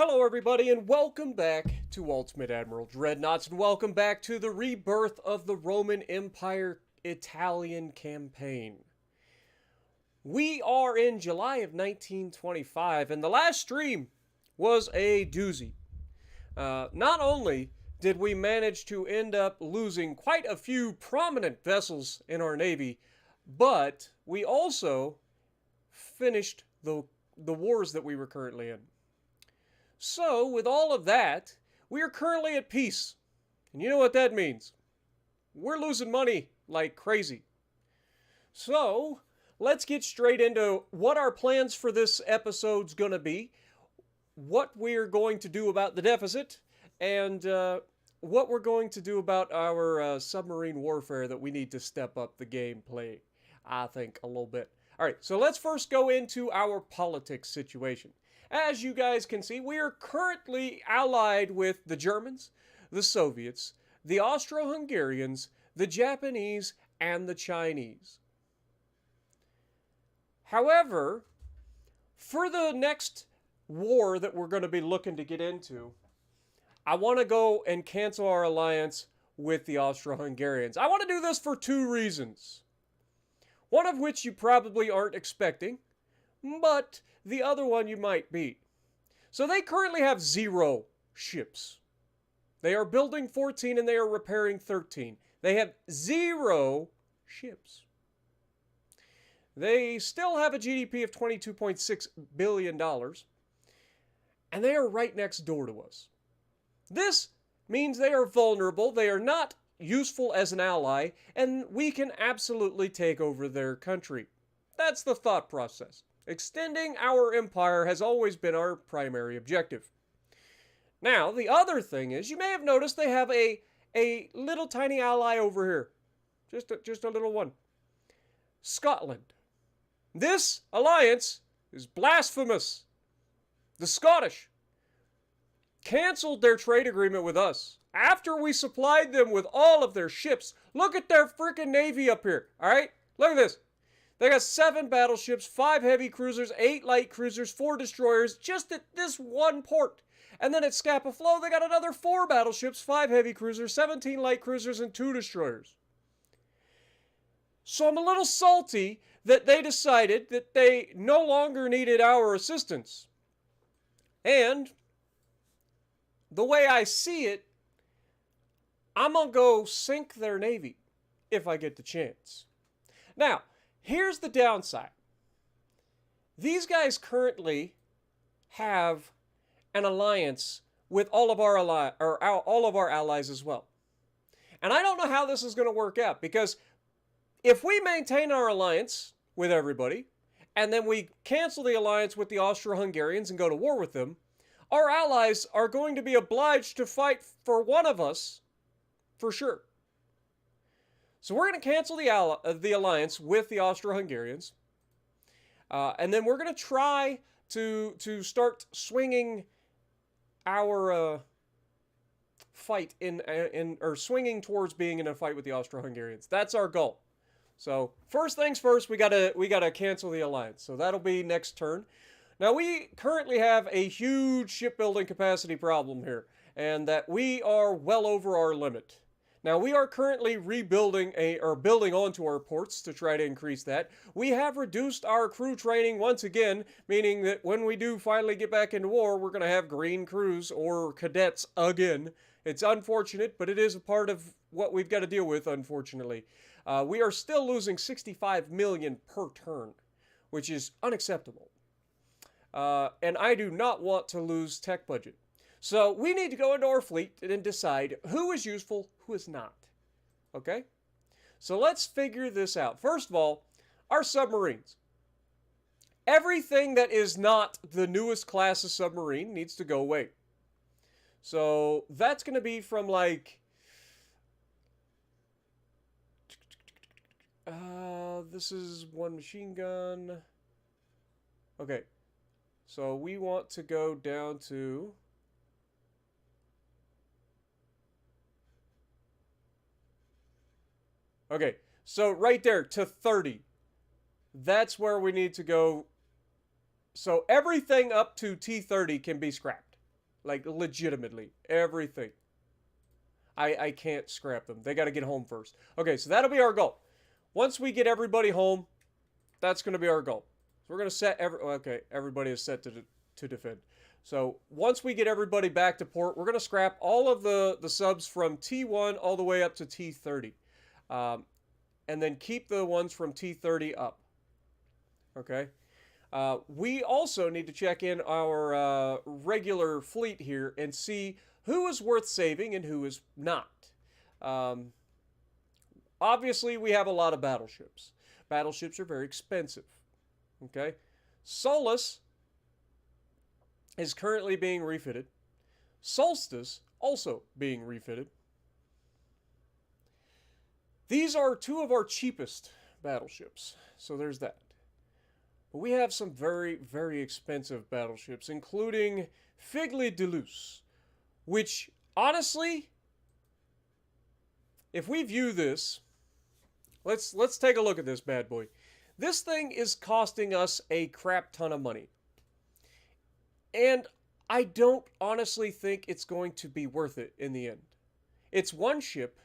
Hello everybody and welcome back to Ultimate Admiral Dreadnoughts and welcome back to the Rebirth of the Roman Empire Italian campaign. We are in July of 1925 and the last stream was a doozy. Not only did we manage to end up losing quite a few prominent vessels in our navy, but we also finished the wars that we were currently in. So, with all of that, we are currently at peace. And you know what that means? We're losing money like crazy. So, let's get straight into what our plans for this episode's going to be, what we're going to do about the deficit, and what we're going to do about our submarine warfare that we need to step up the gameplay, I think, a little bit. Alright, so let's first go into our politics situation. As you guys can see, we are currently allied with the Germans, the Soviets, the Austro-Hungarians, the Japanese, and the Chinese. However, for the next war that we're going to be looking to get into, I want to go and cancel our alliance with the Austro-Hungarians. I want to do this for two reasons. One of which you probably aren't expecting, but the other one you might be. So they currently have 0 ships. They are building 14 and they are repairing 13. They have 0 ships. They still have a GDP of $22.6 billion. And they are right next door to us. This means they are vulnerable. They are not useful as an ally. And we can absolutely take over their country. That's the thought process. Extending our empire has always been our primary objective. Now, the other thing is, you may have noticed they have a little tiny ally over here. Just a little one. Scotland. This alliance is blasphemous. The Scottish canceled their trade agreement with us after we supplied them with all of their ships. Look at their freaking navy up here, all right? Look at this. They got 7 battleships, 5 heavy cruisers, 8 light cruisers, 4 destroyers, just at this one port. And then at Scapa Flow, they got another 4 battleships, 5 heavy cruisers, 17 light cruisers, and 2 destroyers. So I'm a little salty that they decided that they no longer needed our assistance. And the way I see it, I'm going to go sink their navy if I get the chance. Now, here's the downside. These guys currently have an alliance with all of our allies as well. And I don't know how this is going to work out, because if we maintain our alliance with everybody and then we cancel the alliance with the Austro-Hungarians and go to war with them, our allies are going to be obliged to fight for one of us for sure. So we're going to cancel the alliance with the Austro-Hungarians. And then we're going to try to start swinging our fight or swinging towards being in a fight with the Austro-Hungarians. That's our goal. So first things first, we gotta cancel the alliance. So that'll be next turn. Now we currently have a huge shipbuilding capacity problem here, and that we are well over our limit. Now, we are currently rebuilding building onto our ports to try to increase that. We have reduced our crew training once again, meaning that when we do finally get back into war, we're going to have green crews or cadets again. It's unfortunate, but it is a part of what we've got to deal with, unfortunately. We are still losing 65 million per turn, which is unacceptable. And I do not want to lose tech budget. So we need to go into our fleet and decide who is useful, who is not. Okay? So let's figure this out. First of all, our submarines. Everything that is not the newest class of submarine needs to go away. So that's going to be from like... this is 1 machine gun. Okay. So we want to go down to... Okay, so right there to 30. That's where we need to go. So everything up to T30 can be scrapped. Like, legitimately. Everything. I can't scrap them. They got to get home first. Okay, so that'll be our goal. Once we get everybody home, that's going to be our goal. So we're going to set okay, everybody is set to defend. So once we get everybody back to port, we're going to scrap all of the subs from T1 all the way up to T30. And then keep the ones from T30 up. Okay? We also need to check in our regular fleet here and see who is worth saving and who is not. Obviously, we have a lot of battleships. Battleships are very expensive. Okay? Solus is currently being refitted. Solstice also being refitted. These are two of our cheapest battleships. So there's that. But we have some very, very expensive battleships, including Figli de Luce, which, honestly, if we view this, let's take a look at this bad boy. This thing is costing us a crap ton of money. And I don't honestly think it's going to be worth it in the end. It's one ship.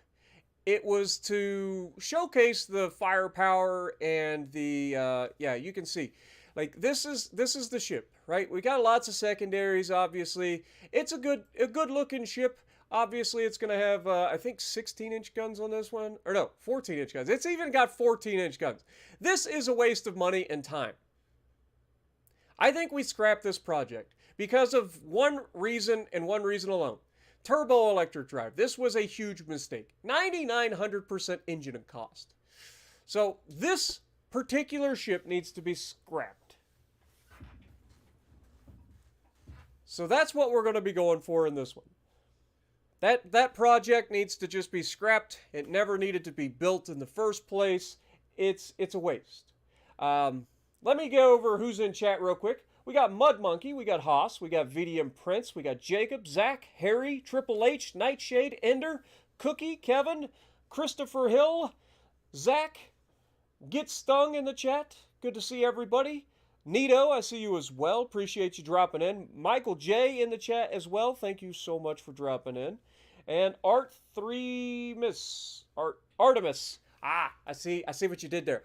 It was to showcase the firepower and the yeah, you can see, like this is the ship, right? We got lots of secondaries. Obviously, it's a good looking ship. Obviously, it's gonna have I think 16-inch guns on this one, or no, 14-inch guns. It's even got 14-inch guns. This is a waste of money and time. I think we scrap this project because of one reason and one reason alone. Turbo electric drive. This was a huge mistake. 9,900% engine cost. So this particular ship needs to be scrapped. So that's what we're going to be going for in this one. That project needs to just be scrapped. It never needed to be built in the first place. It's a waste. Let me go over who's in chat real quick. We got Mud Monkey, we got Haas, we got VDM Prince, we got Jacob, Zach, Harry, Triple H, Nightshade, Ender, Cookie, Kevin, Christopher Hill, Zach, Get Stung in the chat. Good to see everybody. Nito, I see you as well. Appreciate you dropping in. Michael J in the chat as well. Thank you so much for dropping in. And Artemis. Ah, I see what you did there.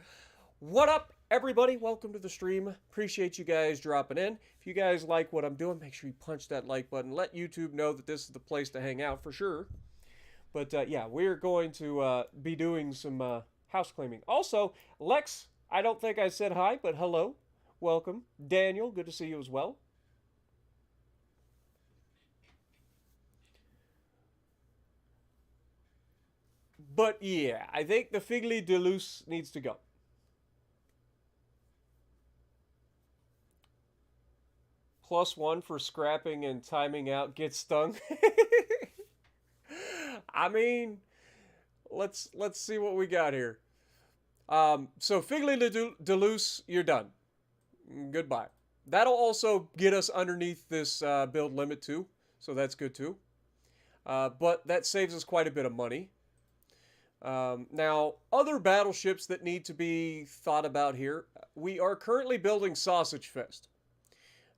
What up, everybody? Welcome to the stream. Appreciate you guys dropping in. If you guys like what I'm doing, make sure you punch that like button. Let YouTube know that this is the place to hang out for sure. But yeah, we're going to be doing some house claiming. Also, Lex, I don't think I said hi, but hello. Welcome. Daniel, good to see you as well. But yeah, I think the Figli de Luce needs to go. +1 for scrapping and timing out. Get Stung. I mean, let's see what we got here. So Figli de Luce, you're done. Goodbye. That'll also get us underneath this build limit too, so that's good too. But that saves us quite a bit of money. Now, other battleships that need to be thought about here. We are currently building Sausage Fest.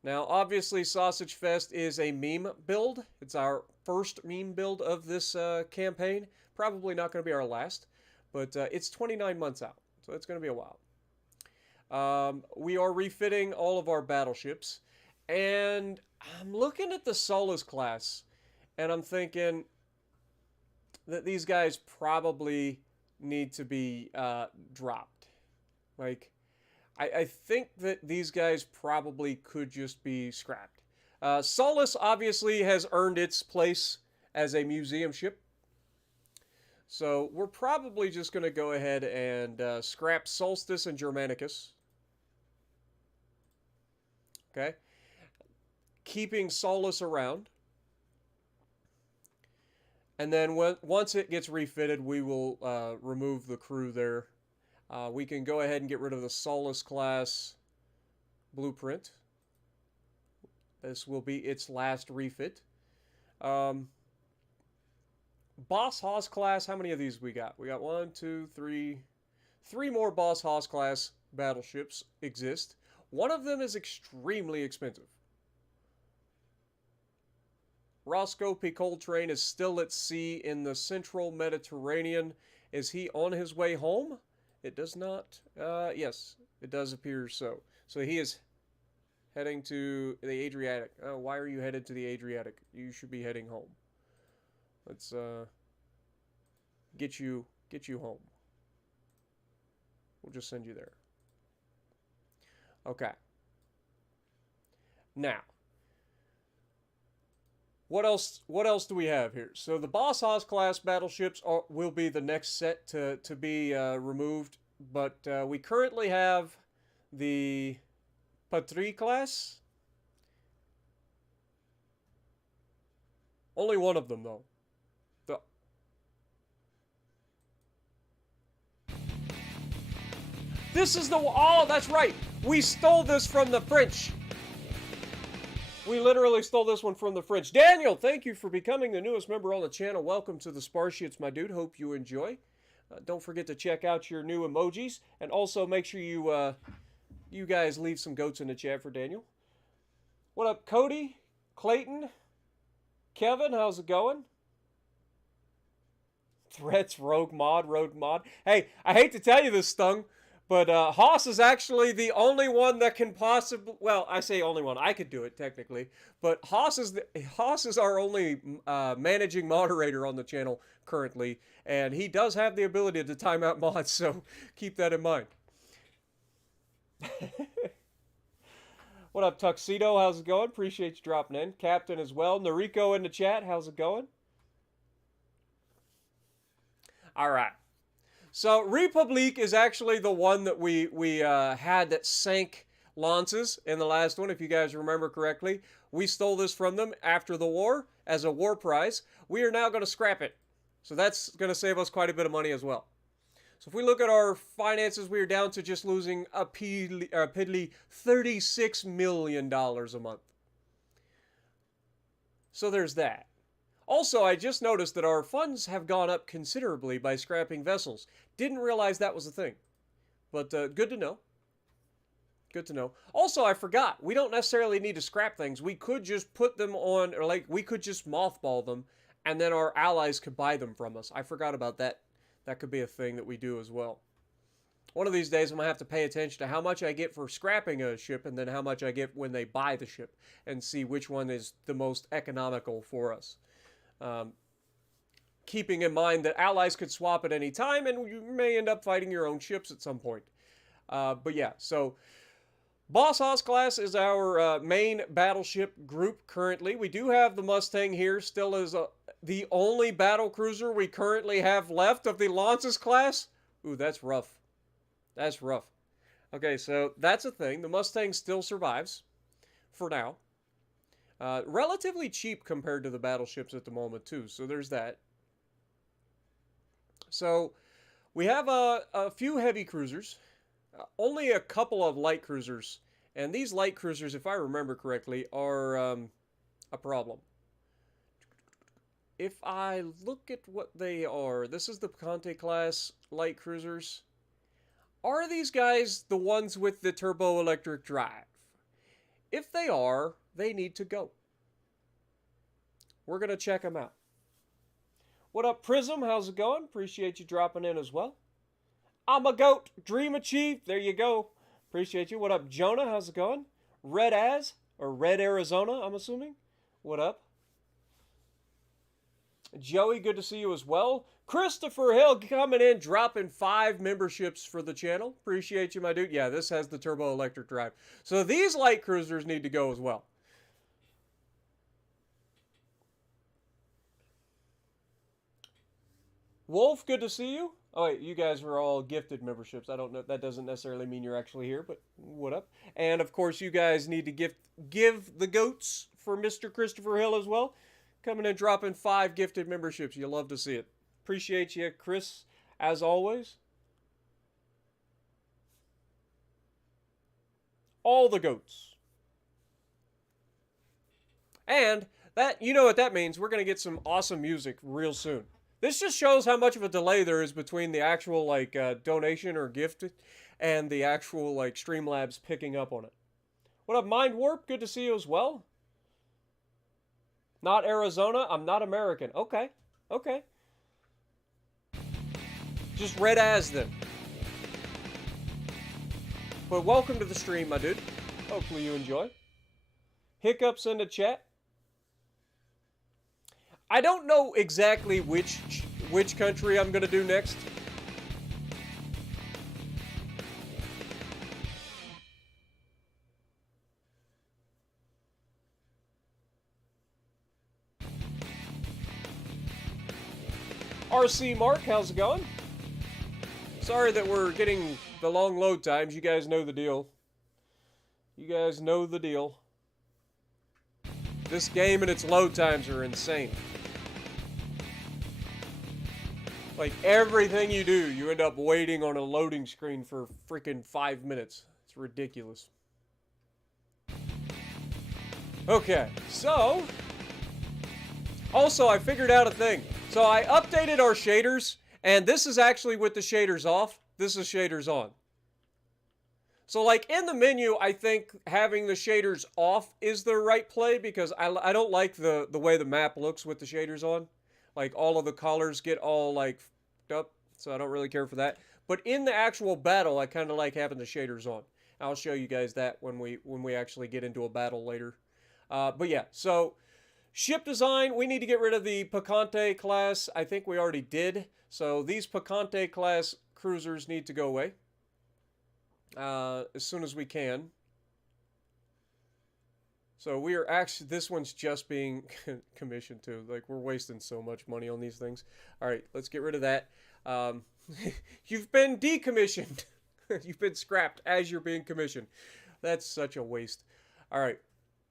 Now, obviously, Sausage Fest is a meme build. It's our first meme build of this campaign. Probably not going to be our last, but it's 29 months out, so it's going to be a while. We are refitting all of our battleships, and I'm looking at the Solus class, and I'm thinking that these guys probably need to be dropped. Like, I think that these guys probably could just be scrapped. Solus obviously has earned its place as a museum ship. So we're probably just going to go ahead and scrap Solstice and Germanicus. Okay. Keeping Solus around. And then once it gets refitted, we will remove the crew there. We can go ahead and get rid of the Solus class blueprint. This will be its last refit. Boss Haas class, how many of these we got? We got 1, 2, 3. 3 more Boss Haas class battleships exist. One of them is extremely expensive. Roscoe P. Coltrane is still at sea in the central Mediterranean. Is he on his way home? It does not. Yes, it does appear so. So he is heading to the Adriatic. Why are you headed to the Adriatic? You should be heading home. Let's get you home. We'll just send you there. Okay. Now, what else do we have here? So the Boss Hoss class battleships will be the next set to be removed, but we currently have the Patrie class. Only one of them, though. This is the... Oh, that's right. We stole this from the French. We literally stole this one from the French. Daniel, thank you for becoming the newest member on the channel. Welcome to the Sparshits, my dude. Hope you enjoy. Don't forget to check out your new emojis. And also make sure you guys leave some goats in the chat for Daniel. What up, Cody? Clayton? Kevin, how's it going? Threats, rogue mod. Hey, I hate to tell you this, Stung, but Hoss is actually the only one that can possibly... Well, I say only one. I could do it, technically. But Hoss is our only managing moderator on the channel currently. And he does have the ability to time out mods, so keep that in mind. What up, Tuxedo? How's it going? Appreciate you dropping in. Captain as well. Noriko in the chat. How's it going? All right. So Republique is actually the one that we had that sank Lances in the last one, if you guys remember correctly. We stole this from them after the war as a war prize. We are now going to scrap it. So that's going to save us quite a bit of money as well. So if we look at our finances, we are down to just losing a piddly $36 million a month. So there's that. Also, I just noticed that our funds have gone up considerably by scrapping vessels. Didn't realize that was a thing. But good to know. Good to know. Also, I forgot. We don't necessarily need to scrap things. We could just put them on, or like, we could just mothball them, and then our allies could buy them from us. I forgot about that. That could be a thing that we do as well. One of these days, I'm going to have to pay attention to how much I get for scrapping a ship, and then how much I get when they buy the ship, and see which one is the most economical for us. Keeping in mind that allies could swap at any time, and you may end up fighting your own ships at some point. But yeah, so Boss Hoss class is our main battleship group currently. We do have the Mustang here, still is the only battle cruiser we currently have left of the Lances class. Ooh, that's rough. That's rough. Okay, so that's a thing. The Mustang still survives for now. Relatively cheap compared to the battleships at the moment, too. So there's that. So we have a few heavy cruisers. Only a couple of light cruisers. And these light cruisers, if I remember correctly, are a problem. If I look at what they are, this is the Conte class light cruisers. Are these guys the ones with the turbo electric drive? If they are, they need to go. We're going to check them out. What up, Prism? How's it going? Appreciate you dropping in as well. I'm a goat. Dream achieved. There you go. Appreciate you. What up, Jonah? How's it going? Red Arizona, I'm assuming. What up? Joey, good to see you as well. Christopher Hill coming in, dropping 5 memberships for the channel. Appreciate you, my dude. Yeah, this has the turbo electric drive. So these light cruisers need to go as well. Wolf, good to see you. Oh, wait, you guys are all gifted memberships. I don't know. That doesn't necessarily mean you're actually here, but what up? And, of course, you guys need to give the goats for Mr. Christopher Hill as well. Coming in, dropping 5 gifted memberships. You love to see it. Appreciate you, Chris, as always. All the goats. And that, you know what that means. We're going to get some awesome music real soon. This just shows how much of a delay there is between the actual, like, donation or gift and the actual, like, Streamlabs picking up on it. What up, Mind Warp? Good to see you as well. Not Arizona. I'm not American. Okay. Okay. Just red as then. But welcome to the stream, my dude. Hopefully you enjoy. Hiccups in the chat. I don't know exactly which country I'm gonna do next. RC Mark, how's it going? Sorry that we're getting the long load times. You guys know the deal. You guys know the deal. This game and its load times are insane. Like, everything you do, you end up waiting on a loading screen for freaking 5 minutes. It's ridiculous. Okay, so... Also, I figured out a thing. So I updated our shaders, and this is actually with the shaders off. This is shaders on. So, like, in the menu, I think having the shaders off is the right play, because I don't like the way the map looks with the shaders on. Like, all of the colors get all, like, up, so I don't really care for that. But in the actual battle, I kind of like having the shaders on. I'll show you guys that when we actually get into a battle later. But yeah, so... Ship design, we need to get rid of the Picante class. I think we already did. So these Picante class cruisers need to go away as soon as we can. So we are actually, this one's just being commissioned too. Like, we're wasting so much money on these things. All right, let's get rid of that. You've been decommissioned. You've been scrapped as you're being commissioned. That's such a waste. All right.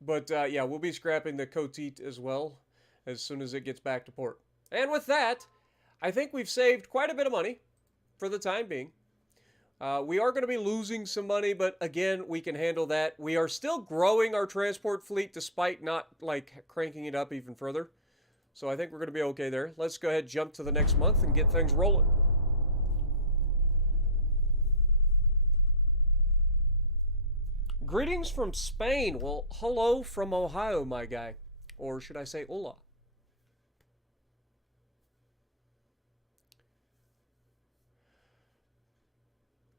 But, yeah, we'll be scrapping the Coteet as well as soon as it gets back to port. And with that, I think we've saved quite a bit of money for the time being. We are going to be losing some money, but again, we can handle that. We are still growing our transport fleet despite not, like, cranking it up even further. So I think we're going to be okay there. Let's go ahead and jump to the next month and get things rolling. Greetings from Spain. Well, hello from Ohio, my guy. Or should I say hola?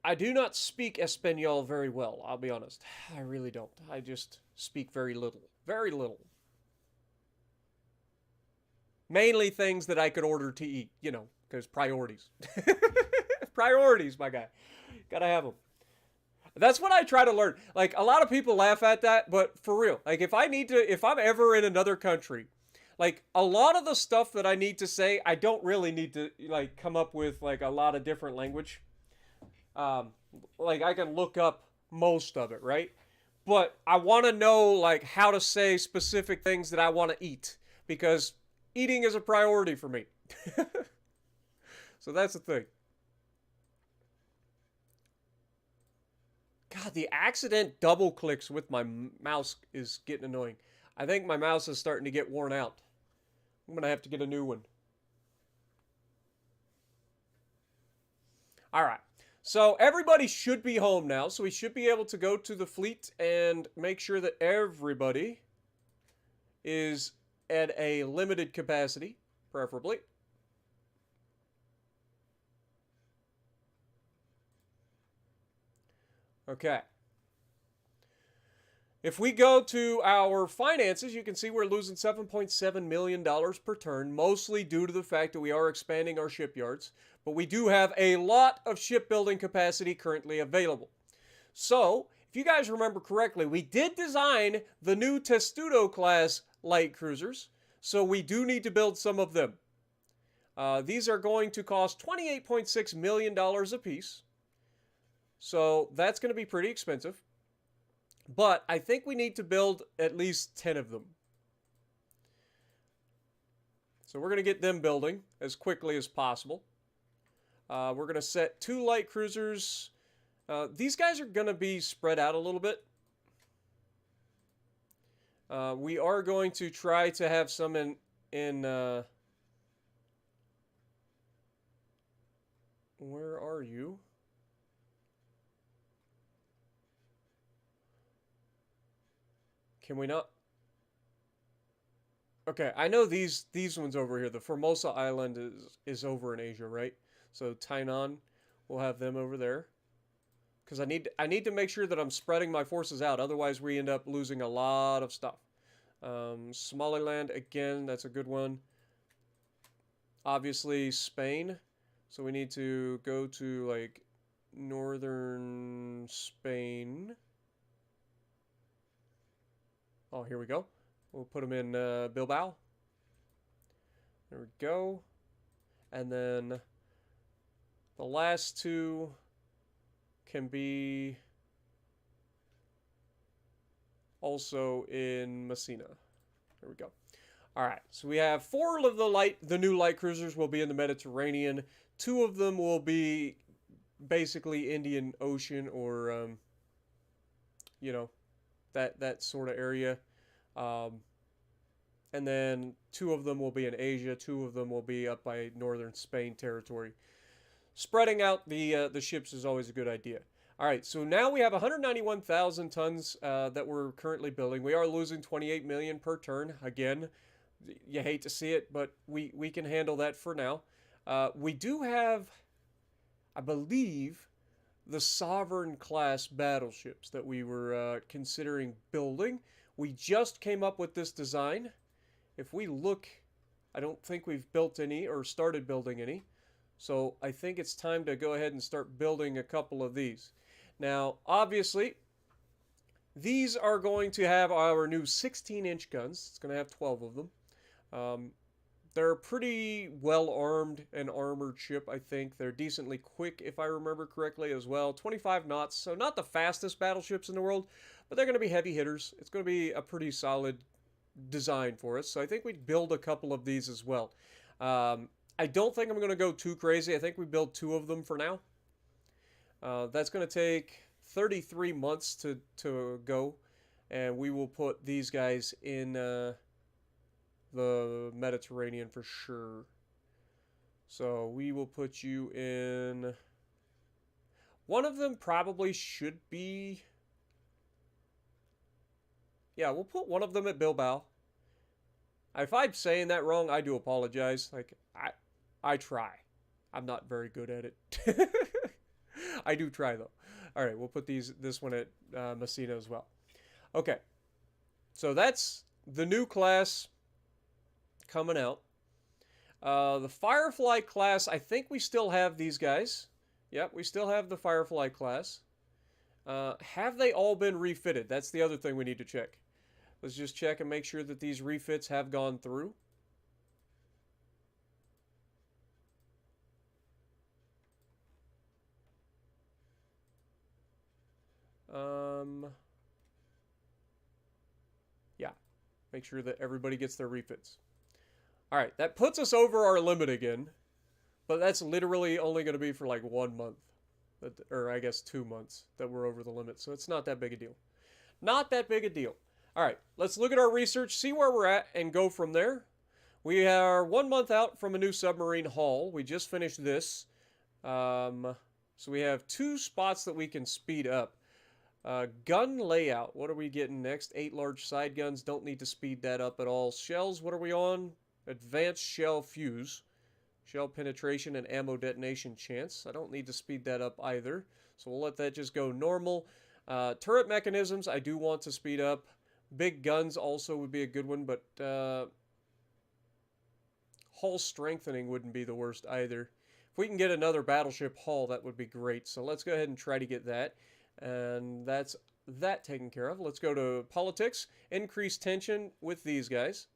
I do not speak Espanol very well, I'll be honest. I really don't. I just speak very little. Very little. Mainly things that I could order to eat, you know, because priorities. Priorities, my guy. Gotta have them. That's what I try to learn. Like, a lot of people laugh at that, but for real, like, if I'm ever in another country, like, a lot of the stuff that I need to say, I don't really need to, like, come up with, like, a lot of different language. Like, I can look up most of it, right? But I want to know, like, how to say specific things that I want to eat, because eating is a priority for me. So that's the thing. God, the accident double clicks with my mouse is getting annoying. I think my mouse is starting to get worn out. I'm going to have to get a new one. All right. So everybody should be home now. So we should be able to go to the fleet and make sure that everybody is at a limited capacity, preferably. Okay. If we go to our finances, you can see we're losing $7.7 million per turn, mostly due to the fact that we are expanding our shipyards, but we do have a lot of shipbuilding capacity currently available. So, if you guys remember correctly, we did design the new Testudo class light cruisers, so we do need to build some of them. These are going to cost $28.6 million a piece. So that's going to be pretty expensive. But I think we need to build at least 10 of them. So we're going to get them building as quickly as possible. We're going to set 2 light cruisers. These guys are going to be spread out a little bit. We are going to try to have some in where are you? Can we not? Okay, I know these ones over here. The Formosa Island is over in Asia, right? So Tainan, we'll have them over there. Because I need to make sure that I'm spreading my forces out. Otherwise, we end up losing a lot of stuff. Somaliland, again, that's a good one. Obviously, Spain. So we need to go to, like, northern Spain. Oh, here we go. We'll put them in Bilbao. There we go. And then the last two can be also in Messina. There we go. All right, so we have 4 of the new light cruisers will be in the Mediterranean. 2 of them will be basically Indian Ocean or, you know, that sort of area. And then 2 of them will be in Asia. 2 of them will be up by northern Spain territory. Spreading out the ships is always a good idea. All right, so now we have 191,000 tons that we're currently building. We are losing 28 million per turn. Again, you hate to see it, but we can handle that for now. We do have, I believe, the Sovereign class battleships that we were considering building. We just came up with this design. If we look, I don't think we've built any or started building any. So I think it's time to go ahead and start building a couple of these. Now, obviously, these are going to have our new 16-inch guns. It's going to have 12 of them. They're pretty well-armed and armored ship, I think. They're decently quick, if I remember correctly, as well. 25 knots, so not the fastest battleships in the world, but they're going to be heavy hitters. It's going to be a pretty solid design for us, so I think we'd build a couple of these as well. I don't think I'm going to go too crazy. I think we build 2 of them for now. That's going to take 33 months to go, and we will put these guys in the Mediterranean for sure. So we will put you in... One of them probably should be... Yeah, we'll put one of them at Bilbao. If I'm saying that wrong, I do apologize. Like, I try. I'm not very good at it. I do try, though. All right, we'll put this one at Messina as well. Okay, so that's the new class coming out. The Firefly class, I think we still have these guys. Yep, we still have the Firefly class. Have they all been refitted? That's the other thing we need to check. Let's just check and make sure that these refits have gone through. Yeah, make sure that everybody gets their refits. All right, that puts us over our limit again, but that's literally only going to be for like 1 month, or I guess 2 months that we're over the limit, so it's not that big a deal. Not that big a deal. All right, let's look at our research, see where we're at, and go from there. We are 1 month out from a new submarine hull. We just finished this. So we have 2 spots that we can speed up. Gun layout. What are we getting next? 8 large side guns. Don't need to speed that up at all. Shells, what are we on? Advanced shell fuse. Shell penetration and ammo detonation chance. I don't need to speed that up either. So we'll let that just go normal. Turret mechanisms, I do want to speed up. Big guns also would be a good one, but hull strengthening wouldn't be the worst either. If we can get another battleship hull, that would be great. So let's go ahead and try to get that. And that's that taken care of. Let's go to politics. Increase tension with these guys.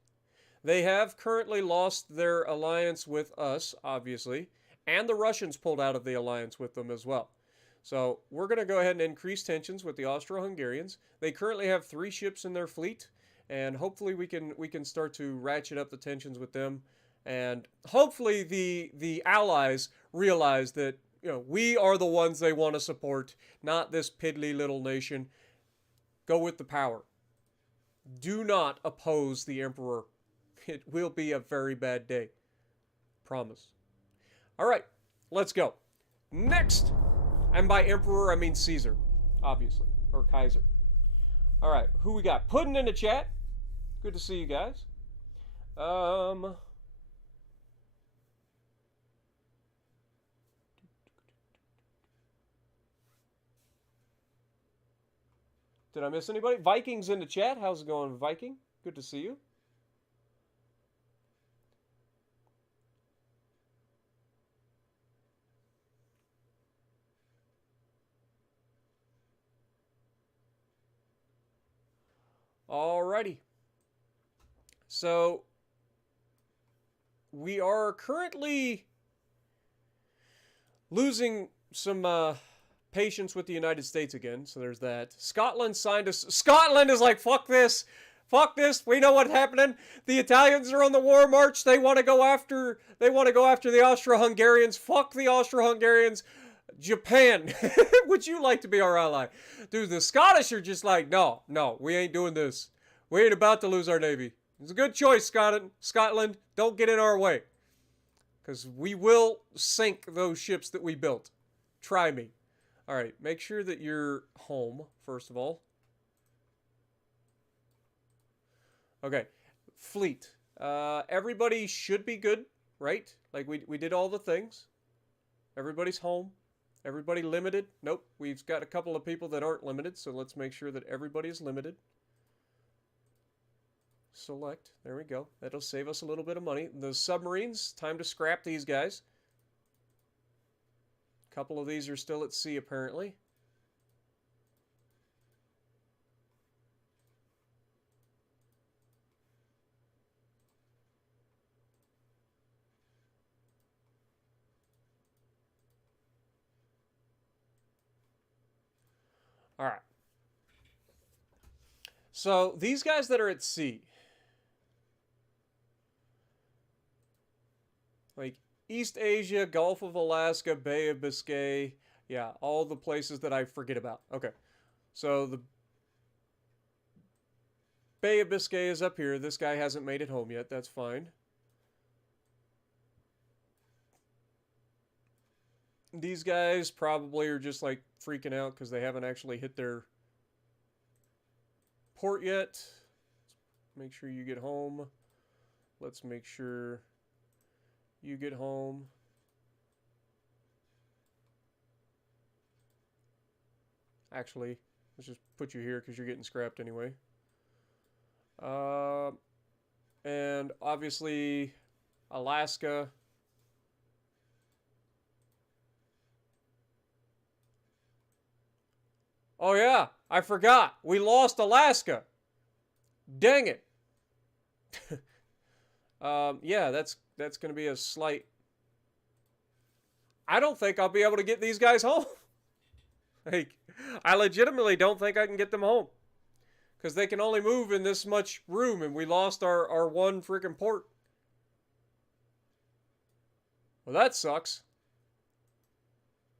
They have currently lost their alliance with us, obviously. And the Russians pulled out of the alliance with them as well. So we're going to go ahead and increase tensions with the Austro-Hungarians. They currently have 3 ships in their fleet. And hopefully we can start to ratchet up the tensions with them. And hopefully the allies realize that, you know, we are the ones they want to support, not this piddly little nation. Go with the power. Do not oppose the Emperor. It will be a very bad day. Promise. All right, let's go. Next, and by Emperor, I mean Caesar, obviously, or Kaiser. All right, who we got? Puddin' in the chat. Good to see you guys. Um, did I miss anybody? Vikings in the chat. How's it going, Viking? Good to see you. Alrighty. So we are currently losing some patience with the United States again. So there's that. Scotland signed us. Scotland is like, fuck this. Fuck this. We know what's happening. The Italians are on the war march. They want to go after the Austro-Hungarians. Fuck the Austro-Hungarians. Japan, would you like to be our ally? Dude, the Scottish are just like, no, we ain't doing this. We ain't about to lose our navy. It's a good choice, Scotland. Don't get in our way. Because we will sink those ships that we built. Try me. All right, make sure that you're home, first of all. Okay, fleet. Everybody should be good, right? Like, we did all the things. Everybody's home. Everybody limited? Nope. We've got a couple of people that aren't limited, so let's make sure that everybody is limited. Select. There we go. That'll save us a little bit of money. The submarines, time to scrap these guys. A couple of these are still at sea, apparently. All right. So these guys that are at sea, like East Asia, Gulf of Alaska, Bay of Biscay, yeah, all the places that I forget about. Okay, so the Bay of Biscay is up here. This guy hasn't made it home yet. That's fine. These guys probably are just like freaking out because they haven't actually hit their port yet. Make sure you get home. Let's make sure you get home. Actually, let's just put you here because you're getting scrapped anyway. And obviously, Alaska. Oh yeah, I forgot. We lost Alaska. Dang it. Yeah, that's going to be a slight... I don't think I'll be able to get these guys home. Like, I legitimately don't think I can get them home. Because they can only move in this much room, and we lost our one freaking port. Well, that sucks.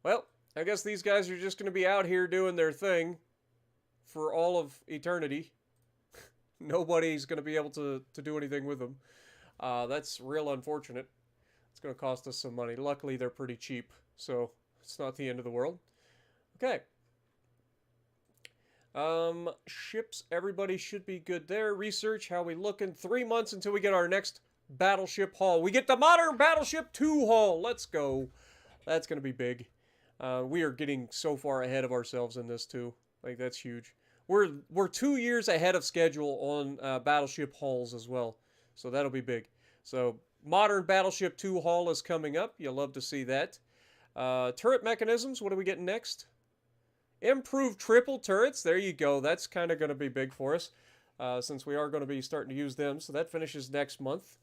Well, I guess these guys are just going to be out here doing their thing for all of eternity. Nobody's going to be able to do anything with them. That's real unfortunate. It's going to cost us some money. Luckily, they're pretty cheap, so it's not the end of the world. Okay. Ships, everybody should be good there. Research, how we looking? 3 months until we get our next battleship haul. We get the modern battleship 2 haul. Let's go. That's going to be big. We are getting so far ahead of ourselves in this too. Like, that's huge. We're 2 years ahead of schedule on battleship hauls as well. So that'll be big. So modern battleship 2 haul is coming up. You'll love to see that. Turret mechanisms, what are we getting next? Improved triple turrets. There you go. That's kind of going to be big for us since we are going to be starting to use them. So that finishes next month.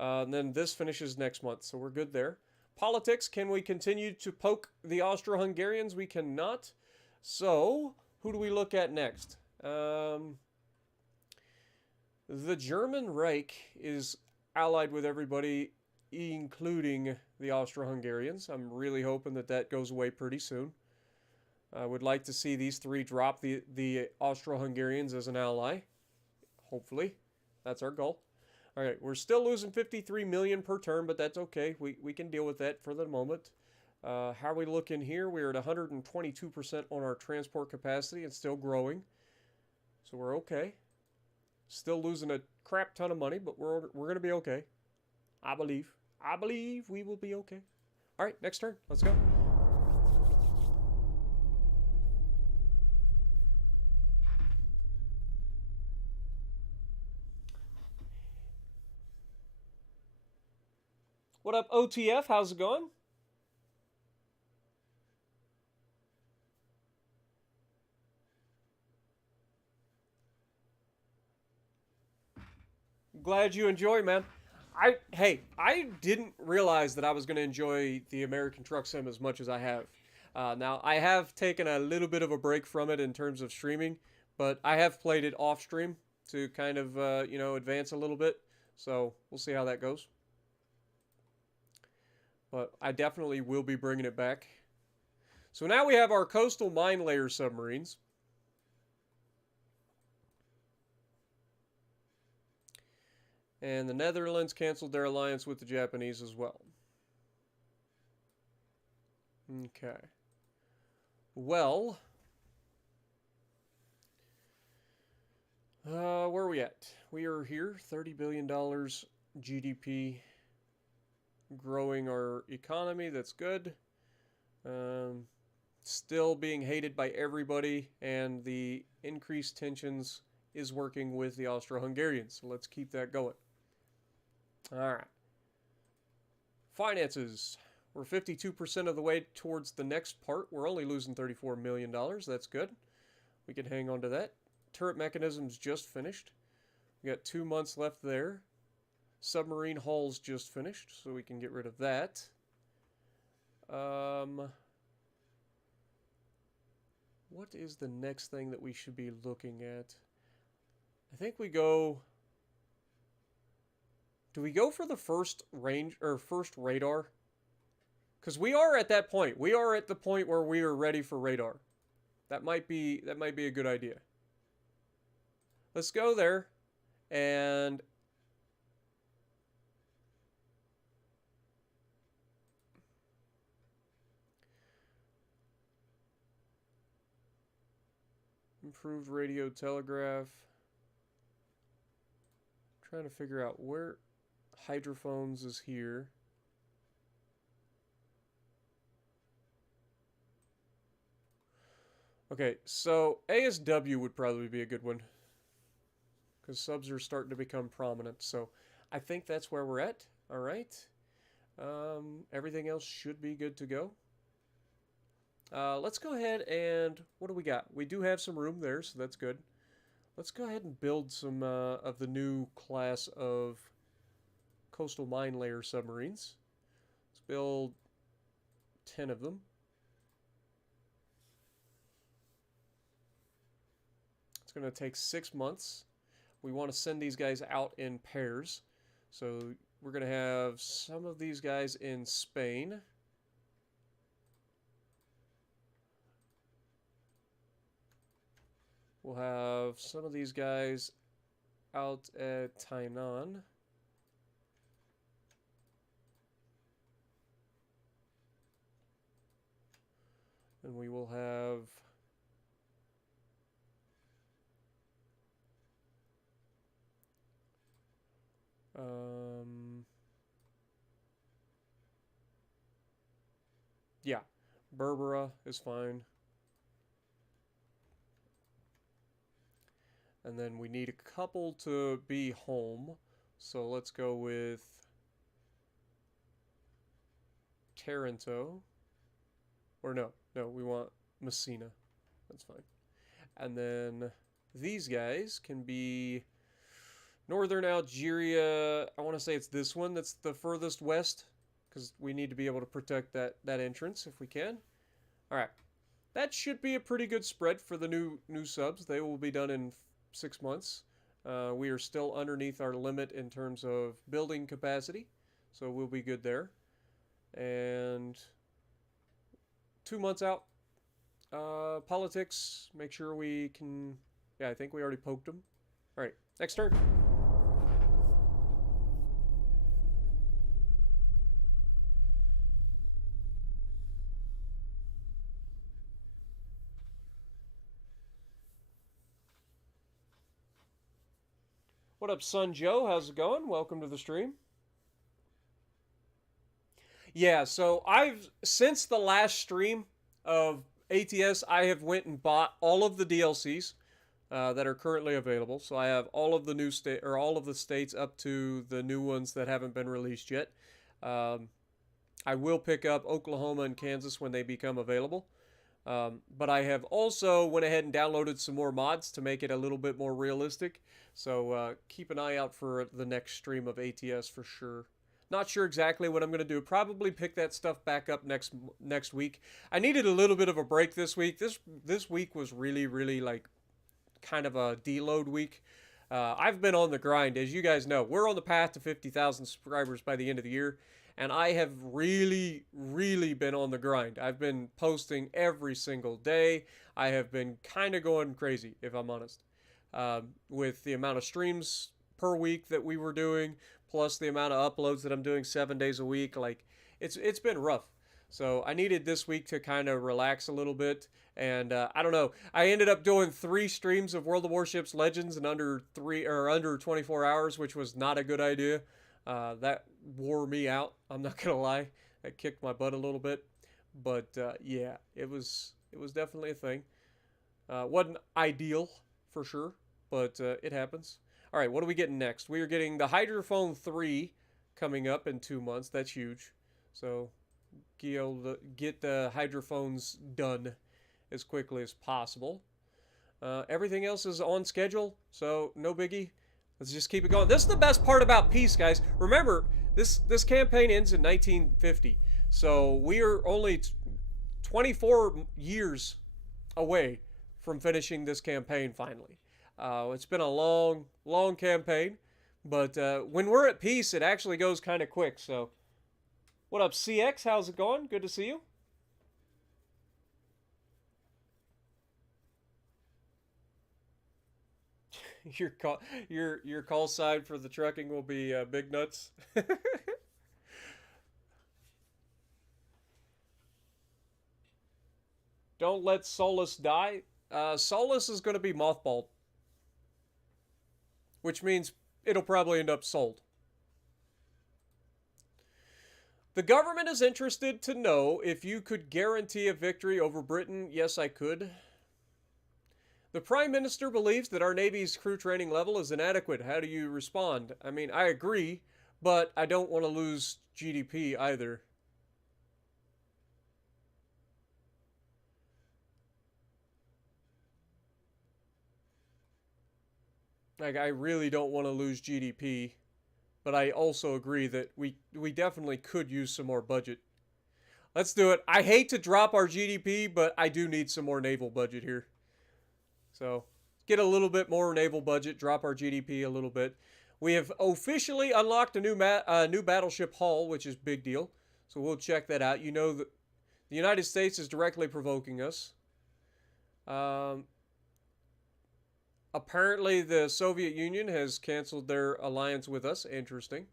And then this finishes next month. So we're good there. Politics, can we continue to poke the Austro-Hungarians? We cannot. So, who do we look at next? The German Reich is allied with everybody, including the Austro-Hungarians. I'm really hoping that that goes away pretty soon. I would like to see these three drop the Austro-Hungarians as an ally. Hopefully. That's our goal. All right, we're still losing 53 million per turn, but that's okay. We can deal with that for the moment. How are we looking here? We're at 122% on our transport capacity and still growing. So we're okay. Still losing a crap ton of money, but we're going to be okay. I believe. I believe we will be okay. All right, next turn. Let's go. What up, OTF? How's it going? Glad you enjoy, man. I didn't realize that I was going to enjoy the American Truck Sim as much as I have. Now, I have taken a little bit of a break from it in terms of streaming, but I have played it off stream to kind of, advance a little bit. So we'll see how that goes. But I definitely will be bringing it back. So now we have our coastal mine layer submarines. And the Netherlands canceled their alliance with the Japanese as well. Okay. Well, where are we at? We are here, $30 billion GDP, growing our economy. That's good. Still being hated by everybody, and the increased tensions is working with the Austro-Hungarians. So let's keep that going. All right. Finances. We're 52% of the way towards the next part. We're only losing $34 million. That's good. We can hang on to that. Turret mechanisms just finished. We got 2 months left there. Submarine hulls just finished, so we can get rid of that. What is the next thing that we should be looking at? I think we go... Do we go for the first range or first radar? Because we are at that point. We are at the point where we are ready for radar. That might be a good idea. Let's go there and improved radio telegraph. Trying to figure out where hydrophones is here. Okay, so ASW would probably be a good one, because subs are starting to become prominent. So I think that's where we're at. All right. Everything else should be good to go. Let's go ahead and... What do we got? We do have some room there, so that's good. Let's go ahead and build some of the new class of coastal mine layer submarines. Let's build 10 of them. It's going to take 6 months. We want to send these guys out in pairs. So we're going to have some of these guys in Spain. We'll have some of these guys out at Tainan. And we will have... yeah, Berbera is fine. And then we need a couple to be home. So let's go with Taranto. Or no, we want Messina. That's fine. And then these guys can be Northern Algeria. I want to say it's this one that's the furthest west, because we need to be able to protect that entrance if we can. All right. That should be a pretty good spread for the new subs. They will be done in 6 months. We are still underneath our limit in terms of building capacity, so we'll be good there. And 2 months out. Politics, make sure we can... Yeah, I think we already poked them. All right, next turn. What up, Son Joe? How's it going? Welcome to the stream. Yeah, so I've since the last stream of ATS, I have went and bought all of the DLCs that are currently available. So I have all of the new state or all of the states up to the new ones that haven't been released yet. Um, I will pick up Oklahoma and Kansas when they become available. But I have also went ahead and downloaded some more mods to make it a little bit more realistic. So keep an eye out for the next stream of ATS for sure. Not sure exactly what I'm going to do. Probably pick that stuff back up next week. I needed a little bit of a break this week. This week was really like kind of a deload week. I've been on the grind, as you guys know. We're on the path to 50,000 subscribers by the end of the year, and I have really been on the grind. I've been posting every single day. I have been kind of going crazy, if I'm honest, with the amount of streams per week that we were doing, plus the amount of uploads that I'm doing 7 days a week. Like, it's been rough. So I needed this week to kind of relax a little bit, and I don't know. I ended up doing 3 streams of World of Warships Legends in under 24 hours, which was not a good idea. That wore me out. I'm not gonna lie. That kicked my butt a little bit, but yeah, it was definitely a thing. Wasn't ideal for sure, but it happens. All right, what are we getting next? We are getting the Hydrophone 3 coming up in 2 months. That's huge. So get the hydrophones done as quickly as possible. Everything else is on schedule, so no biggie. Let's just keep it going. This is the best part about peace, guys. Remember, this campaign ends in 1950, so we are only 24 years away from finishing this campaign finally. It's been a long campaign, but when we're at peace, it actually goes kind of quick. So, what up, CX? How's it going? Good to see you. Your call sign for the trucking will be big nuts. Don't let Solus die. Solus is going to be mothballed, which means it'll probably end up sold. The government is interested to know if you could guarantee a victory over Britain. Yes, I could. The Prime Minister believes that our Navy's crew training level is inadequate. How do you respond? I mean, I agree, but I don't want to lose GDP either. Like, I really don't want to lose GDP, but I also agree that we definitely could use some more budget. Let's do it. I hate to drop our GDP, but I do need some more naval budget here. So, get a little bit more naval budget, drop our GDP a little bit. We have officially unlocked a new battleship hull, which is a big deal. So we'll check that out. You know that the United States is directly provoking us. Apparently, the Soviet Union has canceled their alliance with us. Interesting.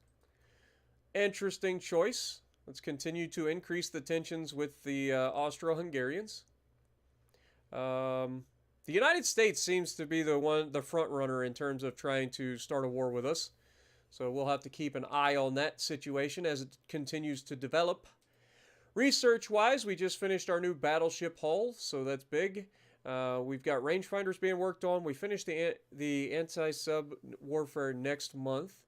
Interesting choice. Let's continue to increase the tensions with the Austro-Hungarians. The United States seems to be the front runner in terms of trying to start a war with us. So we'll have to keep an eye on that situation as it continues to develop. Research-wise, we just finished our new battleship hull, so that's big. We've got rangefinders being worked on. We finished the anti-sub warfare next month.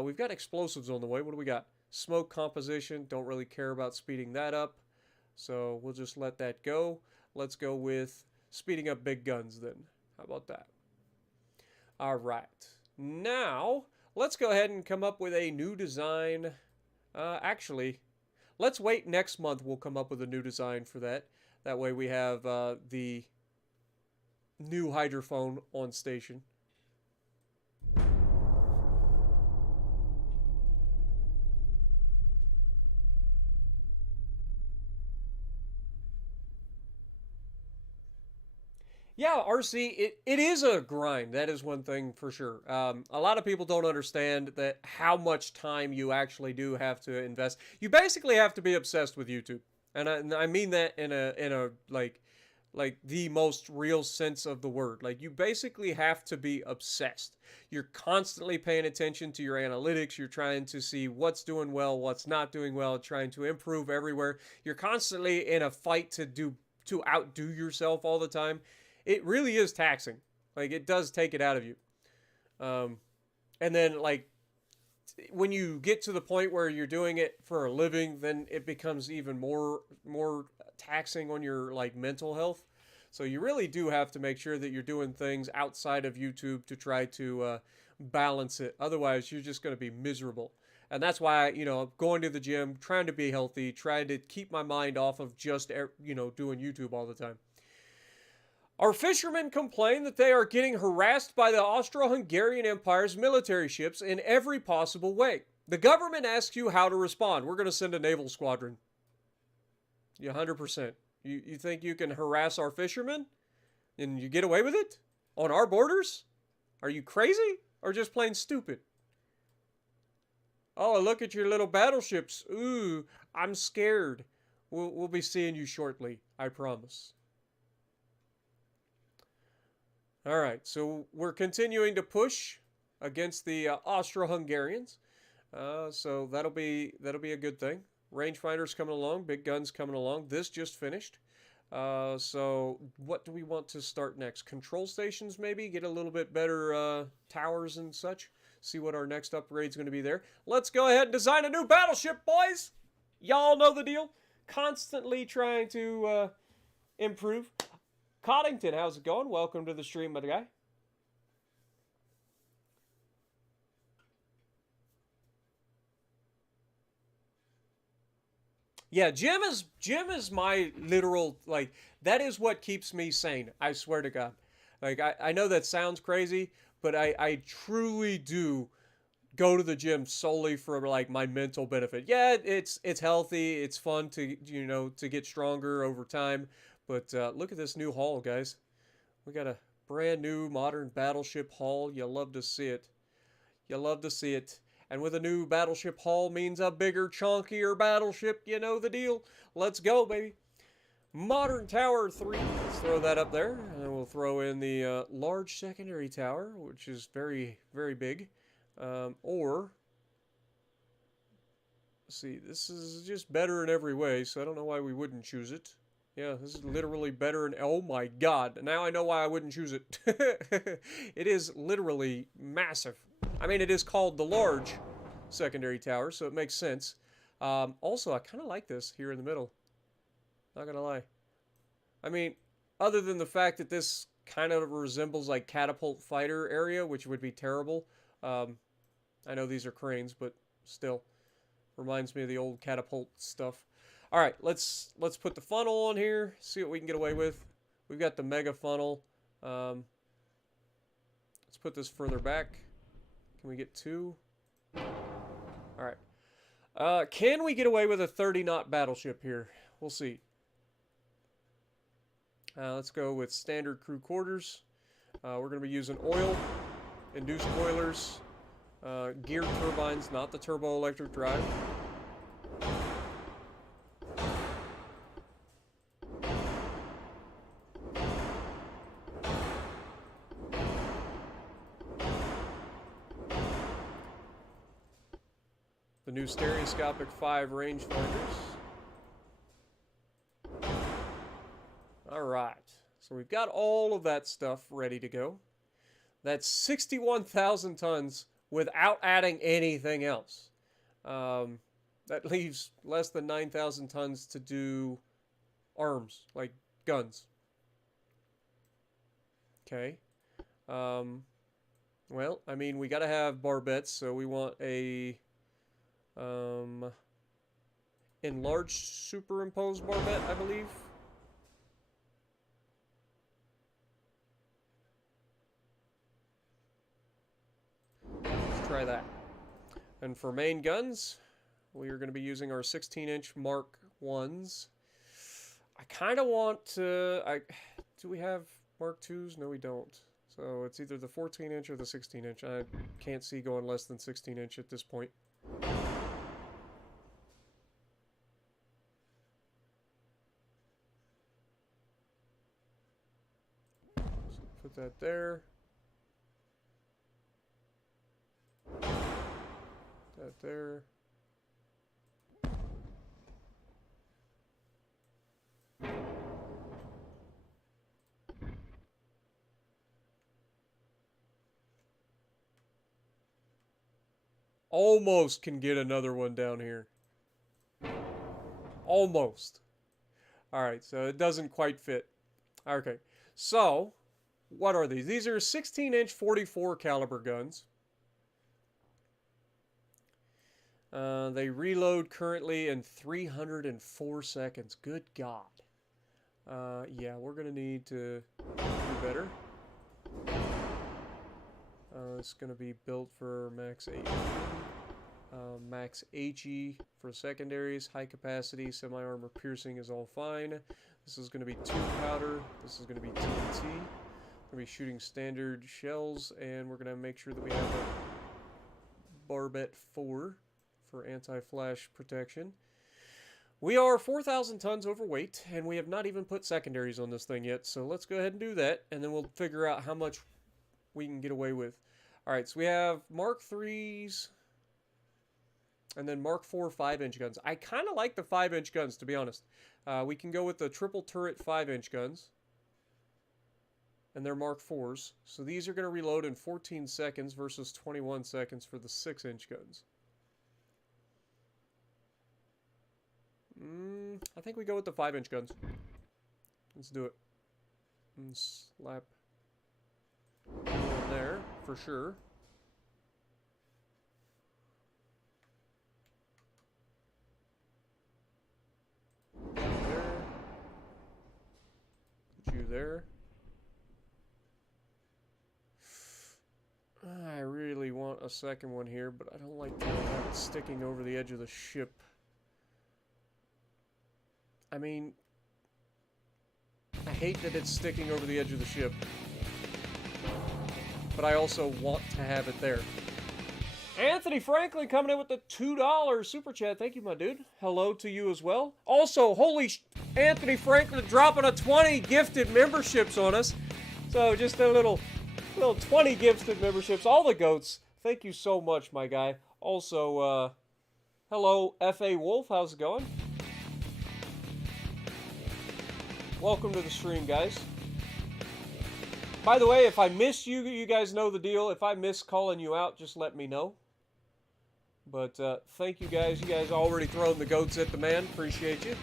We've got explosives on the way. What do we got? Smoke composition. Don't really care about speeding that up. So we'll just let that go. Let's go with speeding up big guns then. How about that? All right. Now, let's go ahead and come up with a new design. Actually, let's wait. Next month we'll come up with a new design for that. That way we have the new hydrophone on station. Yeah, RC, it is a grind. That is one thing for sure. A lot of people don't understand that how much time you actually do have to invest. You basically have to be obsessed with YouTube, and I mean that in a like like the most real sense of the word. Like you basically have to be obsessed. You're constantly paying attention to your analytics. You're trying to see what's doing well, what's not doing well, trying to improve everywhere. You're constantly in a fight to outdo yourself all the time. It really is taxing. Like it does take it out of you. Um, and then like when you get to the point where you're doing it for a living, then it becomes even more taxing on your like mental health. So you really do have to make sure that you're doing things outside of YouTube to try to balance it. Otherwise, you're just going to be miserable. And that's why, going to the gym, trying to be healthy, trying to keep my mind off of just, doing YouTube all the time. Our fishermen complain that they are getting harassed by the Austro-Hungarian Empire's military ships in every possible way. The government asks you how to respond. We're going to send a naval squadron. Yeah, 100%. You think you can harass our fishermen and you get away with it? On our borders? Are you crazy or just plain stupid? Oh, look at your little battleships. Ooh, I'm scared. We'll be seeing you shortly, I promise. All right, so we're continuing to push against the Austro-Hungarians. So that'll be a good thing. Rangefinders coming along, big guns coming along. This just finished. So what do we want to start next? Control stations maybe? Get a little bit better towers and such. See what our next upgrade's going to be there. Let's go ahead and design a new battleship, boys! Y'all know the deal. Constantly trying to improve. Coddington, how's it going? Welcome to the stream, my guy. Yeah, gym is my literal, like, that is what keeps me sane. I swear to God. Like, I know that sounds crazy, but I truly do go to the gym solely for like my mental benefit. Yeah, it's healthy, it's fun to to get stronger over time. But look at this new hull, guys. We got a brand new modern battleship hull. You love to see it. You love to see it. And with a new battleship hull means a bigger, chunkier battleship. You know the deal. Let's go, baby. Modern Tower 3. Let's throw that up there. And we'll throw in the large secondary tower, which is very, very big. Or, let's see, this is just better in every way, so I don't know why we wouldn't choose it. Yeah, this is literally better in... Oh my god, now I know why I wouldn't choose it. It is literally massive. I mean, it is called the large secondary tower, so it makes sense. Also, I kind of like this here in the middle. Not gonna lie. I mean, other than the fact that this kind of resembles like catapult fighter area, which would be terrible. I know these are cranes, but still. Reminds me of the old catapult stuff. Alright, let's put the funnel on here, see what we can get away with. We've got the mega funnel. Let's put this further back. Can we get 2? Alright. Can we get away with a 30-knot battleship here? We'll see. Let's go with standard crew quarters. We're going to be using oil, induced boilers, geared turbines, not the turbo-electric drive. The new stereoscopic 5 rangefinders. Alright, so we've got all of that stuff ready to go. That's 61,000 tons without adding anything else. That leaves less than 9,000 tons to do arms, like guns. Okay. Well, I mean, we gotta have barbettes, so we want a enlarged superimposed barbette, I believe. Let's try that. And for main guns, we are going to be using our 16-inch Mark 1s. I kind of want to... do we have Mark 2s? No, we don't. So it's either the 14-inch or the 16-inch. I can't see going less than 16-inch at this point. Put that there. That there. Almost can get another one down here. Almost. Alright, so it doesn't quite fit. Okay, so what are these? These are 16-inch 44 caliber guns. They reload currently in 304 seconds. Good God. Yeah, we're going to need to do better. It's going to be built for max HE. Max HE for secondaries. High capacity, semi-armor piercing is all fine. This is going to be 2 powder. This is going to be TNT. We're going to be shooting standard shells, and we're going to make sure that we have a Barbette 4 for anti-flash protection. We are 4,000 tons overweight, and we have not even put secondaries on this thing yet, so let's go ahead and do that, and then we'll figure out how much we can get away with. Alright, so we have Mark 3s, and then Mark 4 5-inch guns. I kind of like the 5-inch guns, to be honest. We can go with the triple turret 5-inch guns, and they're Mark 4s. So these are going to reload in 14 seconds versus 21 seconds for the 6-inch guns. I think we go with the 5-inch guns. Let's do it. And slap one there for sure. There. Put you there. I really want a second one here, but I don't like to have it sticking over the edge of the ship. I mean, I hate that it's sticking over the edge of the ship, but I also want to have it there. Anthony Franklin coming in with the $2 super chat. Thank you, my dude. Hello to you as well. Also, Anthony Franklin dropping a 20 gifted memberships on us. So just a little 20 gifted memberships. All the goats. Thank you so much, my guy. Also, hello, F.A. Wolf. How's it going? Welcome to the stream, guys. By the way, if I miss you, you guys know the deal. If I miss calling you out, just let me know. But thank you guys. You guys already thrown the goats at the man. Appreciate you.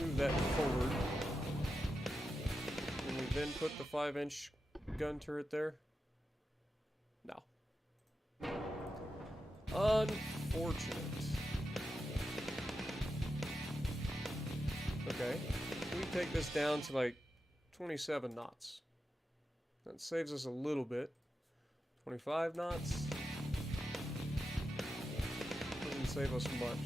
Move that forward. And we then put the 5-inch gun turret there. No. Unfortunate. Okay. We take this down to like 27 knots. That saves us a little bit. 25 knots. Doesn't save us much.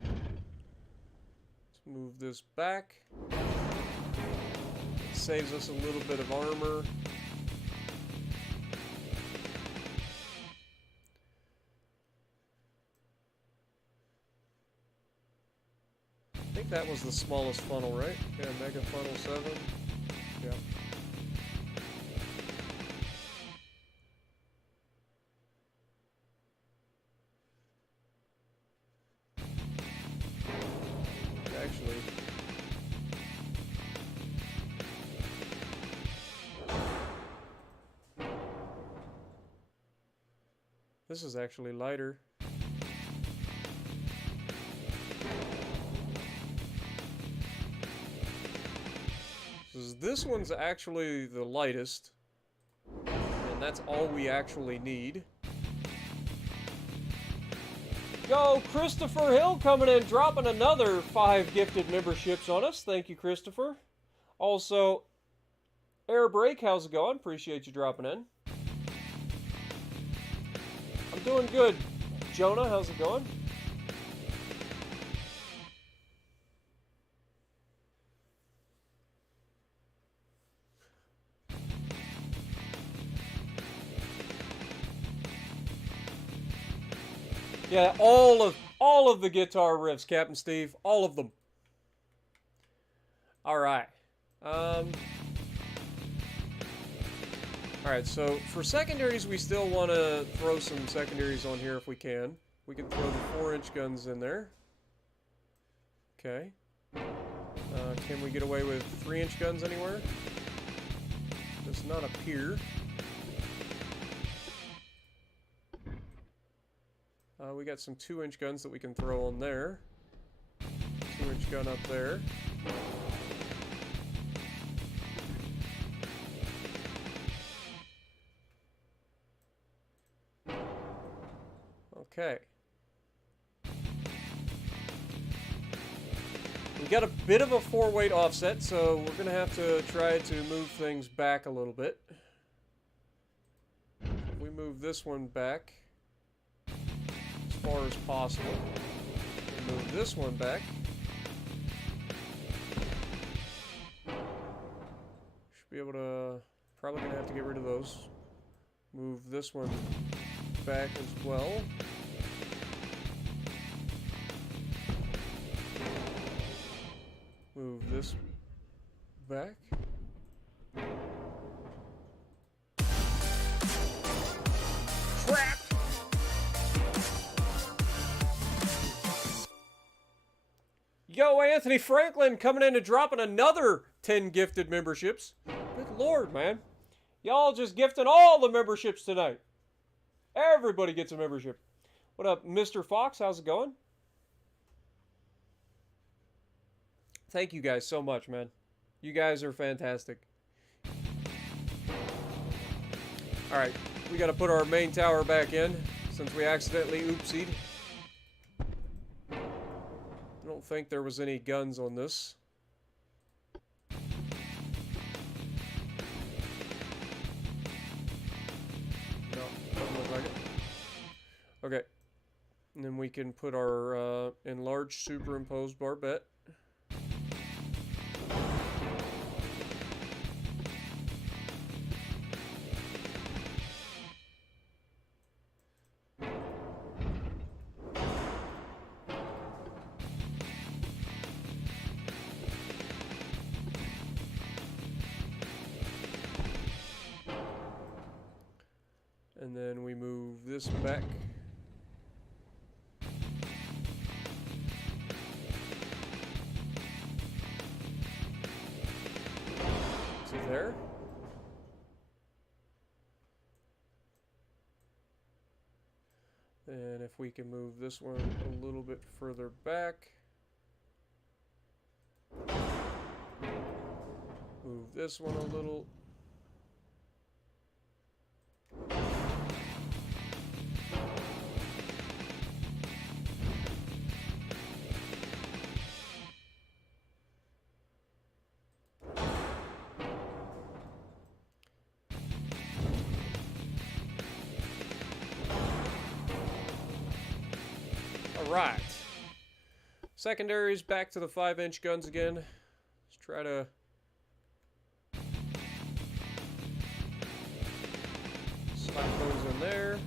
Let's move this back. It saves us a little bit of armor. I think that was the smallest funnel, right? Yeah, Mega Funnel 7. Yeah. Actually, this is actually lighter. This one's actually the lightest, and that's all we actually need. Yo, Christopher Hill coming in, dropping another 5 gifted memberships on us. Thank you, Christopher. Also, Air Break, how's it going? Appreciate you dropping in. I'm doing good. Jonah, how's it going? Yeah, all of the guitar riffs, Captain Steve, all of them. All right. All right, so for secondaries, we still want to throw some secondaries on here if we can. We can throw the 4-inch guns in there. Okay. Can we get away with 3-inch guns anywhere? Does not appear. We got some 2-inch guns that we can throw on there. 2-inch gun up there. Okay. We got a bit of a 4-weight offset, so we're going to have to try to move things back a little bit. We move this one back as far as possible. We move this one back. Should be able to... Probably going to have to get rid of those. Move this one back as well. Move this back. Crap! Yo, Anthony Franklin coming in and dropping another 10 gifted memberships. Good Lord, man. Y'all just gifting all the memberships tonight. Everybody gets a membership. What up, Mr. Fox? How's it going? Thank you guys so much, man. You guys are fantastic. Alright, we gotta put our main tower back in since we accidentally oopsied. I don't think there was any guns on this. No, doesn't look like it. Okay. And then we can put our enlarged superimposed barbette. And then we move this back. To there. And if we can move this one a little bit further back. Move this one a little. Alright. Secondaries back to the 5-inch guns again. Let's try to slap those in there.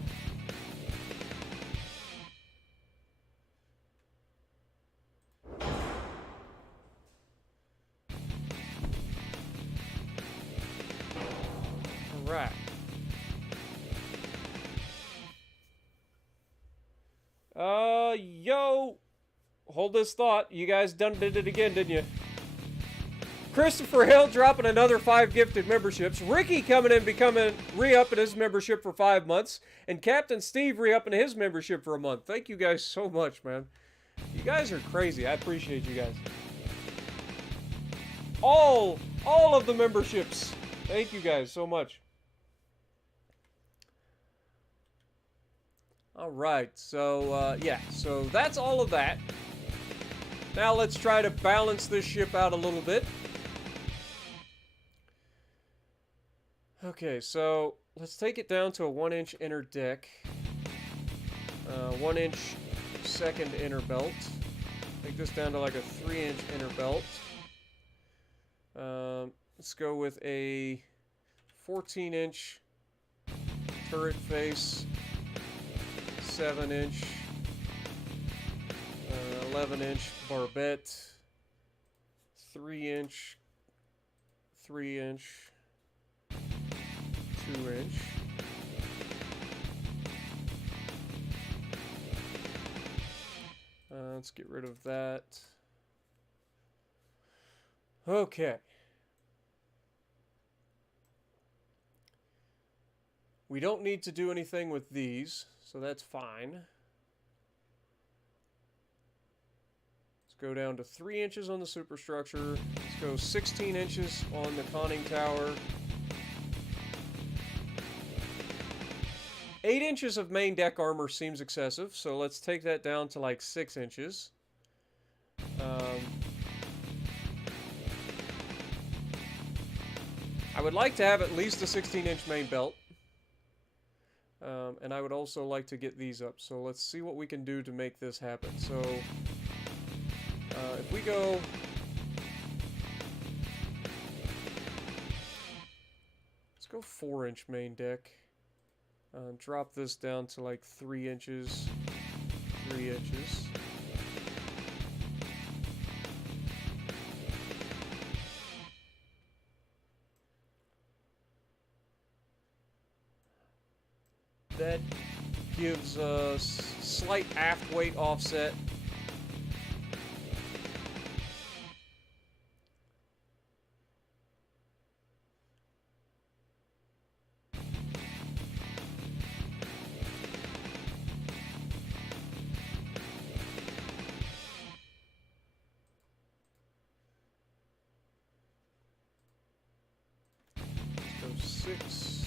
Alright. Yo, hold this thought. You guys did it again, didn't you? Christopher Hill dropping another 5 gifted memberships. Ricky coming in, re-upping his membership for 5 months. And Captain Steve re-upping his membership for a month. Thank you guys so much, man. You guys are crazy. I appreciate you guys. All of the memberships. Thank you guys so much. Alright, so, yeah, so that's all of that. Now let's try to balance this ship out a little bit. Okay, so let's take it down to a 1-inch inner deck. 1-inch second inner belt. Take this down to like a 3-inch inner belt. Let's go with a 14-inch turret face. 7-inch 11-inch barbette, 3-inch, 3-inch, 2-inch. Let's get rid of that. Okay. We don't need to do anything with these, so that's fine. Let's go down to 3 inches on the superstructure. Let's go 16 inches on the conning tower. 8 inches of main deck armor seems excessive, so let's take that down to like 6 inches. I would like to have at least a 16-inch main belt. And I would also like to get these up. So let's see what we can do to make this happen. So if we go... Let's go 4-inch main deck. Drop this down to like 3 inches. 3 inches. That gives us slight aft weight offset. Let's go 6.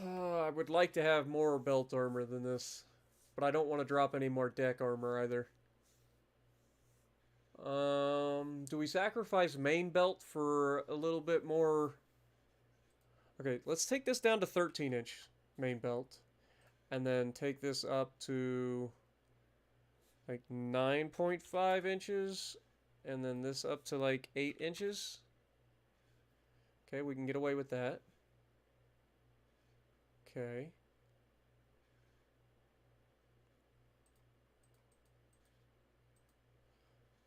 I would like to have more belt armor than this, but I don't want to drop any more deck armor either. Do we sacrifice main belt for a little bit more? Okay, let's take this down to 13-inch main belt, and then take this up to like 9.5 inches, and then this up to like 8 inches. Okay, we can get away with that. Okay.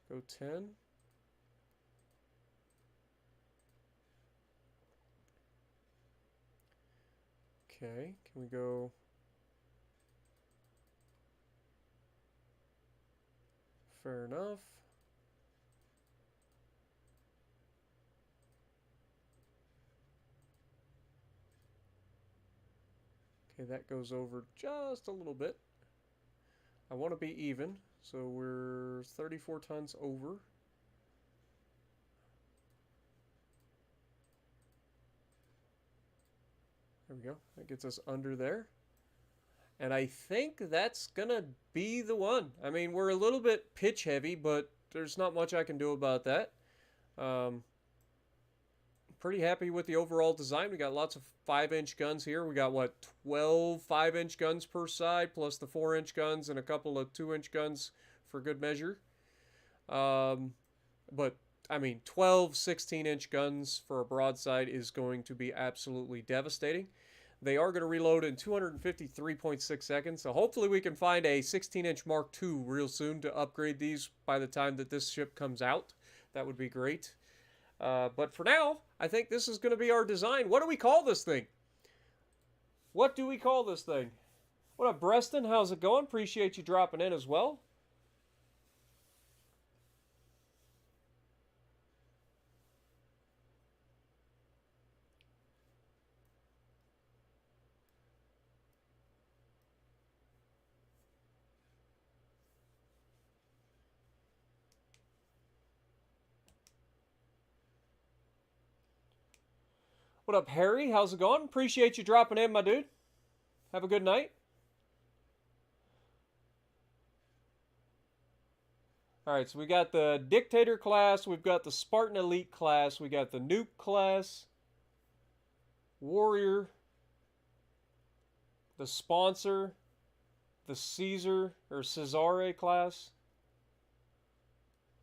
Go 10. Okay, can we go... Fair enough. Okay, that goes over just a little bit. I want to be even, so we're 34 tons over. There we go. That gets us under there. And I think that's gonna be the one. I mean, we're a little bit pitch heavy, but there's not much I can do about that. Pretty happy with the overall design. We got lots of 5-inch guns here. We got, what, 12 5-inch guns per side, plus the 4-inch guns and a couple of 2-inch guns for good measure. But, I mean, 12 16-inch guns for a broadside is going to be absolutely devastating. They are going to reload in 253.6 seconds, so hopefully we can find a 16-inch Mark II real soon to upgrade these by the time that this ship comes out. That would be great. But for now, I think this is going to be our design. What do we call this thing? What do we call this thing? What up, Breston? How's it going? Appreciate you dropping in as well. What up, Harry? How's it going? Appreciate you dropping in, my dude. Have a good night. Alright, so we got the Dictator class, we've got the Spartan Elite class, we got the Nuke class, Warrior, the Sponsor, the Caesar, or Cesare class,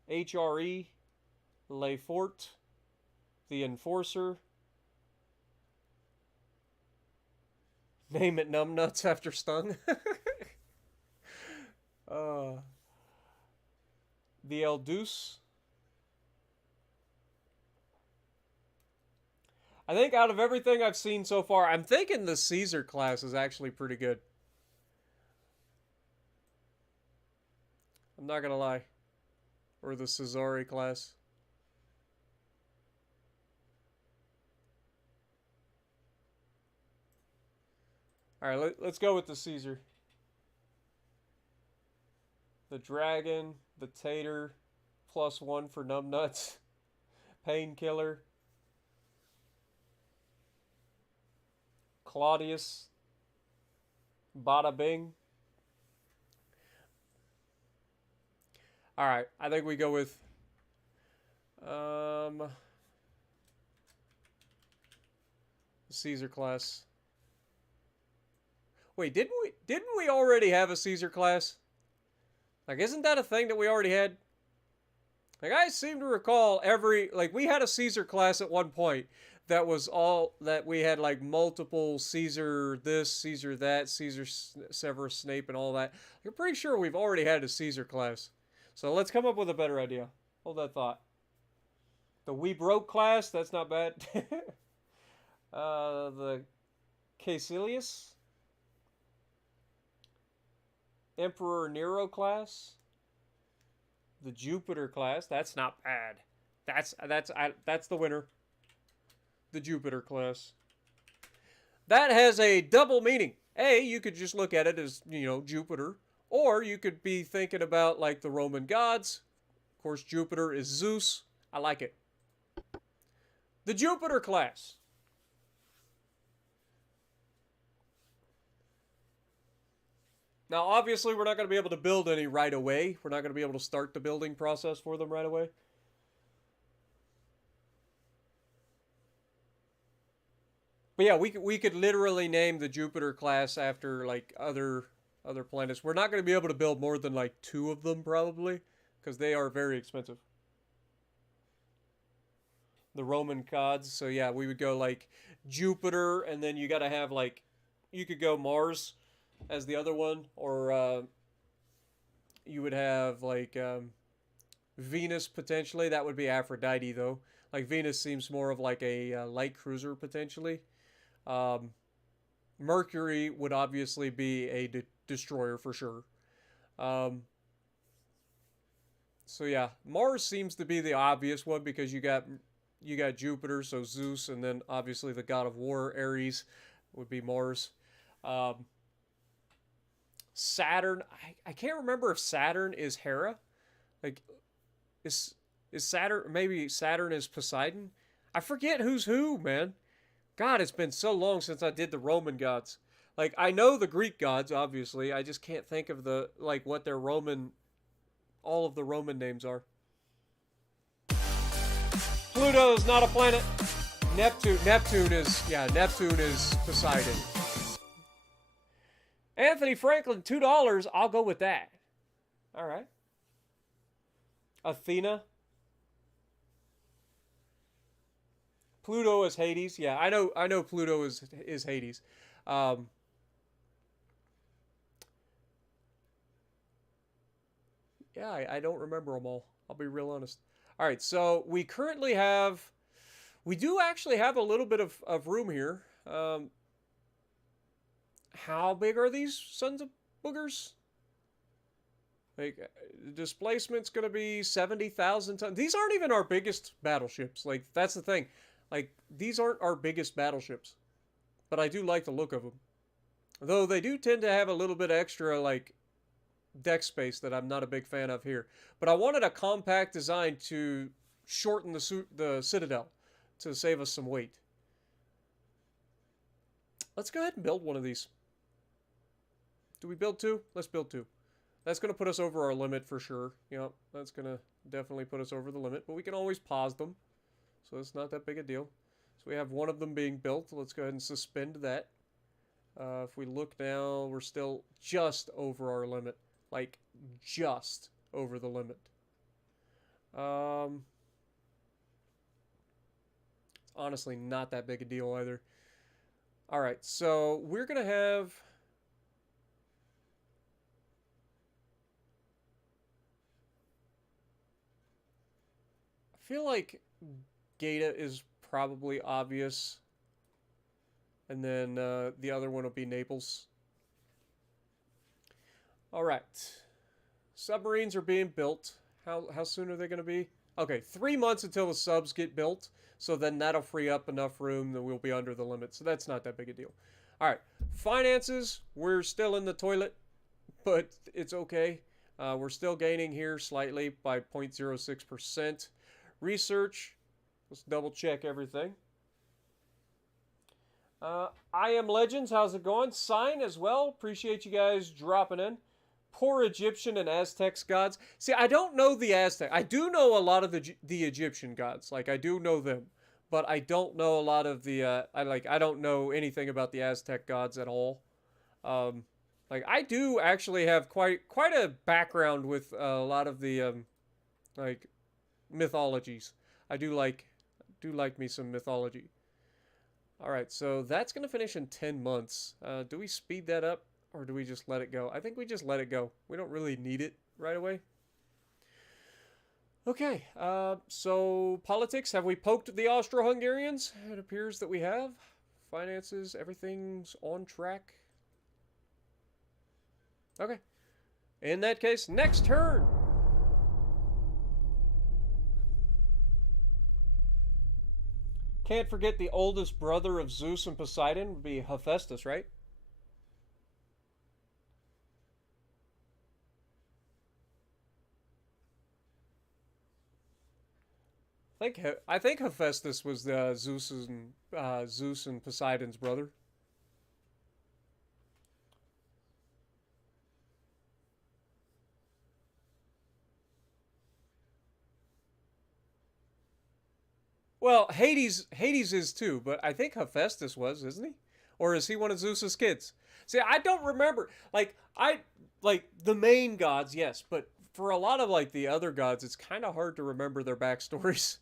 HRE, Le Fort, the Enforcer, Name it Numbnuts after Stung. uh, the Elduce. I think out of everything I've seen so far, I'm thinking the Caesar class is actually pretty good. I'm not gonna lie. Or the Caesari class. Alright, let's go with the Caesar. The Dragon, the Tater, +1 for Numbnuts, Painkiller, Claudius, Bada Bing. Alright, I think we go with the Caesar class. Wait, didn't we already have a Caesar class? Like, isn't that a thing that we already had? Like, I seem to recall we had a Caesar class at one point that was all that we had, like, multiple Caesar this, Caesar that, Caesar Severus Snape, and all that. I'm pretty sure we've already had a Caesar class. So let's come up with a better idea. Hold that thought. The We Broke class, that's not bad. The Caecilius. Emperor Nero class. The Jupiter class, that's not bad. That's the winner. The Jupiter class. That has a double meaning. A, you could just look at it as, Jupiter. Or you could be thinking about, like, the Roman gods. Of course, Jupiter is Zeus. I like it. The Jupiter class. Now, obviously, we're not going to be able to build any right away. We're not going to be able to start the building process for them right away. But yeah, we could literally name the Jupiter class after, like, other planets. We're not going to be able to build more than, like, 2 of them, probably, because they are very expensive. The Roman gods. So yeah, we would go, like, Jupiter, and then you got to have, like, you could go Mars as the other one, or you would have, like, Venus potentially. That would be Aphrodite, though. Like, Venus seems more of like a light cruiser potentially. Mercury would obviously be a destroyer for sure. So yeah, Mars seems to be the obvious one because you got Jupiter, so Zeus, and then obviously the god of war, Ares, would be Mars. Saturn, I can't remember if Saturn is Hera. Like, is Saturn, maybe Saturn is Poseidon? I forget who's who, man. God, it's been so long since I did the Roman gods. Like, I know the Greek gods, obviously. I just can't think of what their all of the Roman names are. Pluto is not a planet. Neptune is Poseidon. Anthony Franklin, $2. I'll go with that. All right. Athena. Pluto is Hades. Yeah, I know Pluto is Hades. Yeah, I don't remember them all. I'll be real honest. All right, so we do actually have a little bit of room here. How big are these sons of boogers? Like, displacement's going to be 70,000 tons. These aren't even our biggest battleships. Like, that's the thing. Like, these aren't our biggest battleships. But I do like the look of them. Though they do tend to have a little bit extra, like, deck space that I'm not a big fan of here. But I wanted a compact design to shorten the Citadel to save us some weight. Let's go ahead and build one of these. Do we build 2? Let's build 2. That's going to put us over our limit for sure. Yep, that's going to definitely put us over the limit. But we can always pause them. So it's not that big a deal. So we have one of them being built. Let's go ahead and suspend that. If we look now, we're still just over our limit. Like, just over the limit. Honestly, not that big a deal either. All right, so we're going to have... I feel like Geta is probably obvious. And then the other one will be Naples. All right. Submarines are being built. How soon are they going to be? Okay, 3 months until the subs get built. So then that'll free up enough room that we'll be under the limit. So that's not that big a deal. All right. Finances, we're still in the toilet, but it's okay. We're still gaining here slightly by 0.06%. Research, let's double check everything. I Am Legends, how's it going? Sign as well. Appreciate you guys dropping in. Poor Egyptian and Aztecs gods. See, I don't know the Aztec. I do know a lot of the Egyptian gods. Like, I do know them. But I don't know a lot of the, I don't know anything about the Aztec gods at all. Like, I do actually have quite a background with a lot of the, like, mythologies. I do like me some mythology. All right, so that's going to finish in 10 months. Do we speed that up, or do we just let it go? I think we just let it go. We don't really need it right away. Okay, so politics. Have we poked the Austro-Hungarians? It appears that we have. Finances, everything's on track. Okay. In that case, next turn. Can't forget the oldest brother of Zeus and Poseidon would be Hephaestus, right? I think Hephaestus was Zeus and Poseidon's brother. Well, Hades is too, but I think Hephaestus was, isn't he? Or is he one of Zeus's kids? See, I don't remember. Like the main gods, yes, but for a lot of like the other gods, it's kind of hard to remember their backstories.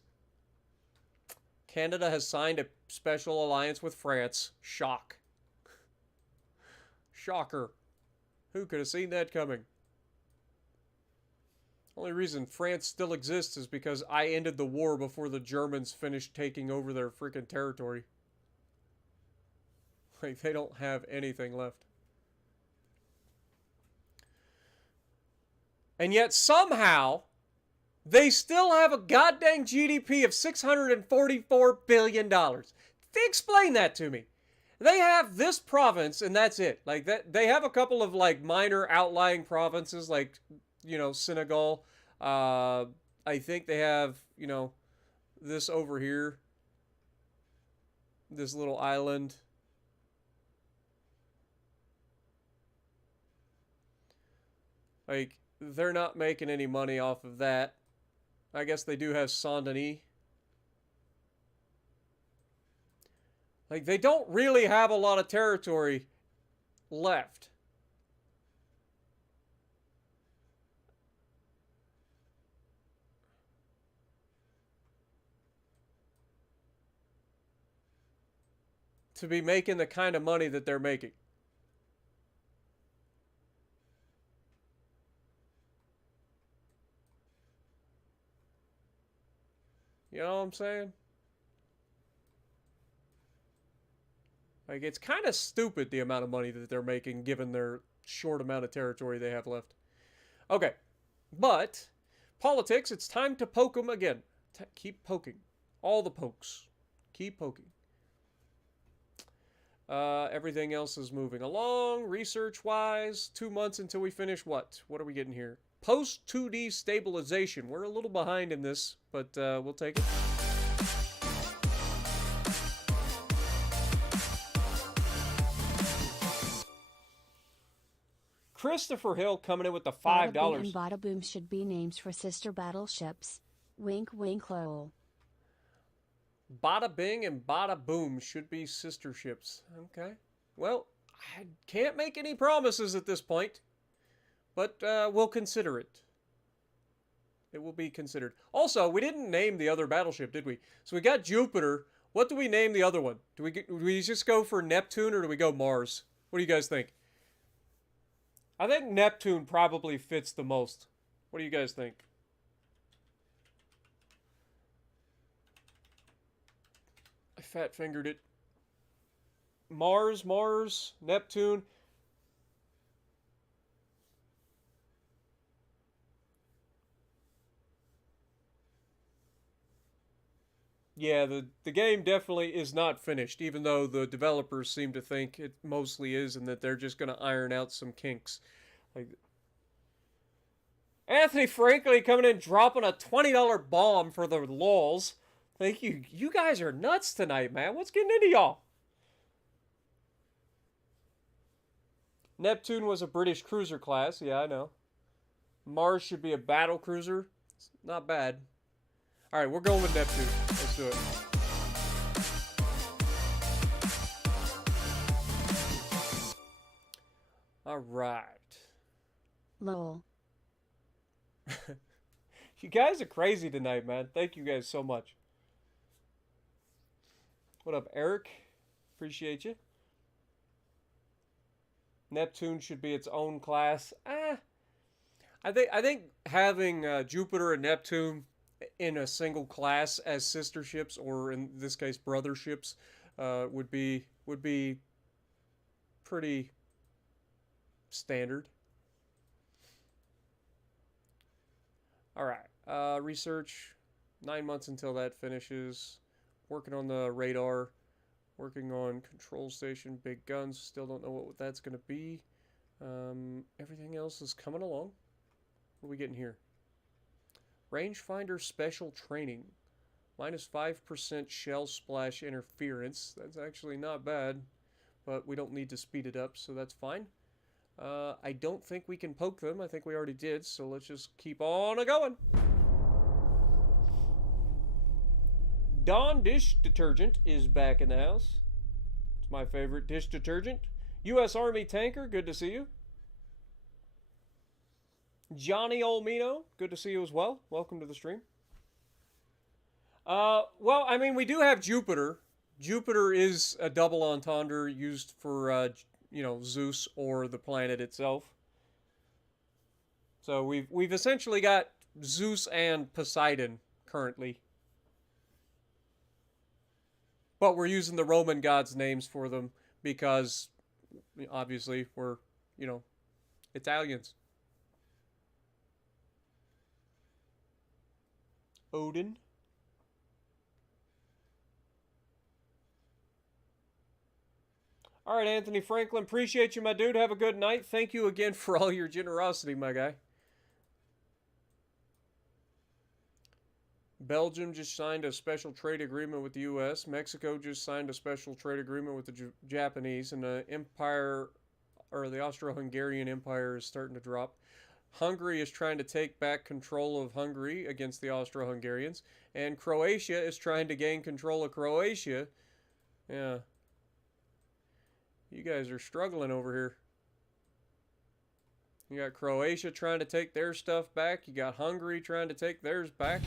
Canada has signed a special alliance with France. Shock. Shocker. Who could have seen that coming? Only reason France still exists is because I ended the war before the Germans finished taking over their freaking territory. Like, they don't have anything left. And yet, somehow, they still have a goddamn GDP of $644 billion. Explain that to me. They have this province, and that's it. Like, that, they have a couple of, like, minor outlying provinces, like, you know, Senegal. I think they have, you know, this over here. This little island. Like, they're not making any money off of that. I guess they do have Saint-Denis. Like, they don't really have a lot of territory left. To be making the kind of money that they're making. You know what I'm saying? Like, it's kind of stupid the amount of money that they're making given their short amount of territory they have left. Okay, but politics, it's time to poke them again. Keep poking. All the pokes. Keep poking. Everything else is moving along, research-wise. 2 months until we finish what? What are we getting here? Post-2D stabilization. We're a little behind in this, but we'll take it. Christopher Hill coming in with the $5. Bada Bing and Bada Boom should be names for sister battleships. Wink wink lol. Bada Bing and Bada Boom should be sister ships. Okay. Well, I can't make any promises at this point, but we'll consider it. It will be considered. Also, we didn't name the other battleship, did we? So we got Jupiter. What do we name the other one? Do we just go for Neptune or do we go Mars? What do you guys think? I think Neptune probably fits the most. What do you guys think? I fat fingered it. Mars, Neptune. Yeah, the game definitely is not finished, even though the developers seem to think it mostly is, and that they're just going to iron out some kinks. Like Anthony Franklin coming in dropping a $20 bomb for the lols. Thank you. You guys are nuts tonight, man. What's getting into y'all? Neptune was a British cruiser class. Yeah, I know. Mars should be a battle cruiser. It's not bad. All right, we're going with Neptune. Let's do it. All right. Lol. You guys are crazy tonight, man. Thank you guys so much. What up, Eric? Appreciate you. Neptune should be its own class. I think having Jupiter and Neptune in a single class as sister ships, or in this case brother ships, would be pretty standard. All right, research, 9 months until that finishes. Working on the radar, working on control station, big guns. Still don't know what that's going to be. Everything else is coming along. What are we getting here? Rangefinder special training. Minus 5% shell splash interference. That's actually not bad, but we don't need to speed it up, so that's fine. I don't think we can poke them. I think we already did, so let's just keep on a-going. Dawn Dish Detergent is back in the house. It's my favorite dish detergent. U.S. Army Tanker, good to see you. Johnny Olmino, good to see you as well. Welcome to the stream. Well, I mean, we do have Jupiter. Jupiter is a double entendre used for, Zeus or the planet itself. So we've essentially got Zeus and Poseidon currently. But we're using the Roman gods' names for them because, obviously, we're, Italians. Odin. All right, Anthony Franklin, appreciate you, my dude. Have a good night. Thank you again for all your generosity, my guy. Belgium just signed a special trade agreement with the U.S. Mexico just signed a special trade agreement with the Japanese, and the Empire, or the Austro-Hungarian Empire, is starting to drop. Hungary is trying to take back control of Hungary against the Austro-Hungarians, and Croatia is trying to gain control of Croatia. Yeah. You guys are struggling over here. You got Croatia trying to take their stuff back. You got Hungary trying to take theirs back.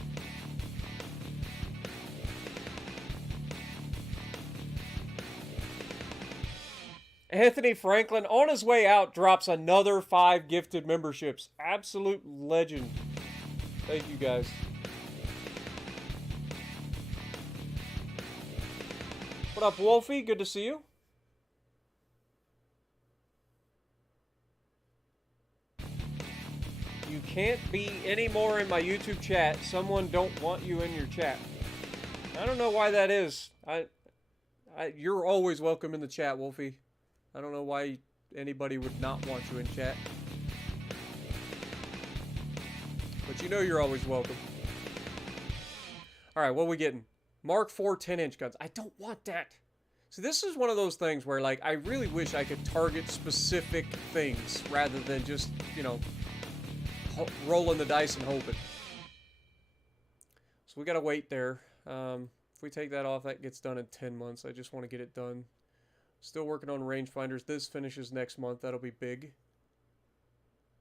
Anthony Franklin, on his way out, drops another 5 gifted memberships. Absolute legend. Thank you, guys. What up, Wolfie? Good to see you. You can't be any more in my YouTube chat. Someone don't want you in your chat. I don't know why that is. You're always welcome in the chat, Wolfie. I don't know why anybody would not want you in chat. But you know you're always welcome. Alright, what are we getting? Mark IV 10-inch guns. I don't want that. So this is one of those things where, like, I really wish I could target specific things rather than just, rolling the dice and hoping. So we gotta wait there. If we take that off, that gets done in 10 months. I just want to get it done. Still working on rangefinders. This finishes next month. That'll be big.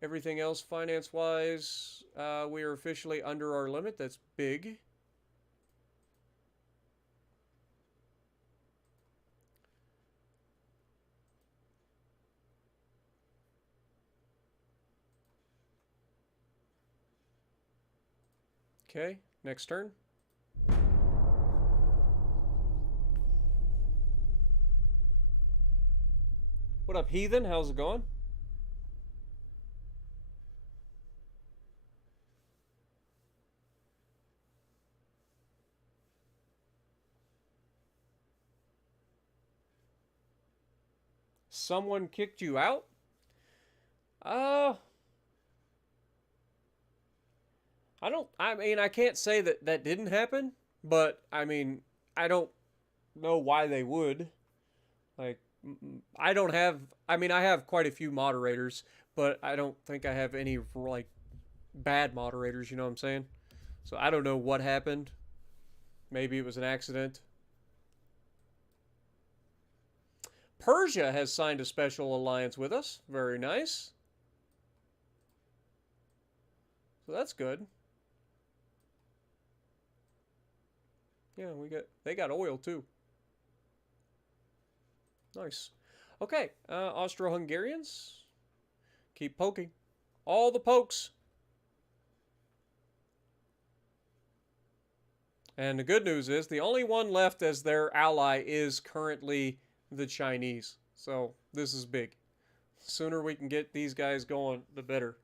Everything else, finance-wise, we are officially under our limit. That's big. Okay, next turn. What up, Heathen? How's it going? Someone kicked you out? Uh, I mean, I can't say that that didn't happen, but I mean, I don't know why they would. Like, I don't have, I mean, I have quite a few moderators, but I don't think I have any, like, bad moderators, you know what I'm saying? So I don't know what happened. Maybe it was an accident. Persia has signed a special alliance with us. Very nice. So that's good. Yeah, they got oil too. Nice. Okay, Austro-Hungarians. Keep poking. All the pokes. And the good news is the only one left as their ally is currently the Chinese. So this is big. The sooner we can get these guys going, the better.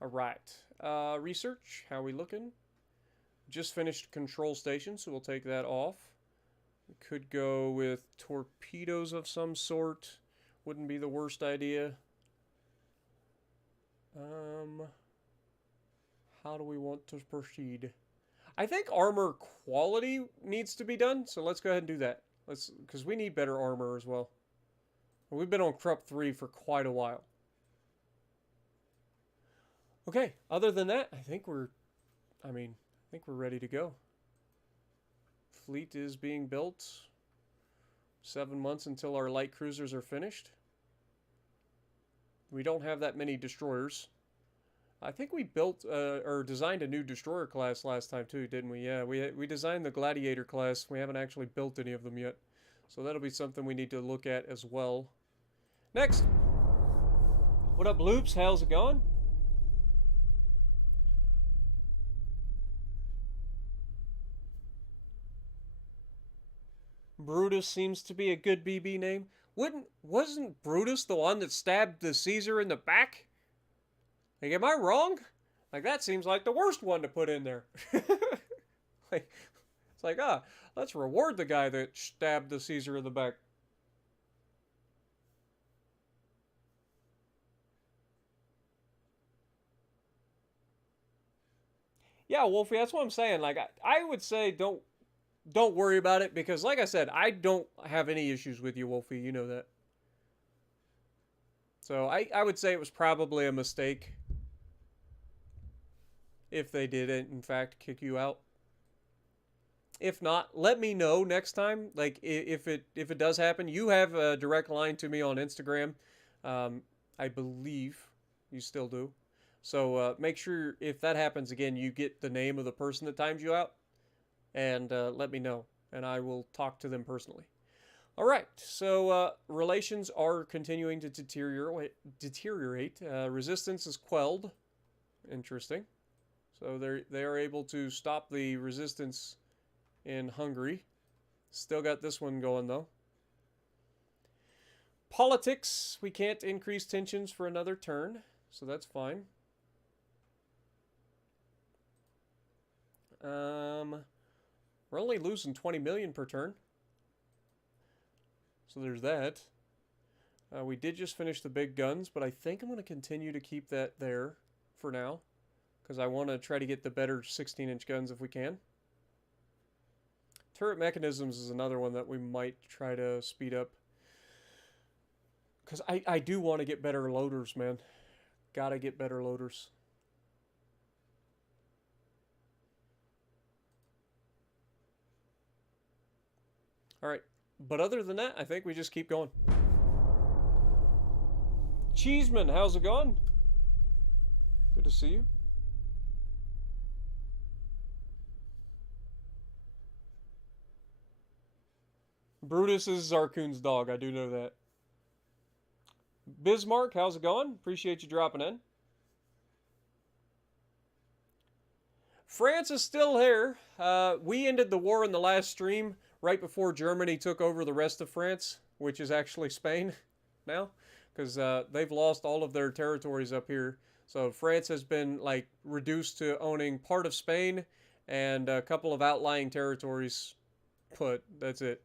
All right. Research. How we looking? Just finished control station, so we'll take that off. We could go with torpedoes of some sort. Wouldn't be the worst idea. How do we want to proceed? I think armor quality needs to be done, so let's go ahead and do that. Because we need better armor as well. We've been on Krupp 3 for quite a while. Okay, other than that, I think we're ready to go. Fleet is being built. 7 months until our light cruisers are finished. We don't have that many destroyers. I think we built or designed a new destroyer class last time too, didn't we? Yeah, we designed the Gladiator class. We haven't actually built any of them yet. So that'll be something we need to look at as well. Next. What up, Loops? How's it going? Brutus seems to be a good BB name. Wasn't Brutus the one that stabbed the Caesar in the back? Like, am I wrong? Like, that seems like the worst one to put in there. Like, it's like, let's reward the guy that stabbed the Caesar in the back. Yeah, Wolfie, that's what I'm saying. Like, I would say don't worry about it because, like I said, I don't have any issues with you, Wolfie. You know that. So I would say it was probably a mistake if they did, in fact, kick you out. If not, let me know next time. Like, if it does happen, you have a direct line to me on Instagram. I believe you still do. So make sure if that happens again, you get the name of the person that timed you out, and let me know, and I will talk to them personally. All right, so relations are continuing to deteriorate. Resistance is quelled. Interesting. So they are able to stop the resistance in Hungary. Still got this one going though. Politics, we can't increase tensions for another turn, so that's fine. We're only losing 20 million per turn. So there's that. We did just finish the big guns, but I think I'm going to continue to keep that there for now. Because I want to try to get the better 16-inch guns if we can. Turret mechanisms is another one that we might try to speed up. Because I do want to get better loaders, man. Gotta get better loaders. Alright, but other than that, I think we just keep going. Cheeseman, how's it going? Good to see you. Brutus is Zarkoon's dog, I do know that. Bismarck, how's it going? Appreciate you dropping in. France is still here. We ended the war in the last stream right before Germany took over the rest of France, which is actually Spain now, because they've lost all of their territories up here. So France has been like reduced to owning part of Spain and a couple of outlying territories. But that's it.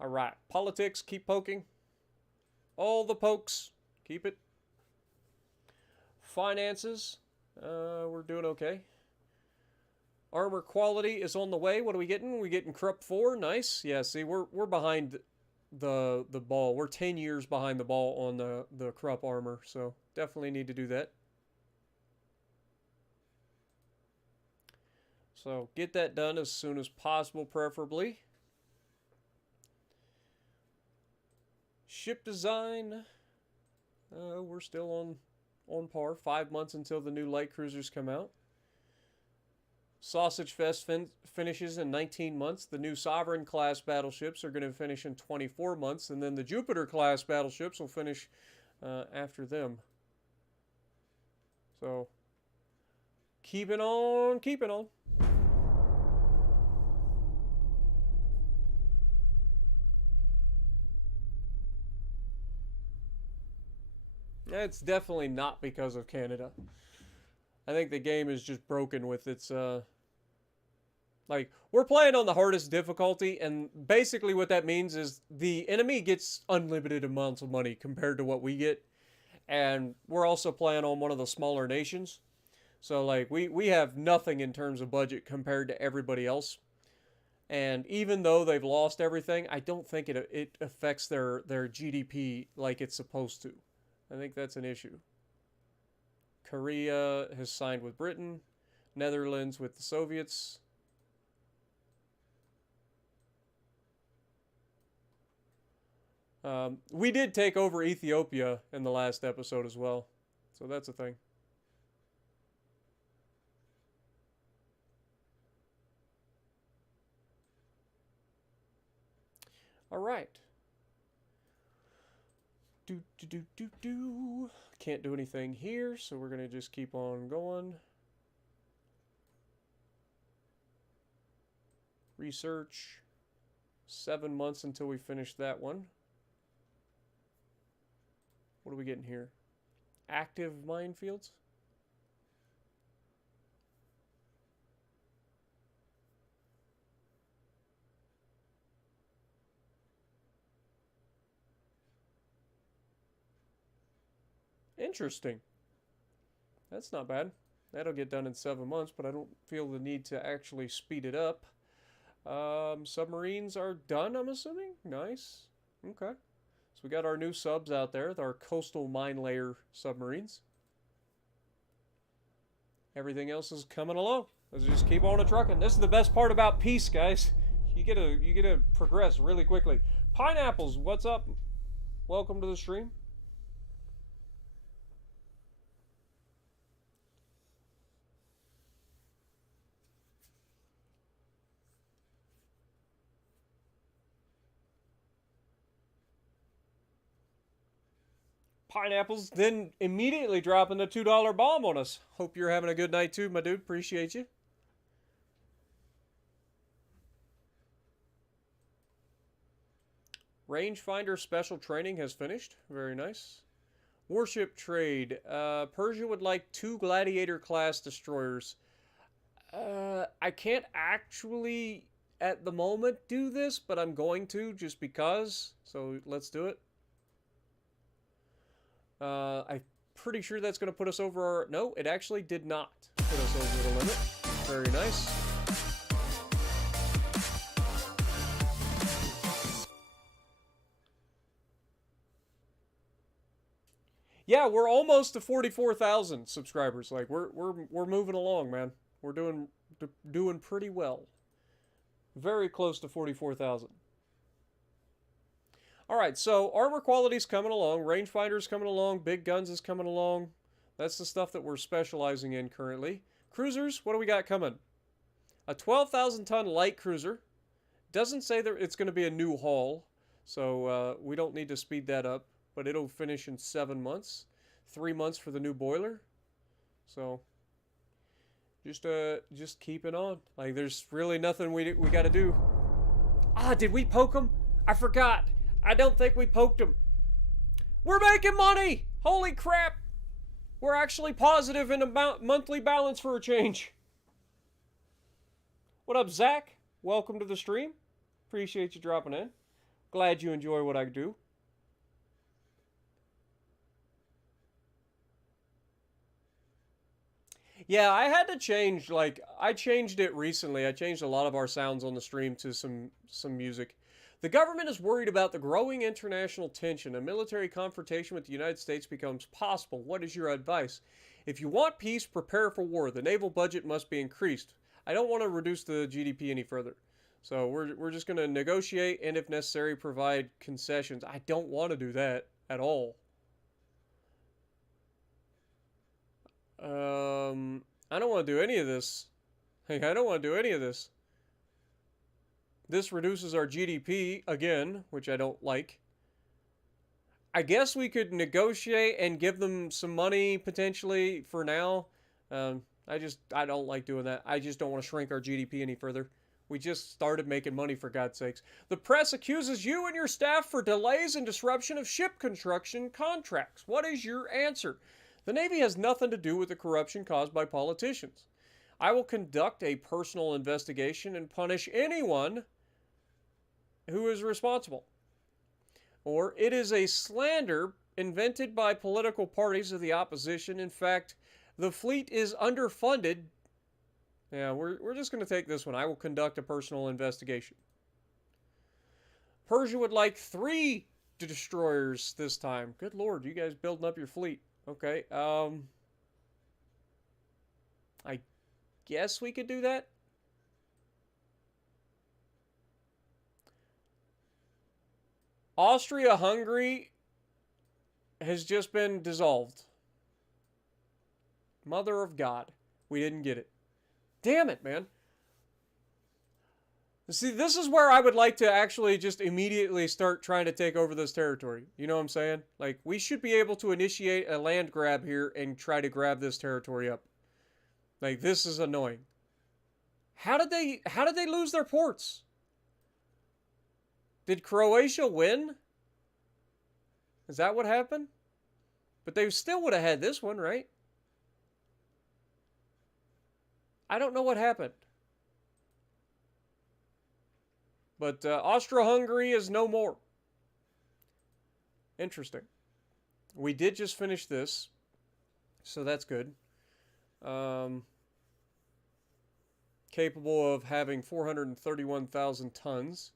All right, politics, keep poking. All the pokes, keep it. Finances, we're doing okay. Armor quality is on the way. What are we getting? We're getting Krupp 4. Nice. Yeah, see, we're behind the ball. We're 10 years behind the ball on the Krupp armor, so definitely need to do that. So get that done as soon as possible, preferably. Ship design. We're still on par. 5 months until the new light cruisers come out. Sausage Fest finishes in 19 months. The new Sovereign class battleships are going to finish in 24 months, and then the Jupiter class battleships will finish after them. So, keeping on, keeping on. It's definitely not because of Canada. I think the game is just broken with its, like, we're playing on the hardest difficulty, and basically what that means is the enemy gets unlimited amounts of money compared to what we get, and we're also playing on one of the smaller nations. So, like, we have nothing in terms of budget compared to everybody else. And even though they've lost everything, I don't think it affects their GDP like it's supposed to. I think that's an issue. Korea has signed with Britain. Netherlands with the Soviets. We did take over Ethiopia in the last episode as well. So that's a thing. All right. Can't do anything here, so we're going to just keep on going. Research. 7 months until we finish that one. What are we getting here? Active minefields? Interesting. That's not bad. That'll get done in 7 months, but I don't feel the need to actually speed it up. Submarines are done, I'm assuming? Nice. Okay. So we got our new subs out there, our coastal mine layer submarines. Everything else is coming along. Let's just keep on a trucking. This is the best part about peace, guys. You get to progress really quickly. Pineapples, what's up? Welcome to the stream. Pineapples, then immediately dropping the $2 bomb on us. Hope you're having a good night too, my dude. Appreciate you. Rangefinder special training has finished. Very nice. Warship trade. Persia would like 2 Gladiator class destroyers. I can't actually at the moment do this, but I'm going to just because. So let's do it. I'm pretty sure that's going to put us over our... No, it actually did not put us over the limit. Very nice. Yeah, we're almost to 44,000 subscribers. Like we're moving along, man. We're doing pretty well. Very close to 44,000. All right, so armor quality's coming along, rangefinder's coming along, big guns is coming along. That's the stuff that we're specializing in currently. Cruisers, what do we got coming? A 12,000 ton light cruiser. Doesn't say that it's going to be a new hull, so we don't need to speed that up, but it'll finish in 7 months. 3 months for the new boiler. So just keep it on. Like, there's really nothing we got to do. Ah, did we poke them? I forgot. I don't think we poked them. We're making money! Holy crap! We're actually positive in a monthly balance for a change. What up, Zach? Welcome to the stream. Appreciate you dropping in. Glad you enjoy what I do. Yeah, I had to change, like, I changed it recently. I changed a lot of our sounds on the stream to some music. The government is worried about the growing international tension. A military confrontation with the United States becomes possible. What is your advice? If you want peace, prepare for war. The naval budget must be increased. I don't want to reduce the GDP any further. So we're just going to negotiate and, if necessary, provide concessions. I don't want to do that at all. I don't want to do any of this. Hey, I don't want to do any of this. This reduces our GDP again, which I don't like. I guess we could negotiate and give them some money potentially for now. I don't like doing that. I just don't want to shrink our GDP any further. We just started making money, for God's sakes. The press accuses you and your staff for delays and disruption of ship construction contracts. What is your answer? The Navy has nothing to do with the corruption caused by politicians. I will conduct a personal investigation and punish anyone who is responsible. Or, it is a slander invented by political parties of the opposition. In fact, the fleet is underfunded. Yeah, we're just going to take this one. I will conduct a personal investigation. Persia would like 3 destroyers this time. Good lord, you guys building up your fleet. Okay, I guess we could do that. Austria-Hungary has just been dissolved. Mother of God. We didn't get it. Damn it, man. See, this is where I would like to actually just immediately start trying to take over this territory. You know what I'm saying? Like, we should be able to initiate a land grab here and try to grab this territory up. Like, this is annoying. How did they lose their ports? Did Croatia win? Is that what happened? But they still would have had this one, right? I don't know what happened. But Austro-Hungary is no more. Interesting. We did just finish this, so that's good. Capable of having 431,000 tons.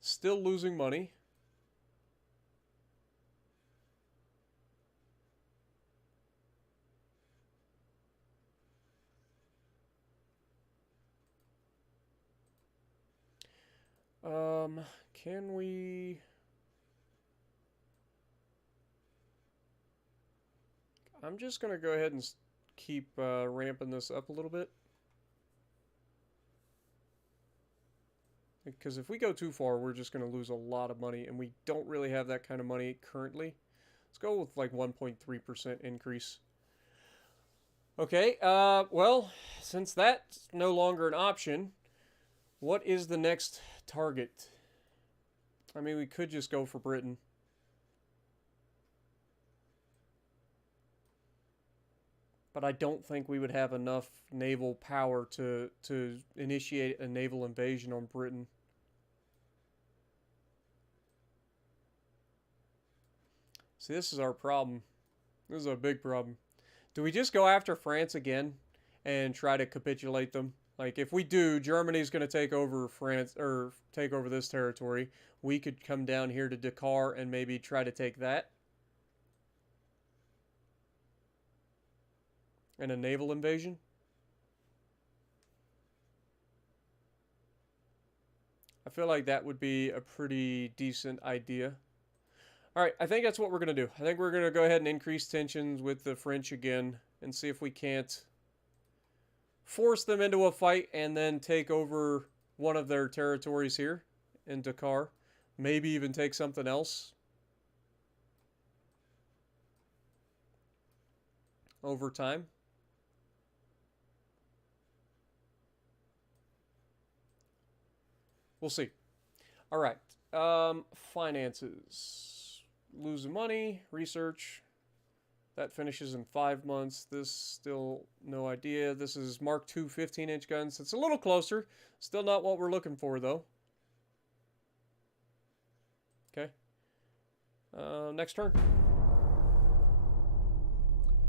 Still losing money. Can we... I'm just going to go ahead and keep ramping this up a little bit. Because if we go too far, we're just going to lose a lot of money, and we don't really have that kind of money currently. Let's go with like 1.3% increase. Okay, well, since that's no longer an option, what is the next target? I mean, we could just go for Britain. But I don't think we would have enough naval power to initiate a naval invasion on Britain. See, this is our problem. This is a big problem. Do we just go after France again and try to capitulate them? Like, if we do, Germany's going to take over France, or take over this territory. We could come down here to Dakar and maybe try to take that. And a naval invasion. I feel like that would be a pretty decent idea. Alright, I think that's what we're going to do. I think we're going to go ahead and increase tensions with the French again and see if we can't force them into a fight and then take over one of their territories here in Dakar. Maybe even take something else. over time. We'll see. All right. Finances. Losing money. Research. That finishes in 5 months. This, still no idea. This is Mark II 15-inch guns. It's a little closer. Still not what we're looking for, though. Okay. Next turn.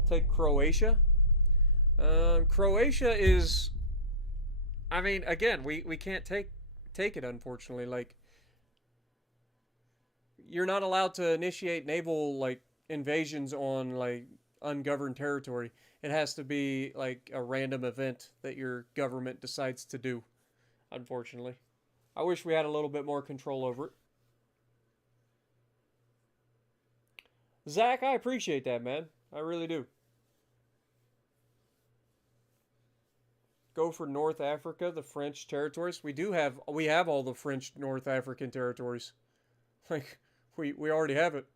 Take Croatia. Croatia is... I mean, again, we can't take it, unfortunately. Like, you're not allowed to initiate naval, like, invasions on, like, ungoverned territory. It has to be, like, a random event that your government decides to do, unfortunately. I wish we had a little bit more control over it. Zach, I appreciate that, man. I really do. Go for North Africa, the French territories. We have all the French North African territories. Like, we already have it.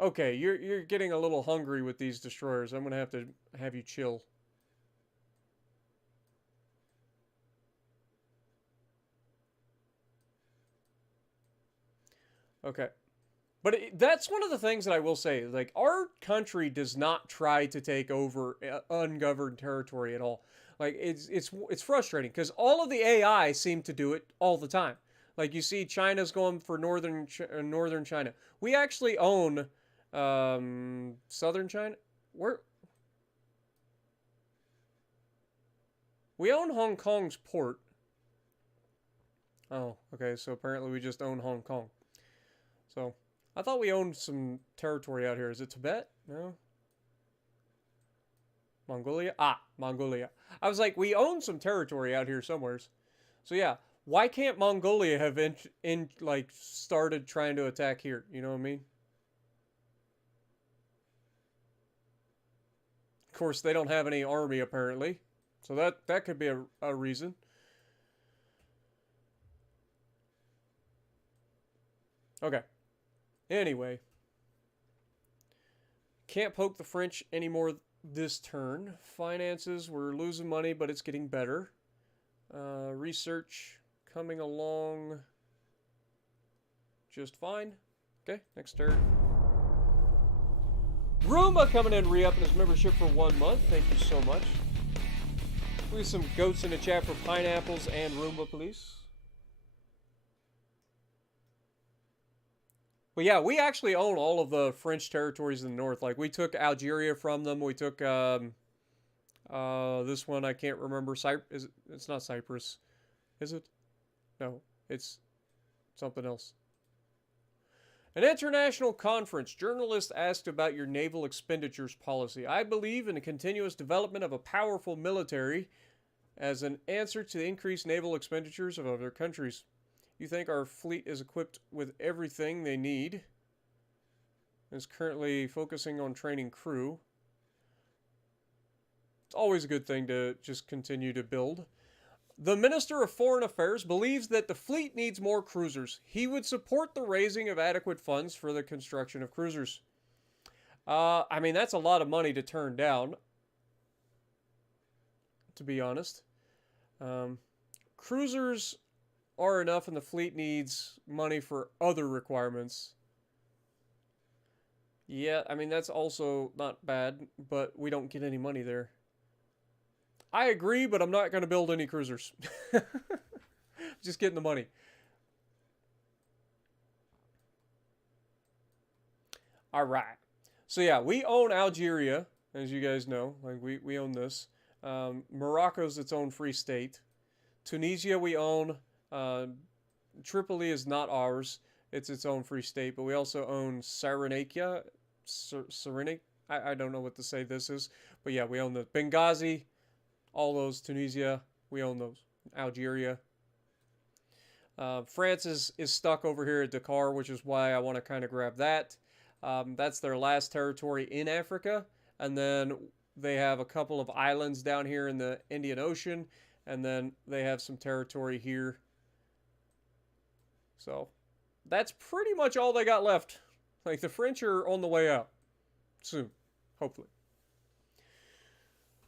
Okay, you're getting a little hungry with these destroyers. I'm gonna have you chill. Okay. But that's one of the things that I will say. Like, our country does not try to take over ungoverned territory at all. Like, it's frustrating because all of the AI seem to do it all the time. Like, you see China's going for northern China. We actually own southern China. We own Hong Kong's port. Oh, okay. So apparently we just own Hong Kong. So I thought we owned some territory out here. Is it Tibet? No. Mongolia? Ah, Mongolia. I was like, we own some territory out here somewheres. So yeah, why can't Mongolia have like started trying to attack here? You know what I mean? Of course, they don't have any army apparently, so that could be a reason. Okay. Anyway, can't poke the French anymore this turn. Finances, we're losing money, but it's getting better. Research coming along just fine. Okay, next turn. Roomba coming in, re-upping his membership for 1 month. Thank you so much. We have some goats in the chat for pineapples and Roomba, please. But yeah, we actually own all of the French territories in the north. Like, we took Algeria from them. We took this one I can't remember. It's not Cyprus, is it? No, it's something else. An international conference. Journalist asked about your naval expenditures policy. I believe in the continuous development of a powerful military as an answer to the increased naval expenditures of other countries. You think our fleet is equipped with everything they need? Is currently focusing on training crew. It's always a good thing to just continue to build. The Minister of Foreign Affairs believes that the fleet needs more cruisers. He would support the raising of adequate funds for the construction of cruisers. I mean, that's a lot of money to turn down, to be honest. Cruisers are enough, and the fleet needs money for other requirements. Yeah, I mean, that's also not bad, but we don't get any money there. I agree, but I'm not going to build any cruisers. Just getting the money. All right. So yeah, we own Algeria, as you guys know. Like, we own this. Morocco's its own free state. Tunisia we own. Tripoli is not ours. It's its own free state, but we also own Cyrenaica. Cyrenaica? I don't know what to say this is. But yeah, we own the Benghazi, all those. Tunisia, we own those. Algeria. France is stuck over here at Dakar, which is why I want to kind of grab that. That's their last territory in Africa. And then they have a couple of islands down here in the Indian Ocean. And then they have some territory here. So that's pretty much all they got left. Like, the French are on the way out soon, hopefully.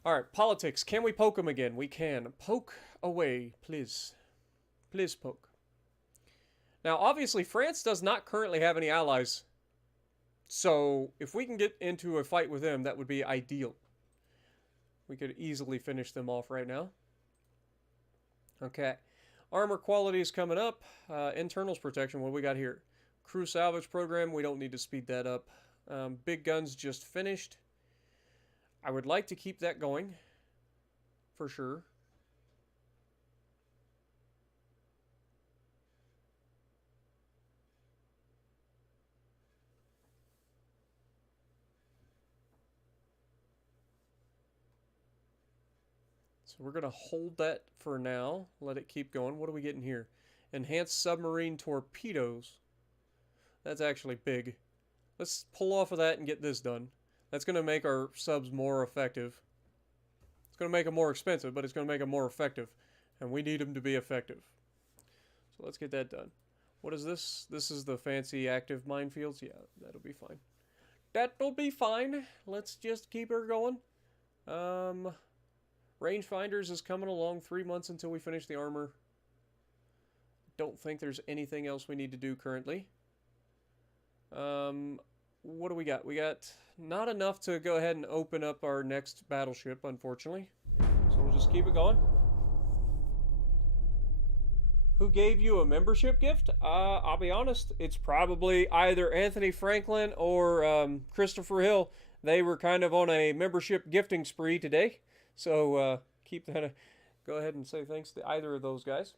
All right, politics. Can we poke them again? We can. Poke away, please. Please poke. Now, obviously, France does not currently have any allies. So, if we can get into a fight with them, that would be ideal. We could easily finish them off right now. Okay. Armor quality is coming up. Internals protection, what do we got here? Crew salvage program, we don't need to speed that up. Big guns just finished. I would like to keep that going, for sure. So we're going to hold that for now. Let it keep going. What are we getting here? Enhanced submarine torpedoes. That's actually big. Let's pull off of that and get this done. That's going to make our subs more effective. It's going to make them more expensive, but it's going to make them more effective. And we need them to be effective. So let's get that done. What is this? This is the fancy active minefields. Yeah, that'll be fine. That'll be fine. Let's just keep her going. Rangefinders is coming along. 3 months until we finish the armor. Don't think there's anything else we need to do currently. What do we got? We got not enough to go ahead and open up our next battleship, unfortunately. So we'll just keep it going. Who gave you a membership gift? I'll be honest. It's probably either Anthony Franklin or Christopher Hill. They were kind of on a membership gifting spree today. So keep that. Go ahead and say thanks to either of those guys.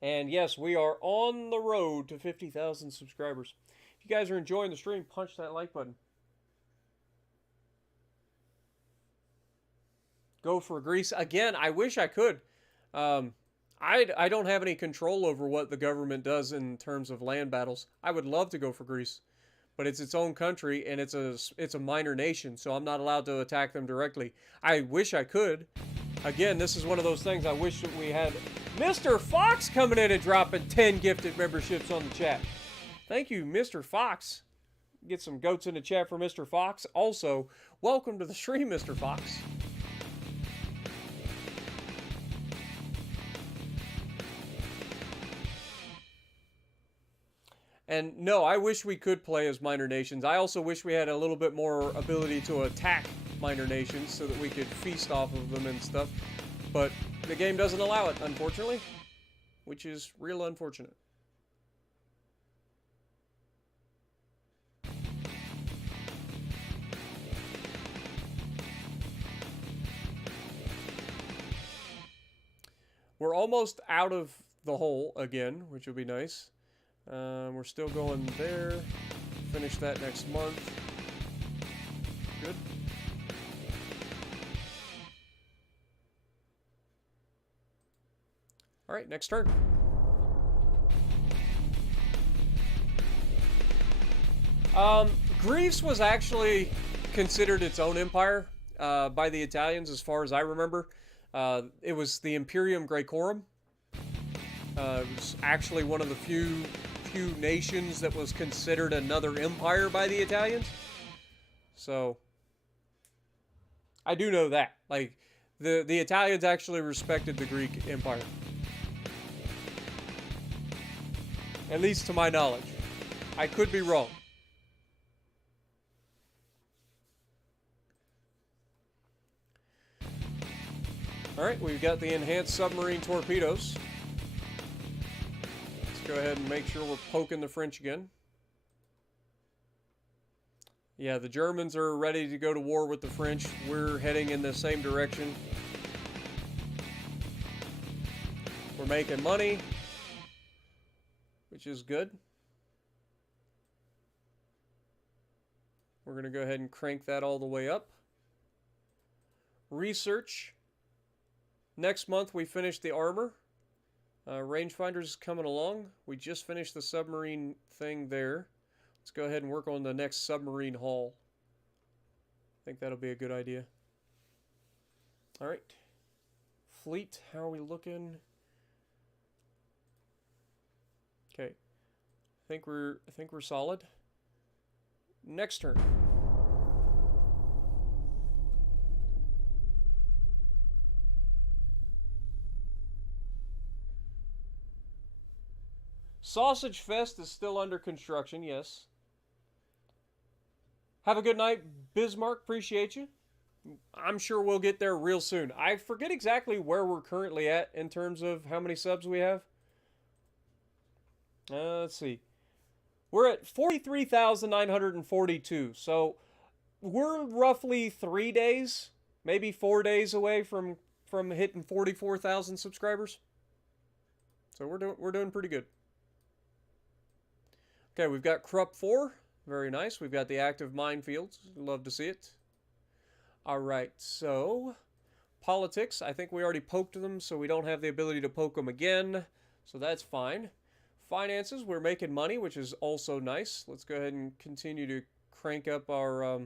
And yes, we are on the road to 50,000 subscribers. If you guys are enjoying the stream, punch that like button. Go for Greece. Again, I wish I could. I don't have any control over what the government does in terms of land battles. I would love to go for Greece, but it's its own country and it's a minor nation, so I'm not allowed to attack them directly. I wish I could. Again, this is one of those things I wish that we had. Mr. Fox coming in and dropping 10 gifted memberships on the chat. Thank you, Mr. Fox. Get some goats in the chat for Mr. Fox. Also, welcome to the stream, Mr. Fox. And no, I wish we could play as minor nations. I also wish we had a little bit more ability to attack minor nations so that we could feast off of them and stuff. But the game doesn't allow it, unfortunately, which is real unfortunate. We're almost out of the hole again, which will be nice. We're still going there. Finish that next month. Good. All right, next turn. Greece was actually considered its own empire by the Italians, as far as I remember. It was the Imperium Graecorum. It was actually one of the few nations that was considered another empire by the Italians. So I do know that. Like the Italians actually respected the Greek Empire. At least to my knowledge. I could be wrong. Alright, we've got the enhanced submarine torpedoes. Let's go ahead and make sure we're poking the French again. Yeah, the Germans are ready to go to war with the French. We're heading in the same direction. We're making money, which is good. We're going to go ahead and crank that all the way up. Research. Next month we finish the armor. Rangefinders is coming along. We just finished the submarine thing there. Let's go ahead and work on the next submarine hull. I think that'll be a good idea. All right. Fleet, how are we looking? Okay. I think we're solid. Next turn. Sausage Fest is still under construction, yes. Have a good night, Bismarck. Appreciate you. I'm sure we'll get there real soon. I forget exactly where we're currently at in terms of how many subs we have. Let's see. We're at 43,942. So we're roughly 3 days, maybe 4 days away from hitting 44,000 subscribers. So we're doing pretty good. Okay, we've got Krupp 4. Very nice. We've got the active minefields. Love to see it. All right, so politics. I think we already poked them, so we don't have the ability to poke them again. So that's fine. Finances, we're making money, which is also nice. Let's go ahead and continue to crank up our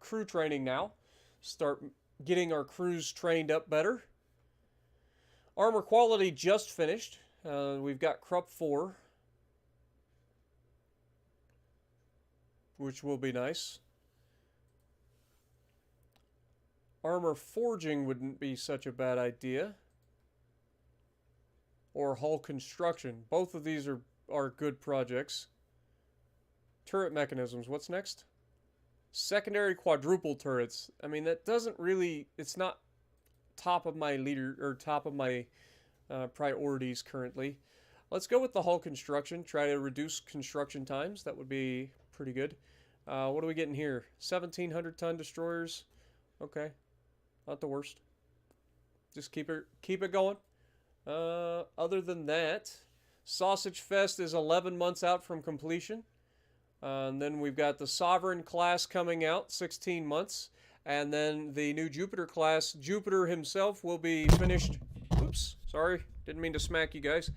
crew training now. Start getting our crews trained up better. Armor quality just finished. We've got Krupp 4, which will be nice. Armor forging wouldn't be such a bad idea. Or hull construction. Both of these are good projects. Turret mechanisms. What's next? Secondary quadruple turrets. I mean, that doesn't really... It's not top of my priorities currently. Let's go with the hull construction. Try to reduce construction times. That would be pretty good. What are we getting here? 1,700 ton destroyers. Okay. Not the worst. Just keep it going. Other than that, Sausage Fest is 11 months out from completion. And then we've got the Sovereign class coming out, 16 months. And then the new Jupiter class, Jupiter himself will be finished. Oops, sorry, didn't mean to smack you guys.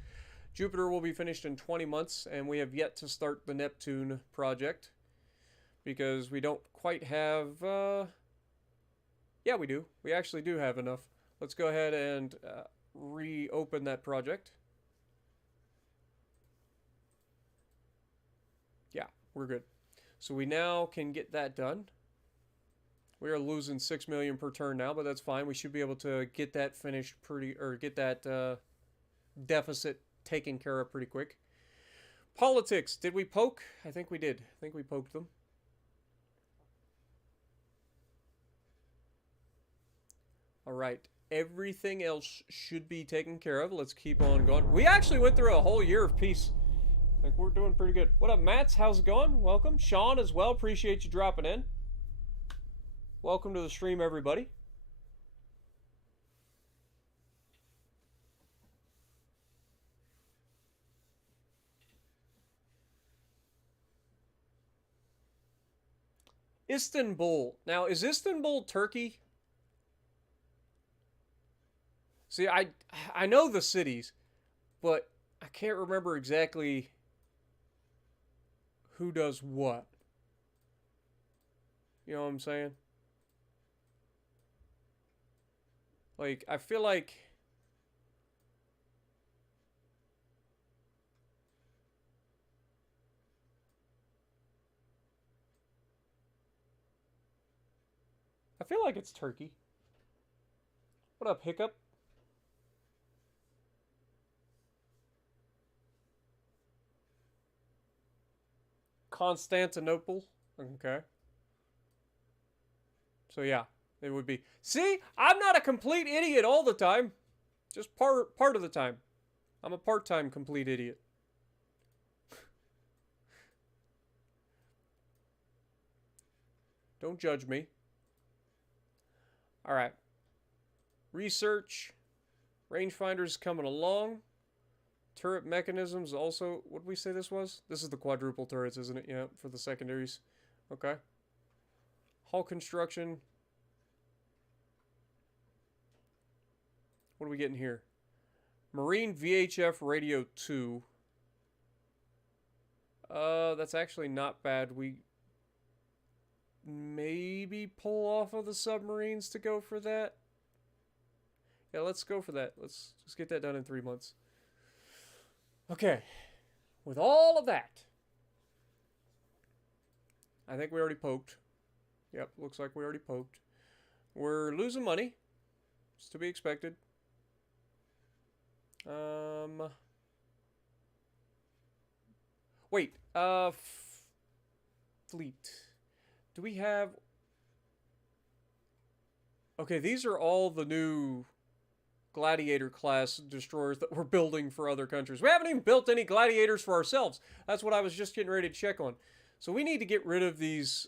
Jupiter will be finished in 20 months, and we have yet to start the Neptune project. Because we don't quite have... Yeah, we do. We actually do have enough. Let's go ahead and reopen that project. Yeah, we're good. So we now can get that done. We are losing 6 million per turn now, but that's fine. We should be able to get that finished get that deficit taken care of pretty quick. Politics. Did we poke? I think we did. I think we poked them. All right, everything else should be taken care of. Let's keep on going. We actually went through a whole year of peace. I think we're doing pretty good. What up, Mats? How's it going? Welcome. Sean as well. Appreciate you dropping in. Welcome to the stream, everybody. Istanbul. Now, is Istanbul Turkey? See, I know the cities, but I can't remember exactly who does what. You know what I'm saying? Like, I feel like... I feel like it's Turkey. What up, Hiccup? Constantinople. Okay. So yeah, it would be. See, I'm not a complete idiot all the time. Just part of the time. I'm a part-time complete idiot. Don't judge me. All right. Research. Rangefinder's coming along. Turret mechanisms also. What did we say this was? This is the quadruple turrets, isn't it? Yeah, for the secondaries. Okay. Hull construction. What are we getting here? Marine VHF Radio 2. That's actually not bad. We maybe pull off of the submarines to go for that. Yeah, let's go for that. Let's just get that done in 3 months. Okay, with all of that, I think we already poked. Yep, looks like we already poked. We're losing money. It's to be expected. Wait, fleet. Do we have... Okay, these are all the new Gladiator class destroyers that we're building for other countries. We haven't even built any Gladiators for ourselves. That's what I was just getting ready to check on. So we need to get rid of these,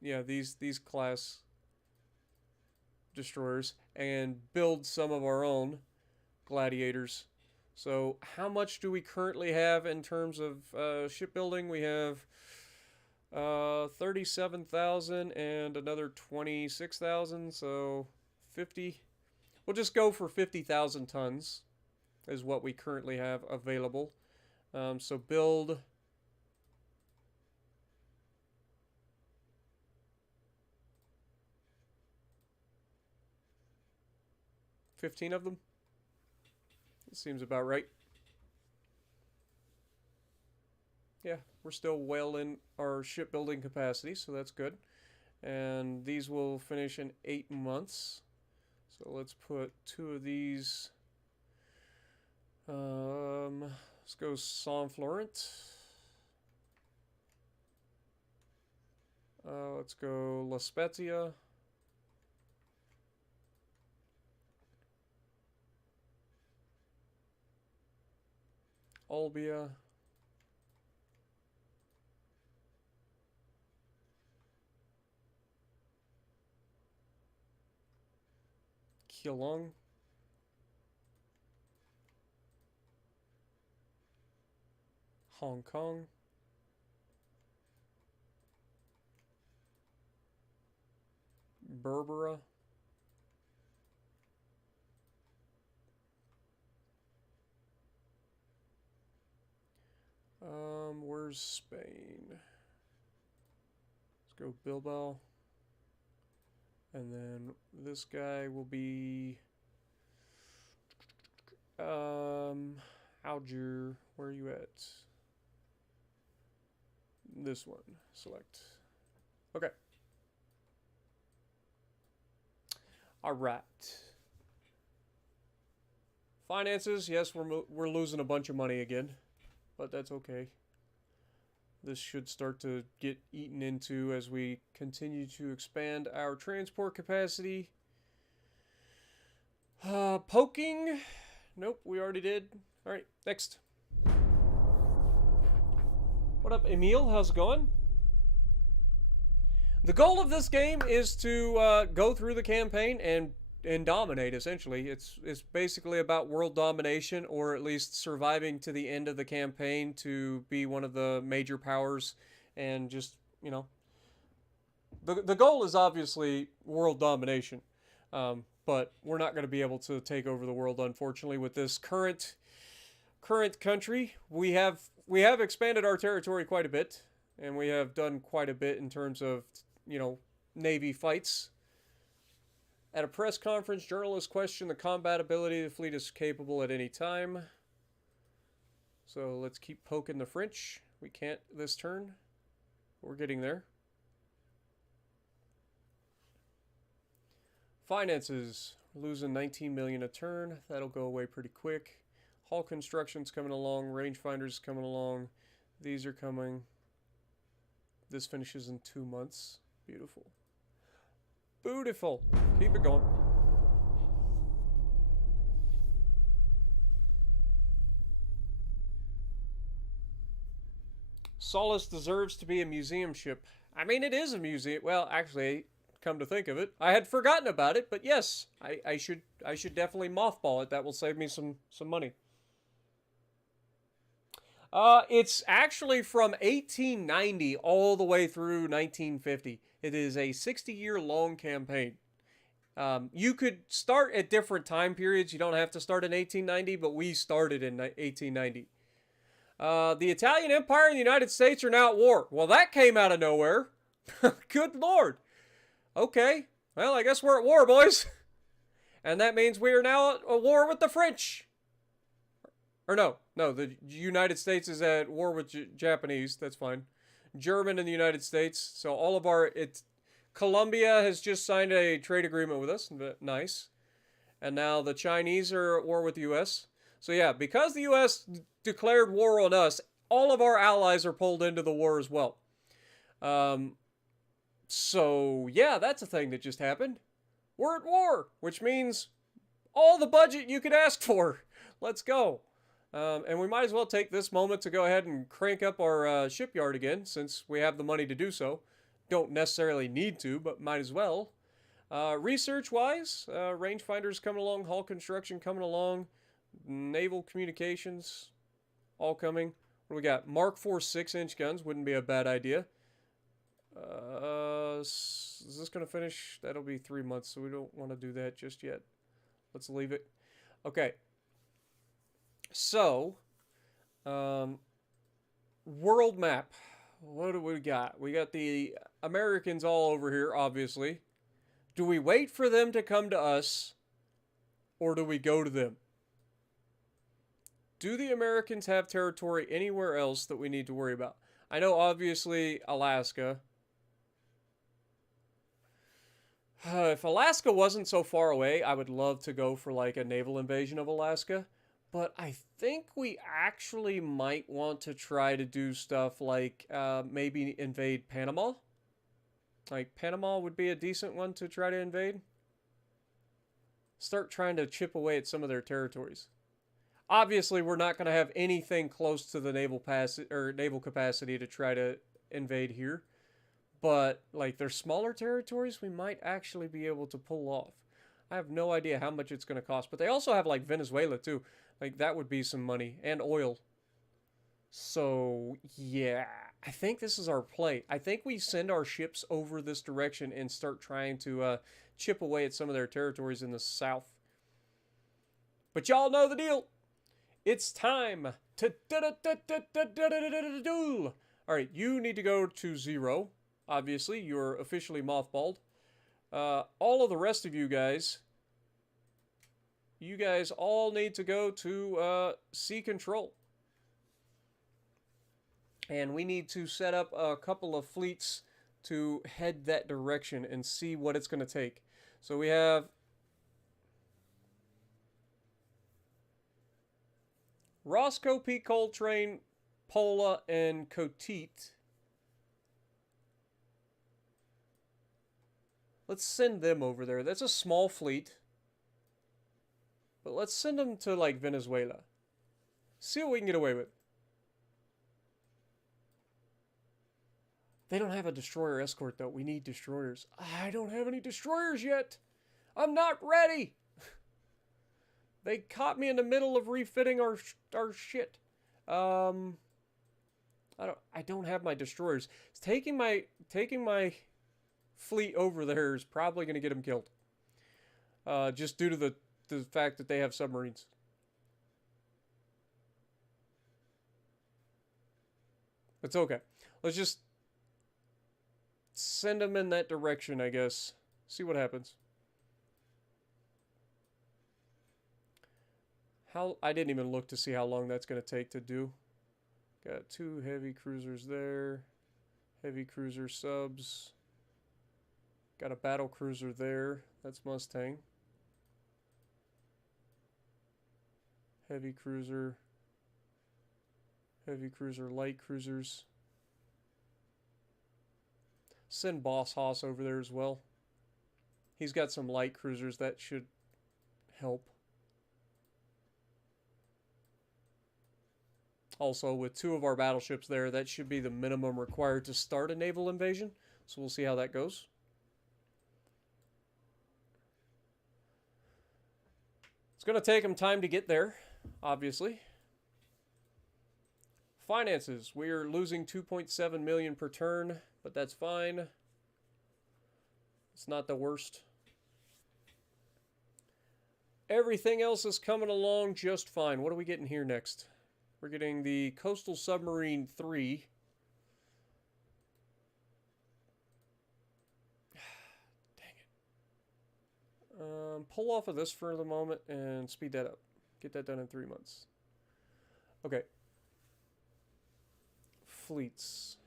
these class destroyers and build some of our own Gladiators. So how much do we currently have in terms of shipbuilding? We have 37,000 and another 26,000, so 50. We'll just go for 50,000 tons is what we currently have available. So build 15 of them. It seems about right. Yeah, we're still well in our shipbuilding capacity, so that's good. And these will finish in 8 months. So let's put 2 of these. Let's go Saint Florent. Let's go La Spezia. Olbia. Keelung. Hong Kong. Berbera. Where's Spain? Let's go Bilbao. And then this guy will be Algier. Where are you at? This one. Select. Okay. All right. Finances. Yes, we're losing a bunch of money again, but that's okay. This should start to get eaten into as we continue to expand our transport capacity. Poking. Nope, we already did. All right, next. What up, Emil? How's it going? The goal of this game is to go through the campaign and dominate, essentially. It's basically about world domination, or at least surviving to the end of the campaign to be one of the major powers, and just, you know, the goal is obviously world domination, but we're not going to be able to take over the world, unfortunately, with this current country. We have expanded our territory quite a bit, and we have done quite a bit in terms of, you know, Navy fights. At a press conference, journalists questioned the combat ability of the fleet is capable at any time. So let's keep poking the French. We can't this turn. We're getting there. Finances. Losing 19 million a turn. That'll go away pretty quick. Hull construction's coming along. Rangefinders coming along. These are coming. This finishes in 2 months. Beautiful. Beautiful. Keep it going. Solace deserves to be a museum ship. I mean, it is a museum. Well, actually, come to think of it, I had forgotten about it. But yes, I should definitely mothball it. That will save me some money. It's actually from 1890 all the way through 1950. It is a 60-year-long campaign. You could start at different time periods. You don't have to start in 1890, but we started in 1890. The Italian Empire and the United States are now at war. Well, that came out of nowhere. Good Lord. Okay. Well, I guess we're at war, boys. And that means we are now at war with the French. Or no, the United States is at war with Japanese. That's fine. German and the United States. So all of Colombia has just signed a trade agreement with us. Nice. And now the Chinese are at war with the U.S. So yeah, because the U.S. declared war on us, all of our allies are pulled into the war as well. So, yeah, that's a thing that just happened. We're at war, which means all the budget you could ask for. Let's go. And we might as well take this moment to go ahead and crank up our shipyard again, since we have the money to do so. Don't necessarily need to, but might as well. Research-wise, rangefinders coming along, hull construction coming along, naval communications all coming. What do we got? Mark IV 6-inch guns wouldn't be a bad idea. Is this going to finish? That'll be 3 months, so we don't want to do that just yet. Let's leave it. Okay. So, world map. What do we got? We got the Americans all over here, obviously. Do we wait for them to come to us, or do we go to them? Do the Americans have territory anywhere else that we need to worry about? I know, obviously, Alaska. If Alaska wasn't so far away, I would love to go for like a naval invasion of Alaska. But I think we actually might want to try to do stuff like maybe invade Panama. Like Panama would be a decent one to try to invade. Start trying to chip away at some of their territories. Obviously, we're not going to have anything close to the naval capacity to try to invade here. But like their smaller territories, we might actually be able to pull off. I have no idea how much it's going to cost. But they also have like Venezuela too. Like that would be some money. And oil. So yeah, I think this is our play. I think we send our ships over this direction and start trying to chip away at some of their territories in the south. But y'all know the deal. It's time to duel. All right, you need to go to 0. Obviously, you're officially mothballed. All of the rest of you guys all need to go to sea control. And we need to set up a couple of fleets to head that direction and see what it's going to take. So we have Roscoe P. Coltrane, Pola, and Cotit. Let's send them over there. That's a small fleet. But let's send them to, like, Venezuela. See what we can get away with. They don't have a destroyer escort, though. We need destroyers. I don't have any destroyers yet. I'm not ready. They caught me in the middle of refitting our shit. I don't have my destroyers. Taking my fleet over there is probably going to get them killed. Just due to the fact that they have submarines. It's okay. Let's just send them in that direction, I guess. See what happens. I didn't even look to see how long that's going to take to do. Got 2 heavy cruisers there. Heavy cruiser subs. Got a battle cruiser there. That's Mustang. Heavy cruiser. Heavy cruiser, light cruisers. Send Boss Hoss over there as well. He's got some light cruisers that should help. Also, with 2 of our battleships there, that should be the minimum required to start a naval invasion. So we'll see how that goes. It's going to take them time to get there, obviously. Finances. We are losing 2.7 million per turn, but that's fine. It's not the worst. Everything else is coming along just fine. What are we getting here next? We're getting the Coastal Submarine 3. Dang it. Pull off of this for the moment and speed that up. Get that done in 3 months. Okay. Fleets.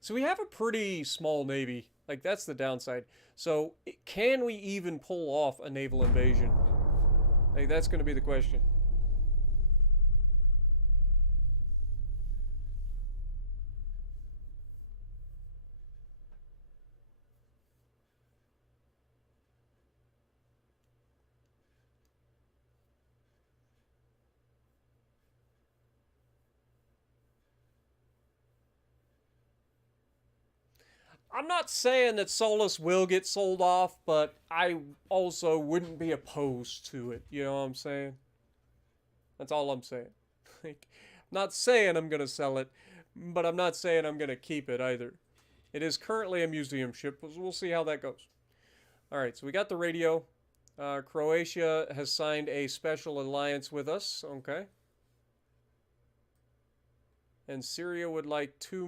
So we have a pretty small navy. Like, that's the downside. So, can we even pull off a naval invasion? Like, that's going to be the question. I'm not saying that Solus will get sold off, but I also wouldn't be opposed to it. You know what I'm saying? That's all I'm saying. Like, I'm not saying I'm gonna sell it, but I'm not saying I'm gonna keep it either. It is currently a museum ship, but we'll see how that goes. All right, so we got the radio. Croatia has signed a special alliance with us. Okay. And Syria would like two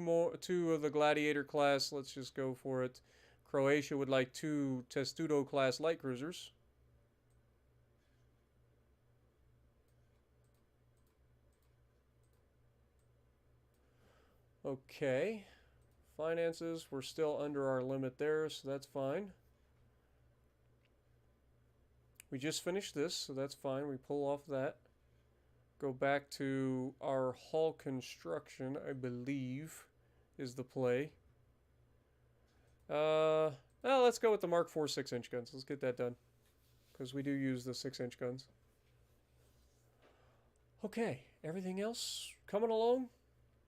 of the Gladiator class. Let's just go for it. Croatia would like 2 Testudo class light cruisers. Okay. Finances, we're still under our limit there, so that's fine. We just finished this, so that's fine. We pull off that. Go back to our hull construction, I believe, is the play. Well, let's go with the Mark IV 6-inch guns. Let's get that done. Because we do use the 6-inch guns. Okay, everything else coming along?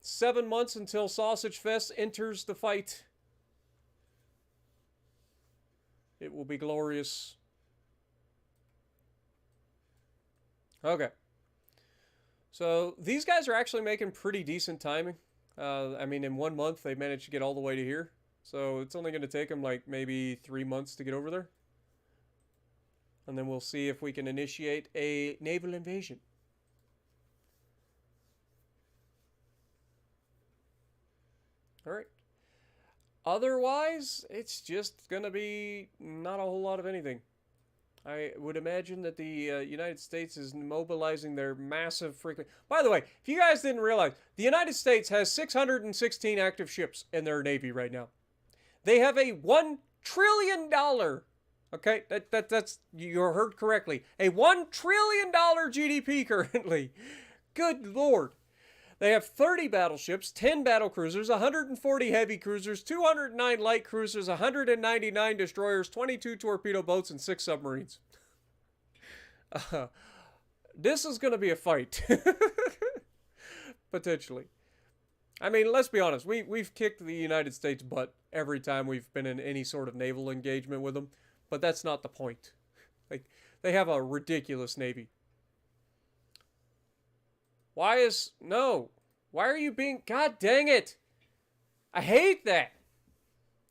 7 months until Sausage Fest enters the fight. It will be glorious. Okay. So these guys are actually making pretty decent timing. I mean, in 1 month, they managed to get all the way to here. So it's only going to take them like maybe 3 months to get over there. And then we'll see if we can initiate a naval invasion. All right. Otherwise, it's just going to be not a whole lot of anything. I would imagine that the United States is mobilizing their massive freaking... By the way, if you guys didn't realize, the United States has 616 active ships in their Navy right now. They have a $1 trillion... Okay, that's... You heard correctly. A $1 trillion GDP currently. Good Lord. They have 30 battleships, 10 battle cruisers, 140 heavy cruisers, 209 light cruisers, 199 destroyers, 22 torpedo boats, and 6 submarines. This is going to be a fight. Potentially. I mean, let's be honest. We've kicked the United States' butt every time we've been in any sort of naval engagement with them. But that's not the point. Like, they have a ridiculous navy. No. Why are you being... God dang it. I hate that.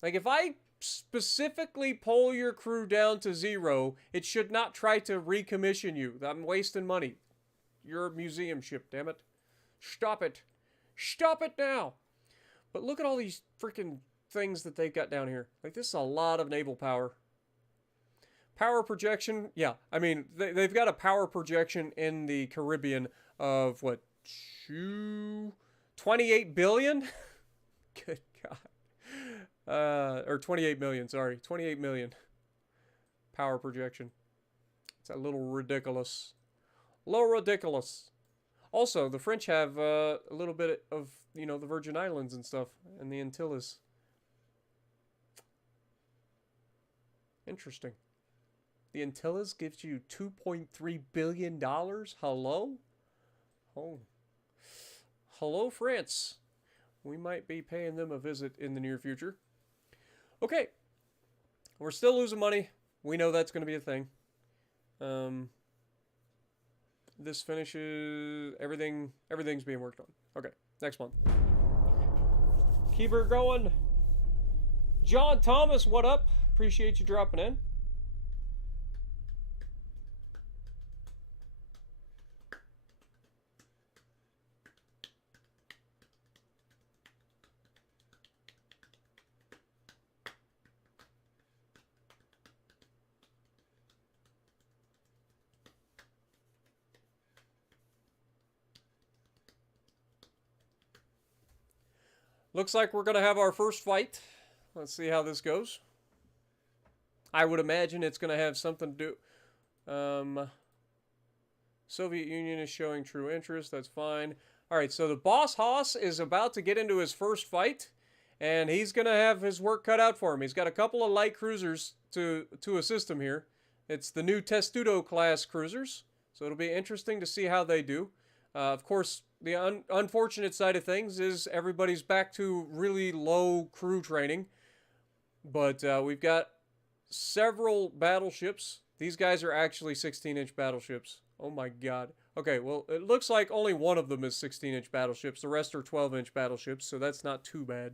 Like, if I specifically pull your crew down to 0, it should not try to recommission you. I'm wasting money. You're a museum ship, damn it. Stop it. Stop it now. But look at all these freaking things that they've got down here. Like, this is a lot of naval power. Power projection, yeah. I mean, they've got a power projection in the Caribbean of, what, 28 billion? Good God. Or 28 million, sorry. 28 million power projection. It's a little ridiculous. Also, the French have a little bit of, you know, the Virgin Islands and stuff, and the Antilles. Interesting. The Antilles gives you $2.3 billion? Hello? Oh. Hello, France. We might be paying them a visit in the near future. Okay. We're still losing money. We know that's going to be a thing. This finishes... Everything's being worked on. Okay. Next one. Keep her going. John Thomas, what up? Appreciate you dropping in. Looks like we're going to have our first fight. Let's see how this goes. I would imagine it's going to have something to do... Soviet Union is showing true interest. That's fine. All right, so the Boss Hoss is about to get into his first fight, and he's going to have his work cut out for him. He's got a couple of light cruisers to assist him here. It's the new Testudo class cruisers, so it'll be interesting to see how they do. Of course, the unfortunate side of things is everybody's back to really low crew training, But we've got several battleships. These guys are actually 16-inch battleships. Oh my god. Okay, well, it looks like only one of them is 16-inch battleships. The rest are 12-inch battleships, so that's not too bad.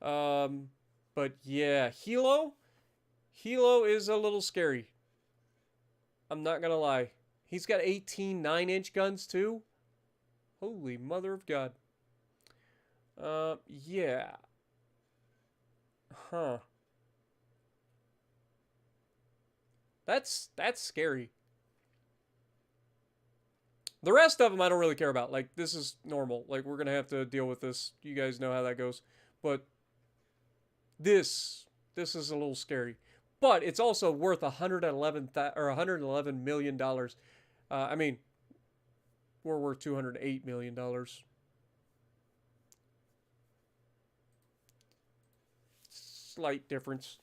But yeah, Hilo is a little scary. I'm not gonna lie. He's got 18 9-inch guns too. Holy mother of God. Yeah. Huh. That's scary. The rest of them I don't really care about. Like, this is normal. Like, we're gonna have to deal with this. You guys know how that goes. But this is a little scary. But it's also worth $111 million. I mean, we're worth $208 million. Slight difference.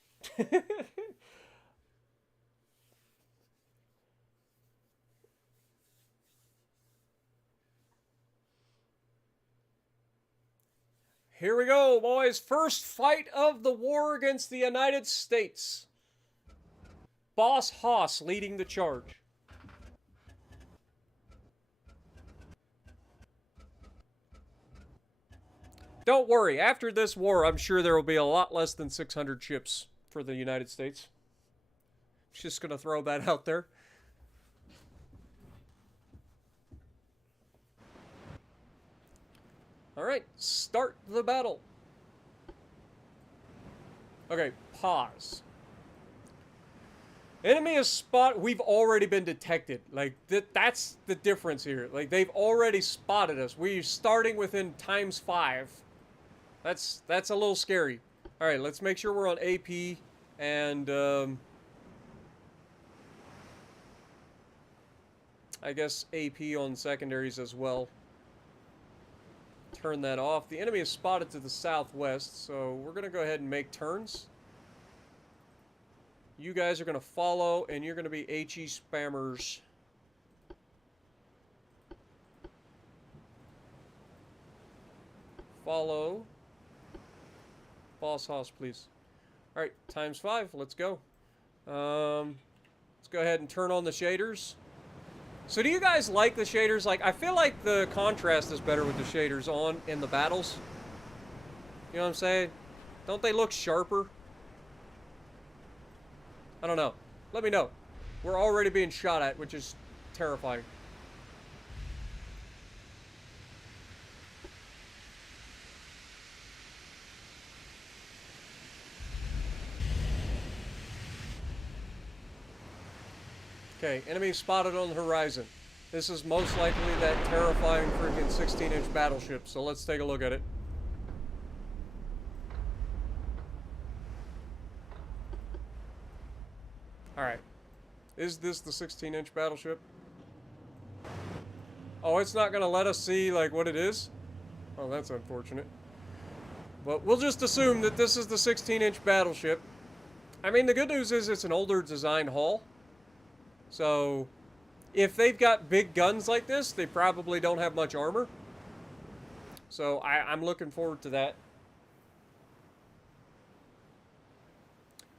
Here we go, boys. First fight of the war against the United States. Boss Haas leading the charge. Don't worry, after this war, I'm sure there will be a lot less than 600 ships for the United States. Just gonna throw that out there. Alright, start the battle. Okay, pause. Enemy is spot. We've already been detected. Like, that's the difference here. Like, they've already spotted us. We're starting within ×5. That's a little scary. Alright, let's make sure we're on AP and, I guess AP on secondaries as well. Turn that off. The enemy is spotted to the southwest, so we're going to go ahead and make turns. You guys are going to follow, and you're going to be HE spammers. Follow. Boss Haas, please. Alright, ×5. Let's go. Let's go ahead and turn on the shaders. So do you guys like the shaders? Like, I feel like the contrast is better with the shaders on in the battles. You know what I'm saying? Don't they look sharper? I don't know. Let me know. We're already being shot at, which is terrifying. Okay, enemy spotted on the horizon. This is most likely that terrifying freaking 16-inch battleship, so let's take a look at it. Alright. Is this the 16-inch battleship? Oh, it's not gonna let us see, like, what it is? Oh, that's unfortunate. But we'll just assume that this is the 16-inch battleship. I mean, the good news is it's an older design hull. So, if they've got big guns like this, they probably don't have much armor. So, I'm looking forward to that.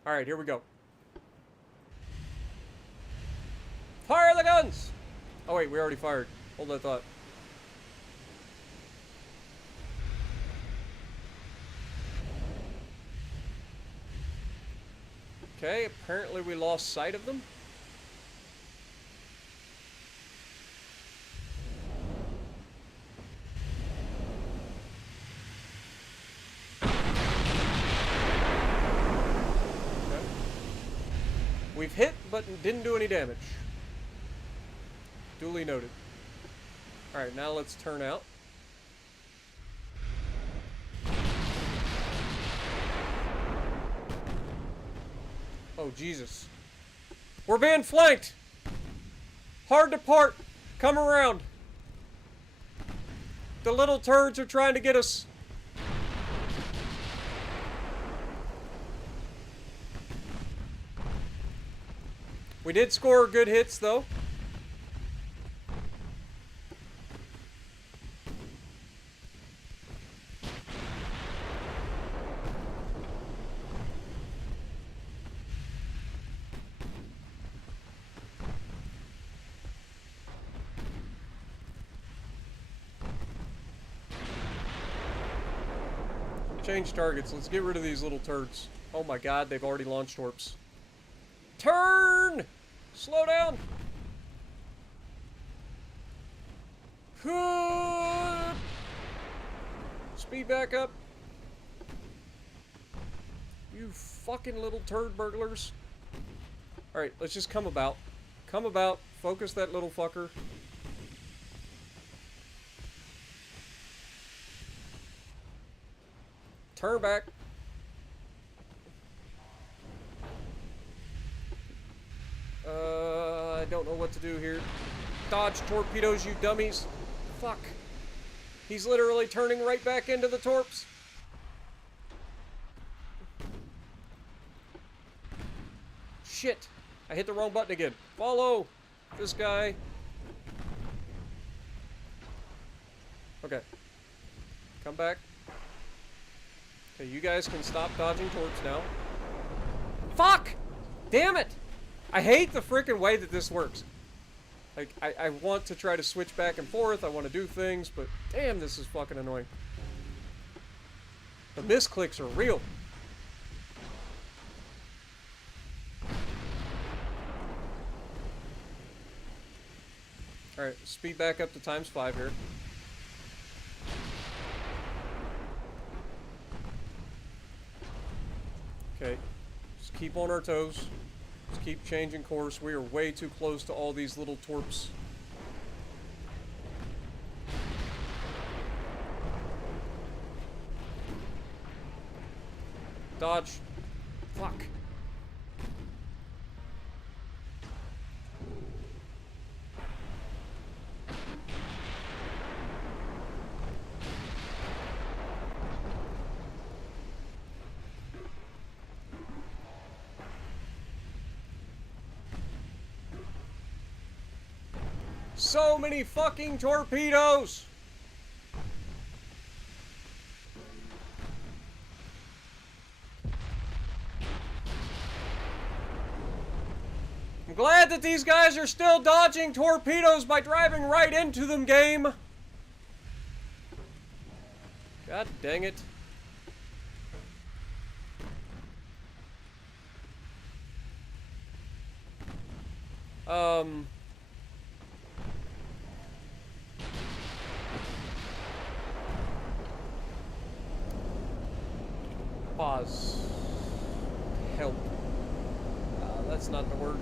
Alright, here we go. Fire the guns! Oh wait, we already fired. Hold that thought. Okay, apparently we lost sight of them. We've hit, but didn't do any damage. Duly noted. Alright, now let's turn out. Oh, Jesus. We're being flanked! Hard to part! Come around! The little turds are trying to get us. We did score good hits, though. Change targets. Let's get rid of these little turds. Oh my god, they've already launched torps. Turn! Slow down! Speed back up. You fucking little turd burglars. Alright, let's just come about. Come about. Focus that little fucker. Turn back. I don't know what to do here. Dodge torpedoes, you dummies. Fuck. He's literally turning right back into the torps. Shit. I hit the wrong button again. Follow this guy. Okay. Come back. Okay, you guys can stop dodging torps now. Fuck! Damn it! I hate the freaking way that this works. Like, I want to try to switch back and forth. I want to do things, but damn, this is fucking annoying. The misclicks are real. Alright, speed back up to ×5 here. Okay, just keep on our toes. Just keep changing course. We are way too close to all these little torps. Dodge. Fuck. So many fucking torpedoes! I'm glad that these guys are still dodging torpedoes by driving right into them, game. God dang it. Pause. Help. That's not the word.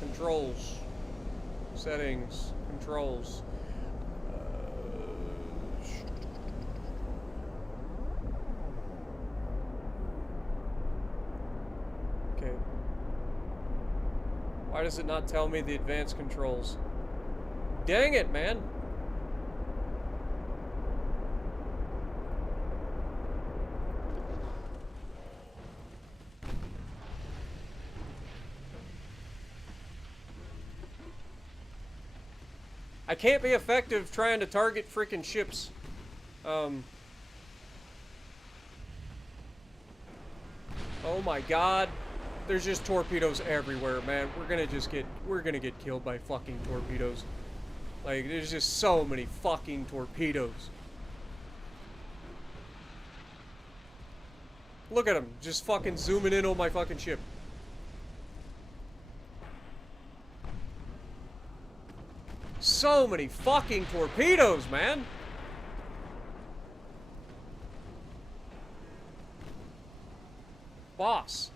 Controls. Settings. Controls. Okay. Why does it not tell me the advanced controls? Dang it, man. I can't be effective trying to target freaking ships. Oh my god. There's just torpedoes everywhere, man. We're gonna get killed by fucking torpedoes. Like, there's just so many fucking torpedoes. Look at them, just fucking zooming in on my fucking ship. So many fucking torpedoes, man! Boss.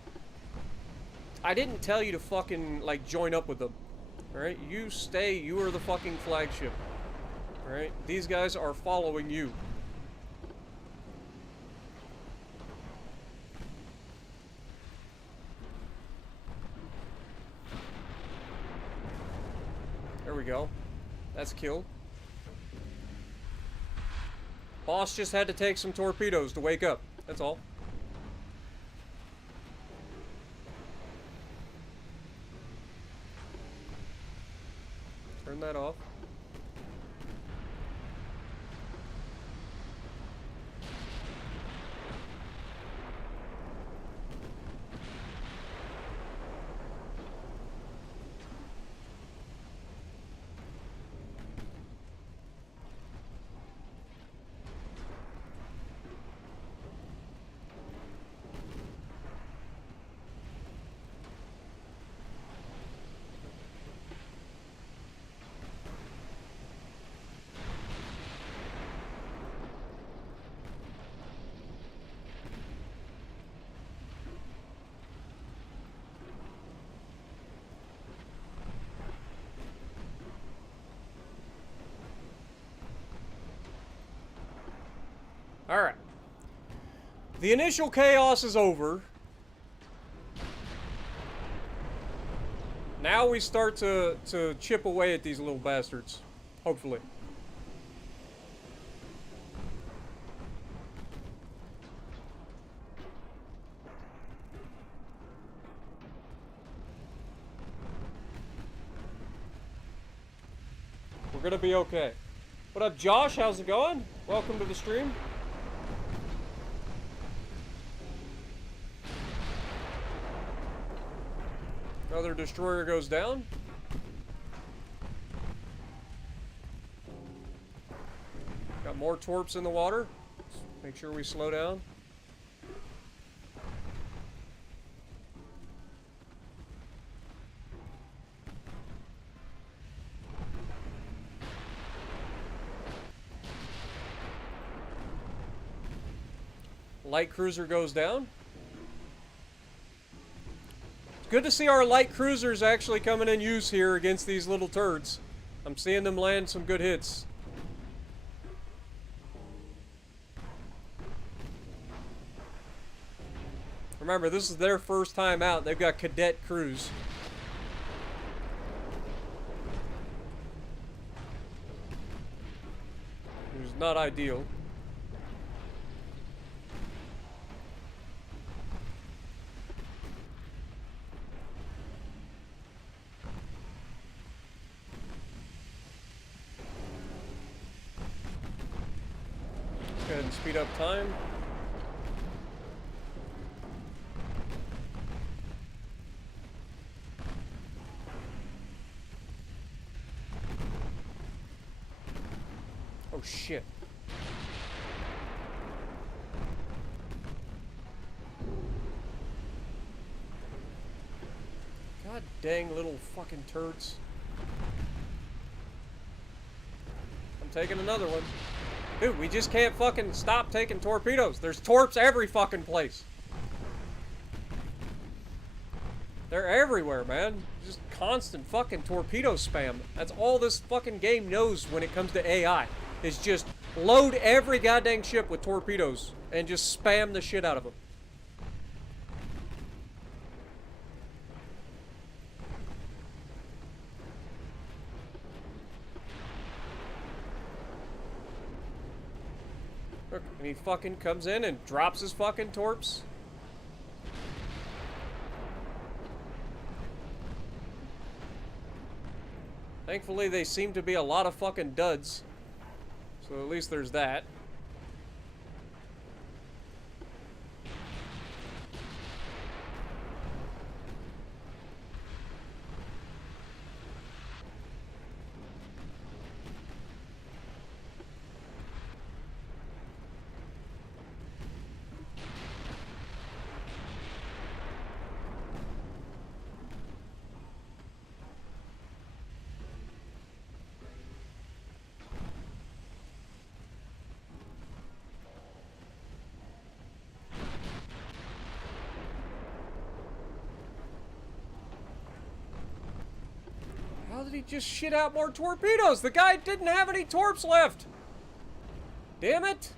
I didn't tell you to fucking, like, join up with them. Alright? You stay, you are the fucking flagship. Alright? These guys are following you. There we go. That's a kill. Boss just had to take some torpedoes to wake up. That's all. Turn that off. Alright. The initial chaos is over. Now we start to chip away at these little bastards. Hopefully. We're gonna be okay. What up, Josh? How's it going? Welcome to the stream. Another destroyer goes down. Got more torps in the water. Let's make sure we slow down. Light cruiser goes down. Good to see our light cruisers actually coming in use here against these little turds. I'm seeing them land some good hits. Remember, this is their first time out. They've got cadet crews. Which is not ideal. Go ahead and speed up time. Oh shit. God dang little fucking turds. I'm taking another one. Dude, we just can't fucking stop taking torpedoes. There's torps every fucking place. They're everywhere, man. Just constant fucking torpedo spam. That's all this fucking game knows when it comes to AI. Is just load every goddamn ship with torpedoes and just spam the shit out of them. Look, and he fucking comes in and drops his fucking torps. Thankfully, they seem to be a lot of fucking duds. So at least there's that. How did he just shit out more torpedoes? The guy didn't have any torps left. Damn it.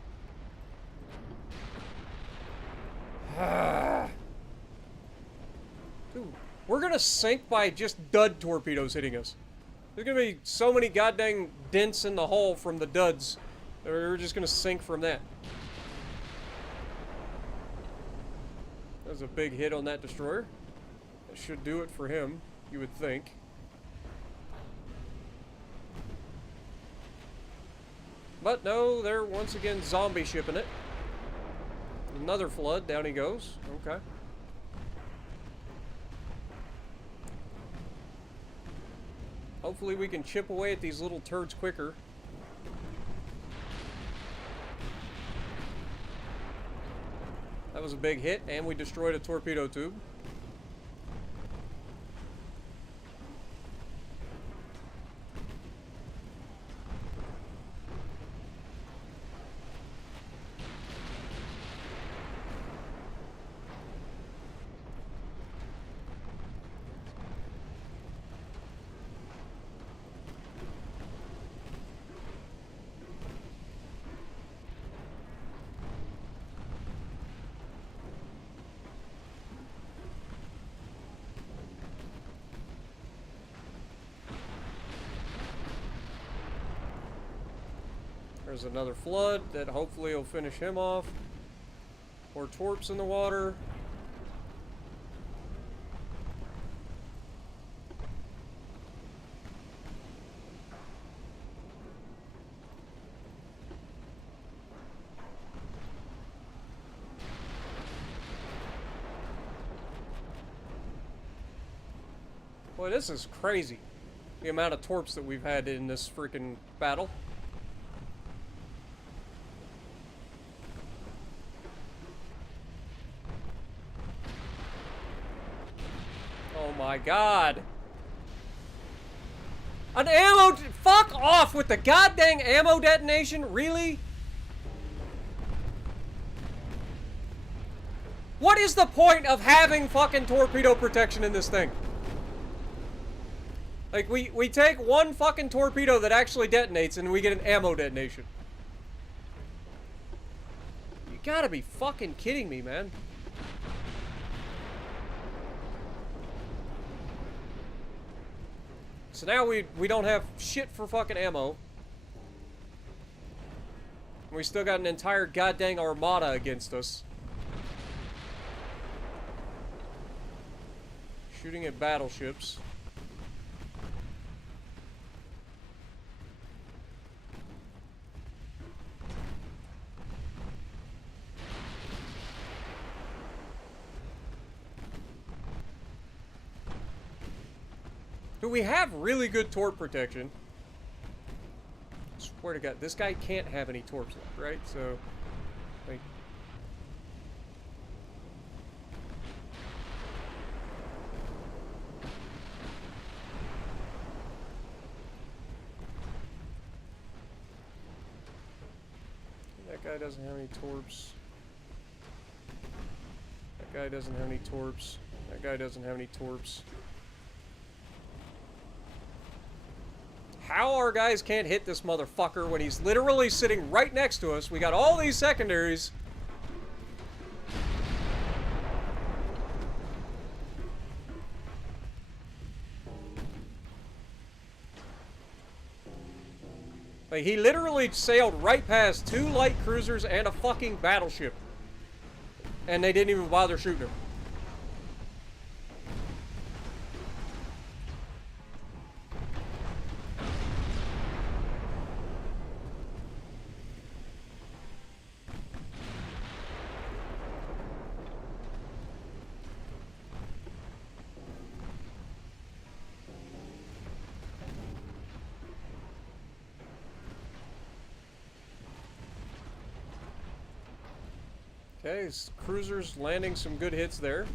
Dude, we're gonna sink by just dud torpedoes hitting us. There's gonna be so many goddamn dents in the hull from the duds. We're just gonna sink from that. That was a big hit on that destroyer. That should do it for him, you would think. But no, they're once again zombie shipping it. Another flood, down he goes. Okay. Hopefully we can chip away at these little turds quicker. That was a big hit, and we destroyed a torpedo tube. There's another flood that hopefully will finish him off. More torps in the water. Boy, this is crazy. The amount of torps that we've had in this freaking battle. Oh my god. An ammo... Fuck off with the goddamn ammo detonation? Really? What is the point of having fucking torpedo protection in this thing? Like, we take one fucking torpedo that actually detonates and we get an ammo detonation. You gotta be fucking kidding me, man. So now we don't have shit for fucking ammo. We still got an entire goddamn armada against us. Shooting at battleships. Do we have really good torp protection? I swear to God, this guy can't have any torps left, right? So, like... That guy doesn't have any torps. That guy doesn't have any torps. That guy doesn't have any torps. How our guys can't hit this motherfucker when he's literally sitting right next to us. We got all these secondaries. Like, he literally sailed right past 2 light cruisers and a fucking battleship. And they didn't even bother shooting him. Okay, his cruiser's landing some good hits there.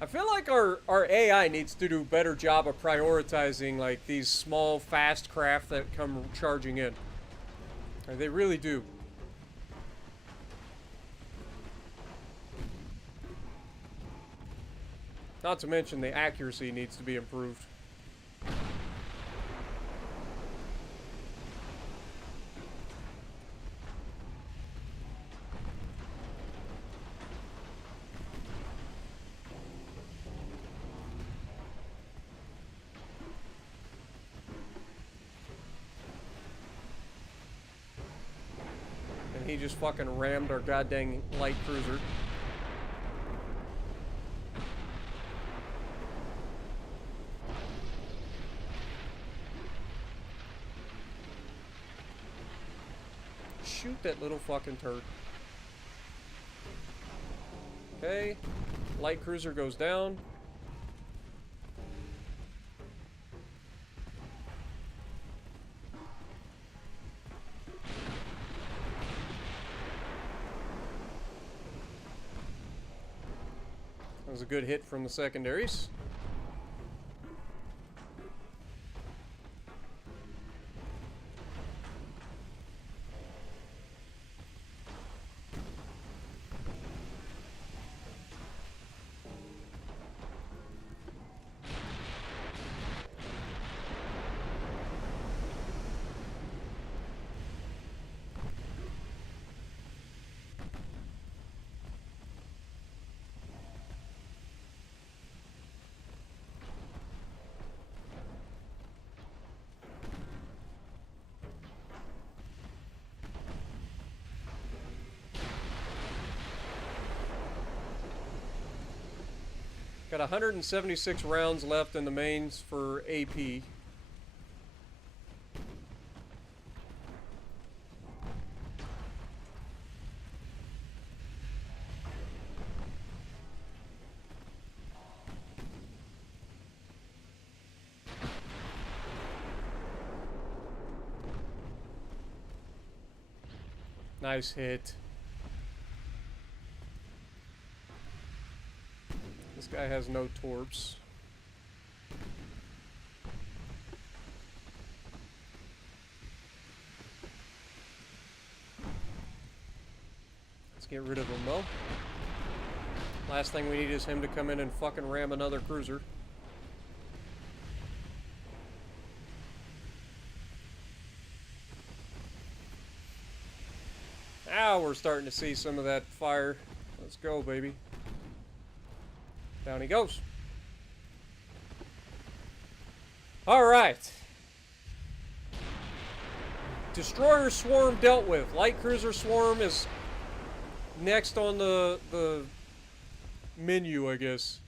I feel like our AI needs to do a better job of prioritizing like these small, fast craft that come charging in. Like, they really do. Not to mention the accuracy needs to be improved. And he just fucking rammed our goddamn light cruiser. Shoot that little fucking turd. Okay. Light cruiser goes down. That was a good hit from the secondaries. Got 176 rounds left in the mains for AP. Nice hit. This guy has no torps. Let's get rid of him though. Last thing we need is him to come in and fucking ram another cruiser. Now we're starting to see some of that fire. Let's go, baby. Down he goes. Alright. Destroyer swarm dealt with. Light cruiser swarm is next on the menu, I guess.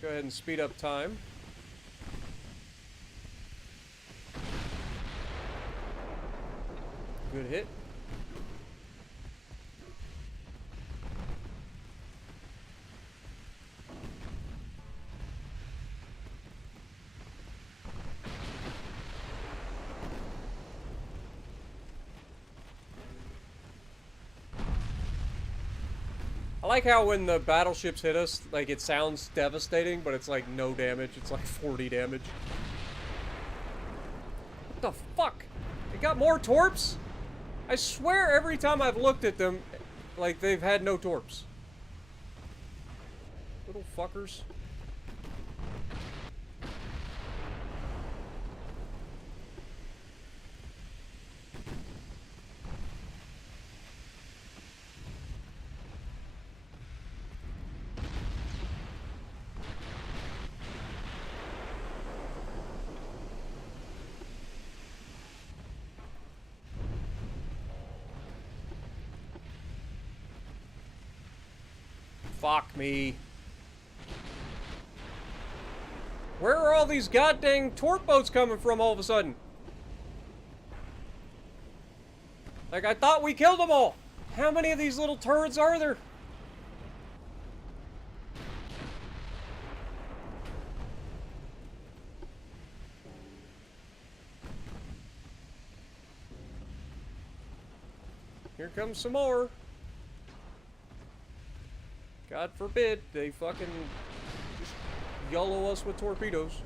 Go ahead and speed up time. Good hit. I like how when the battleships hit us, like, it sounds devastating, but it's like no damage. It's like 40 damage. What the fuck? They got more torps? I swear every time I've looked at them, like, they've had no torps. Little fuckers. Fuck me. Where are all these goddamn torp boats coming from all of a sudden? Like, I thought we killed them all. How many of these little turrets are there? Here comes some more. God forbid they fucking just YOLO us with torpedoes.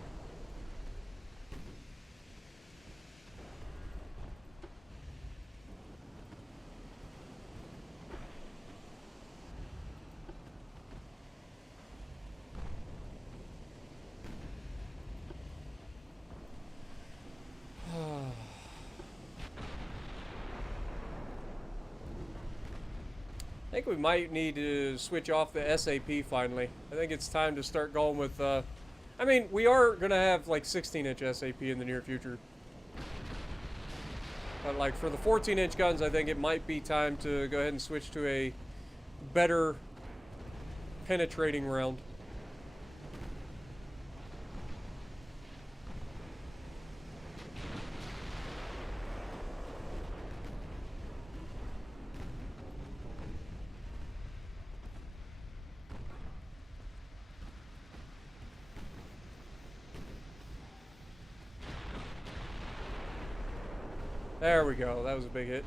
I think we might need to switch off the SAP finally. I think it's time to start going with, I mean, we are going to have like 16-inch SAP in the near future. But like for the 14-inch guns, I think it might be time to go ahead and switch to a better penetrating round. There we go. That was a big hit.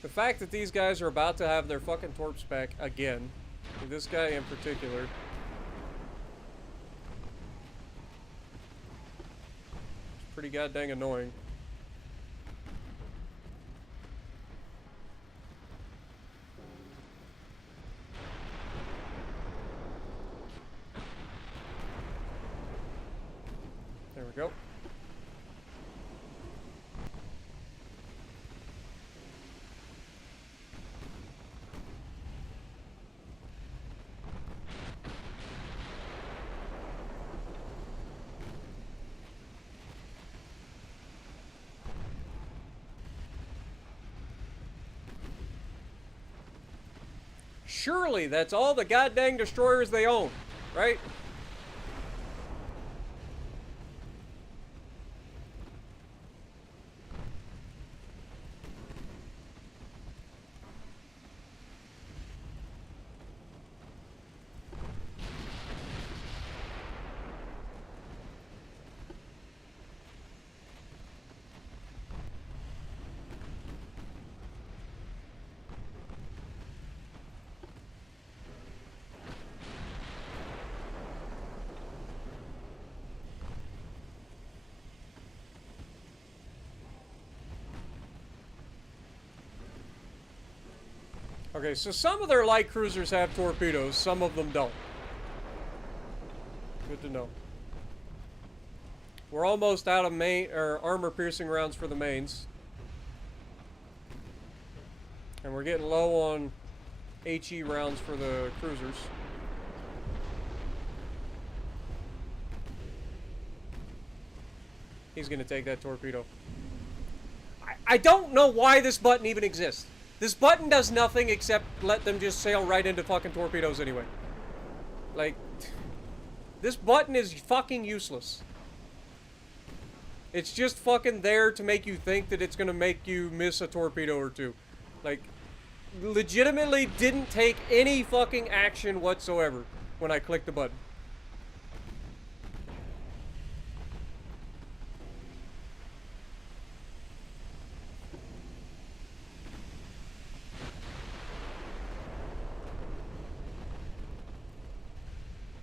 The fact that these guys are about to have their fucking torps back again, this guy in particular, is pretty goddamn annoying. There we go. surely that's all the goddamn destroyers they own, right? Okay, so some of their light cruisers have torpedoes, some of them don't. Good to know. We're almost out of main or armor-piercing rounds for the mains. And we're getting low on HE rounds for the cruisers. He's gonna take that torpedo. I don't know why this button even exists. This button does nothing except let them just sail right into fucking torpedoes anyway. Like, this button is fucking useless. It's just fucking there to make you think that it's gonna make you miss a torpedo or two. Like, legitimately didn't take any fucking action whatsoever when I clicked the button.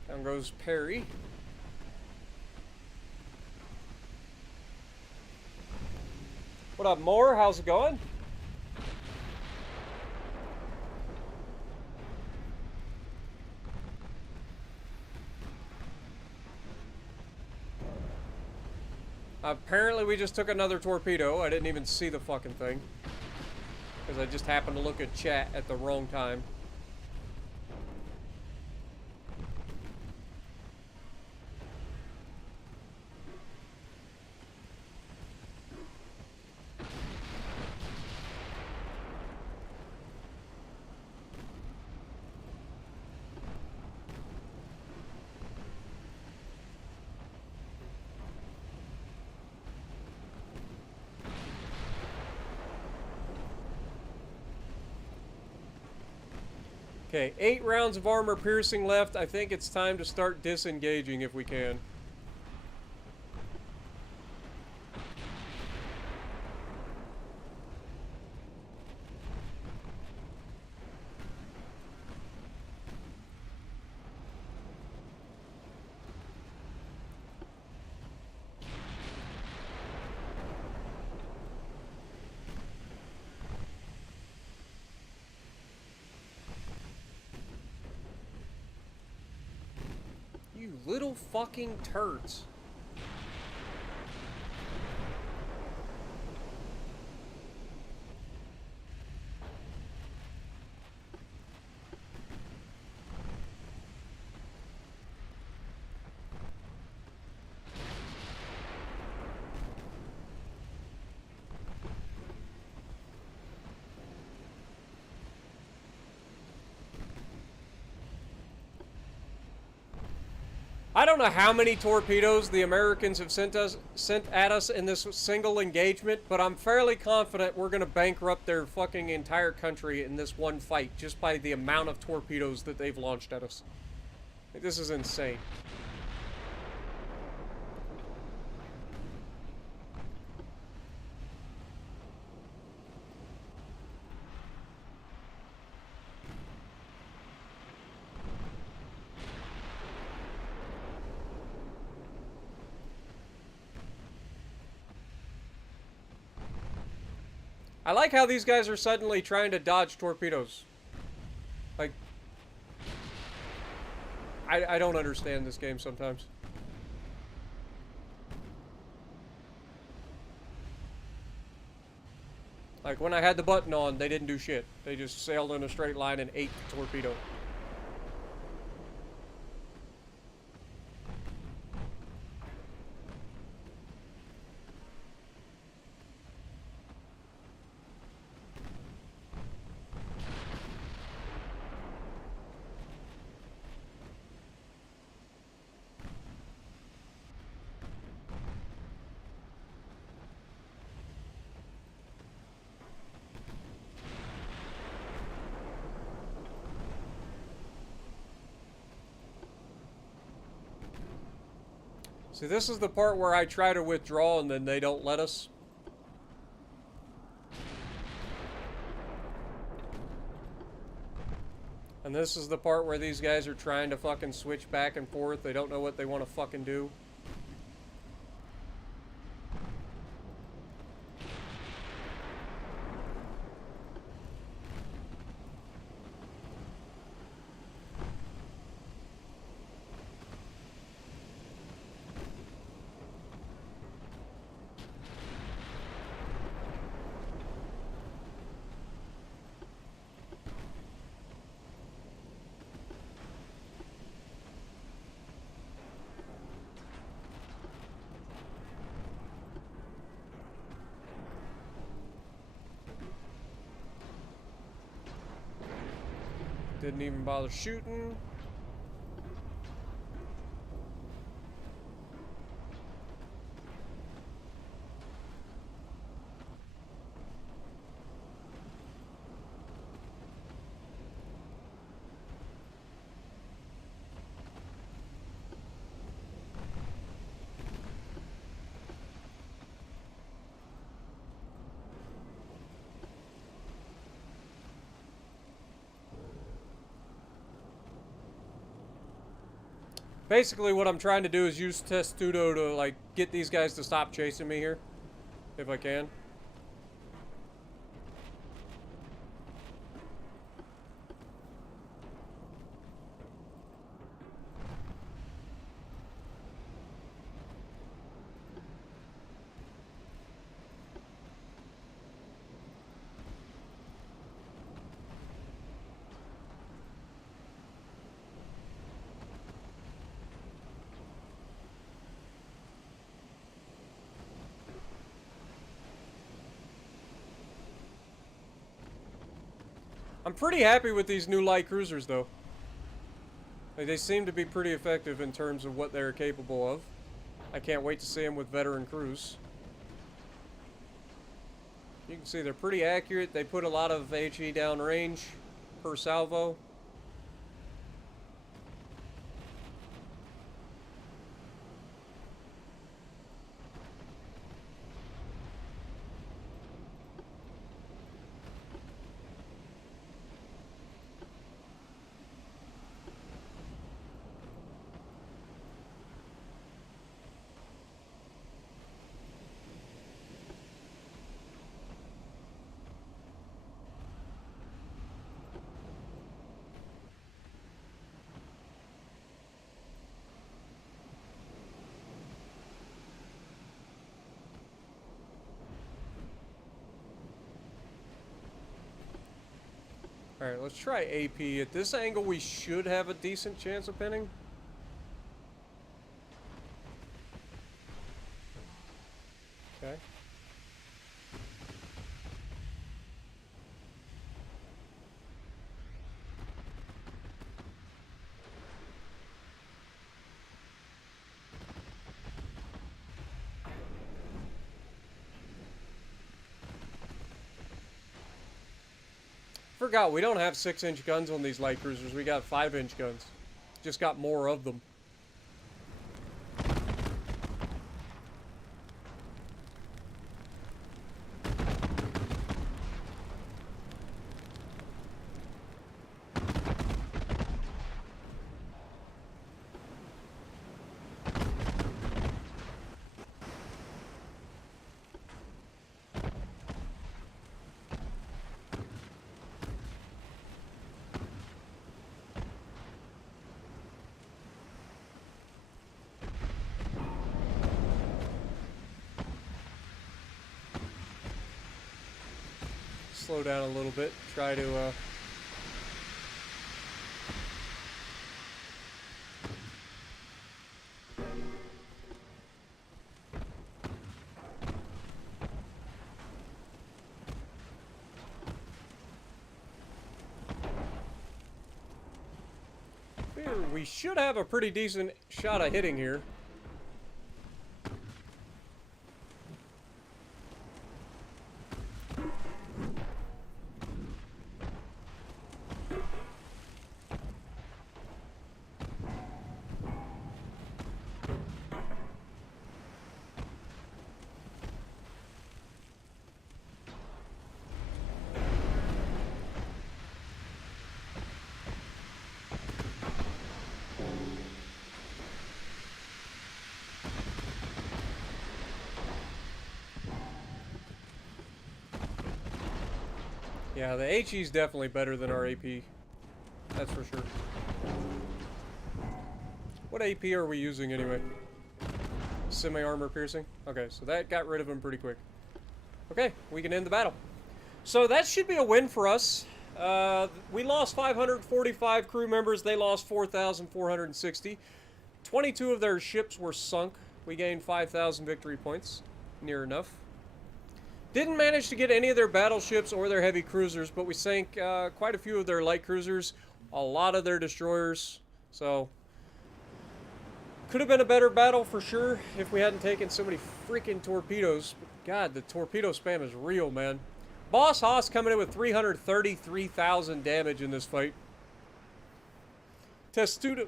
Down goes Perry. What up, Moore? How's it going? Apparently we just took another torpedo. I didn't even see the fucking thing. Because I just happened to look at chat at the wrong time. Okay, 8 rounds of armor piercing left. I think it's time to start disengaging if we can. You little fucking turds. I don't know how many torpedoes the Americans have sent at us in this single engagement, but I'm fairly confident we're gonna bankrupt their fucking entire country in this one fight just by the amount of torpedoes that they've launched at us. Like, this is insane. I like how these guys are suddenly trying to dodge torpedoes. Like, I don't understand this game sometimes. Like, when I had the button on, they didn't do shit. They just sailed in a straight line and ate the torpedo. See, this is the part where I try to withdraw and then they don't let us. And this is the part where these guys are trying to fucking switch back and forth. They don't know what they want to fucking do. Didn't even bother shooting. Basically, what I'm trying to do is use Testudo to, like, get these guys to stop chasing me here. If I can. I'm pretty happy with these new light cruisers, though. Like, they seem to be pretty effective in terms of what they're capable of. I can't wait to see them with veteran crews. You can see they're pretty accurate. They put a lot of HE down range per salvo. Alright, let's try AP. At this angle, we should have a decent chance of pinning. Okay. Forgot, we don't have 6-inch guns on these light cruisers. We got 5-inch guns. Just got more of them. Slow down a little bit, try to we should have a pretty decent shot of hitting here. Yeah, the HE is definitely better than our AP. That's for sure. What AP are we using anyway? Semi-armor piercing? Okay, so that got rid of him pretty quick. Okay, we can end the battle. So that should be a win for us. We lost 545 crew members. They lost 4,460. 22 of their ships were sunk. We gained 5,000 victory points. Near enough. Didn't manage to get any of their battleships or their heavy cruisers, but we sank quite a few of their light cruisers, a lot of their destroyers. So, could have been a better battle for sure if we hadn't taken so many freaking torpedoes. But God, the torpedo spam is real, man. Boss Haas coming in with 333,000 damage in this fight. Testudo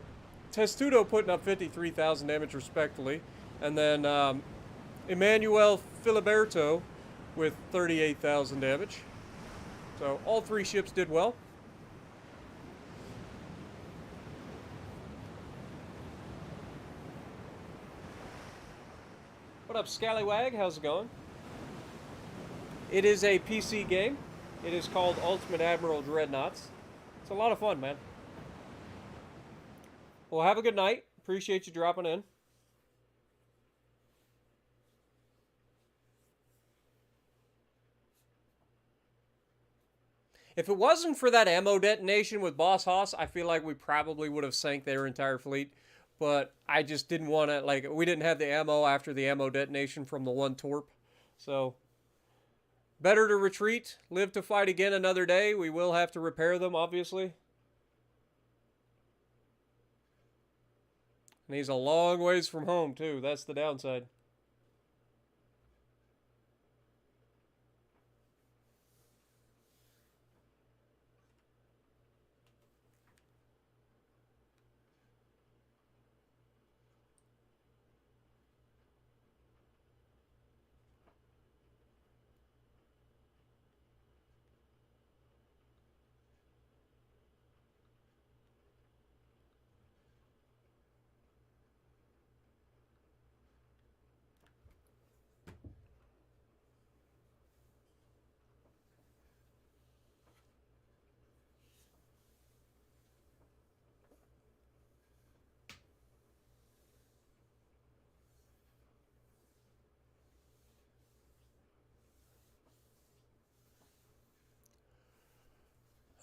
putting up 53,000 damage respectively. And then Emmanuel Filiberto with 38,000 damage. So all three ships did well. What up, Scallywag? How's it going? It is a PC game. It is called Ultimate Admiral Dreadnoughts. It's a lot of fun, man. Well, have a good night. Appreciate you dropping in. If it wasn't for that ammo detonation with Boss Haas, I feel like we probably would have sank their entire fleet. But I just didn't want to, like, we didn't have the ammo after the ammo detonation from the one torp. So, better to retreat, live to fight again another day. We will have to repair them, obviously. And he's a long ways from home, too. That's the downside.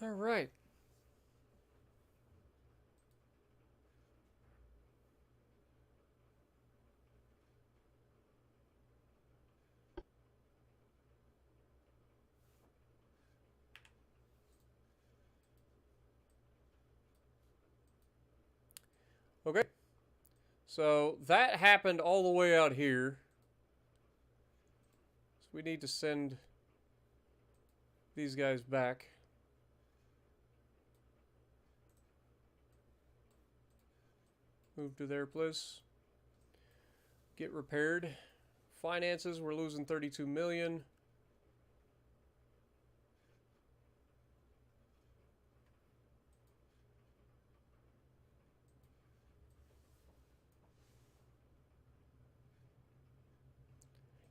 All right. Okay. So that happened all the way out here. So we need to send these guys back. Move to their place. Get repaired. Finances, we're losing 32 million.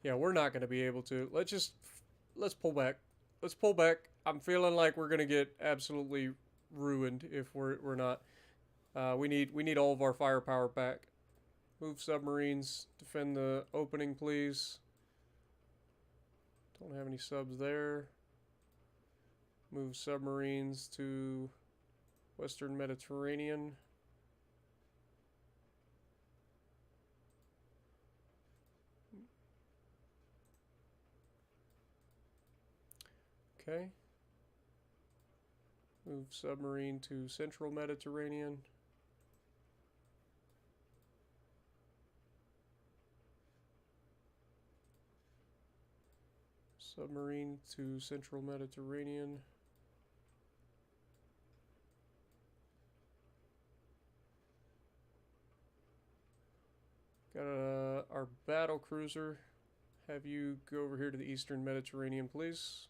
Yeah, we're not going to be able to. Let's pull back. Let's pull back. I'm feeling like we're going to get absolutely ruined if we're not. We need all of our firepower back. Move submarines. Defend the opening, please. Don't have any subs there. Move submarines to Western Mediterranean. Okay. Move submarine to Central Mediterranean. Submarine to Central Mediterranean. Got our battle cruiser. Have you go over here to the Eastern Mediterranean, please.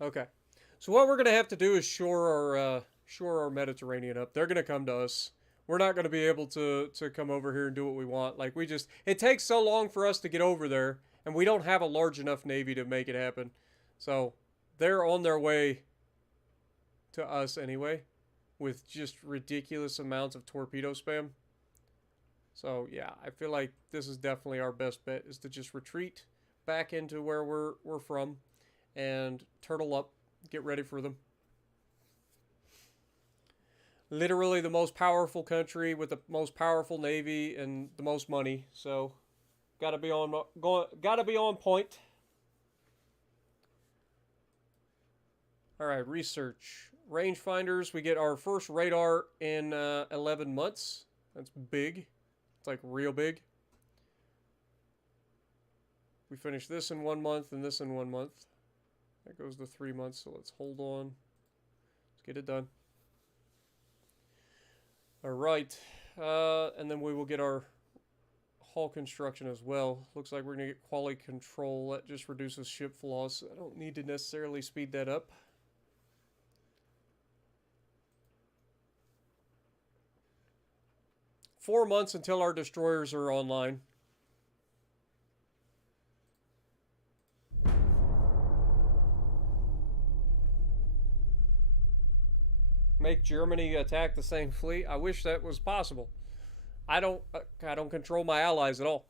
Okay. So what we're gonna have to do is shore our Mediterranean up. They're gonna come to us. We're not gonna be able to come over here and do what we want. Like it takes so long for us to get over there, and we don't have a large enough navy to make it happen. So they're on their way to us anyway, with just ridiculous amounts of torpedo spam. So yeah, I feel like this is definitely our best bet, is to just retreat back into where we're from and turtle up, get ready for them. Literally the most powerful country with the most powerful navy and the most money, so gotta be on point. All right, research. Rangefinders, we get our first radar in 11 months. That's big. It's like real big. We finish this in 1 month and this in 1 month. That goes to 3 months, so let's hold on. Let's get it done. All right, and then we will get our hull construction as well. Looks like we're gonna get quality control. That just reduces ship flaws. I don't need to necessarily speed that up. Four months until our destroyers are online. Make Germany attack the same fleet. I wish that was possible. I don't control my allies at all.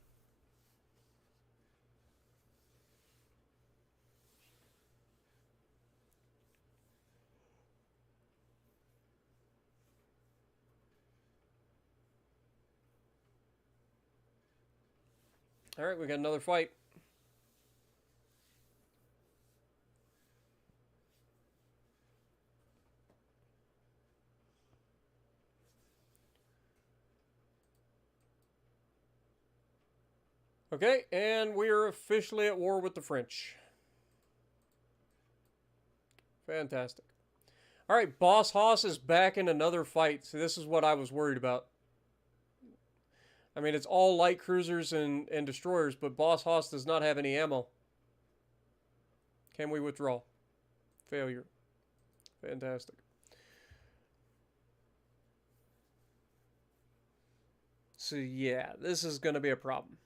All right, we got another fight. Okay, and we are officially at war with the French. Fantastic. All right, Boss Hoss is back in another fight. So this is what I was worried about. I mean, it's all light cruisers and destroyers, but Boss Hoss does not have any ammo. Can we withdraw? Failure. Fantastic. So yeah, this is going to be a problem.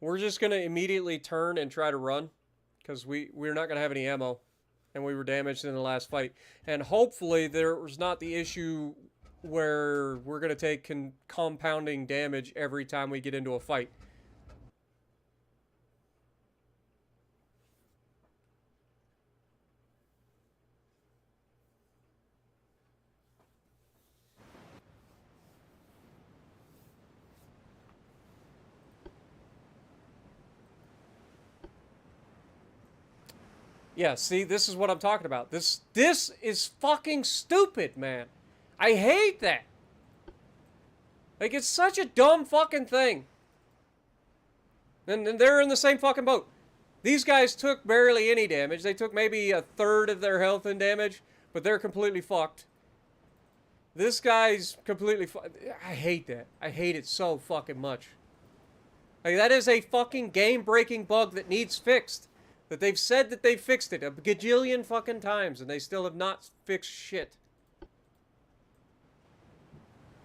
We're just going to immediately turn and try to run, because we're not going to have any ammo, and we were damaged in the last fight. And hopefully there was not the issue where we're going to take compounding damage every time we get into a fight. Yeah, see, this is what I'm talking about. This is fucking stupid, man. I hate that. Like, it's such a dumb fucking thing. And they're in the same fucking boat. These guys took barely any damage. They took maybe a third of their health in damage, but they're completely fucked. This guy's completely I hate that. I hate it so fucking much. Like, that is a fucking game-breaking bug that needs fixed. That they've said that they've fixed it a gajillion fucking times, and they still have not fixed shit.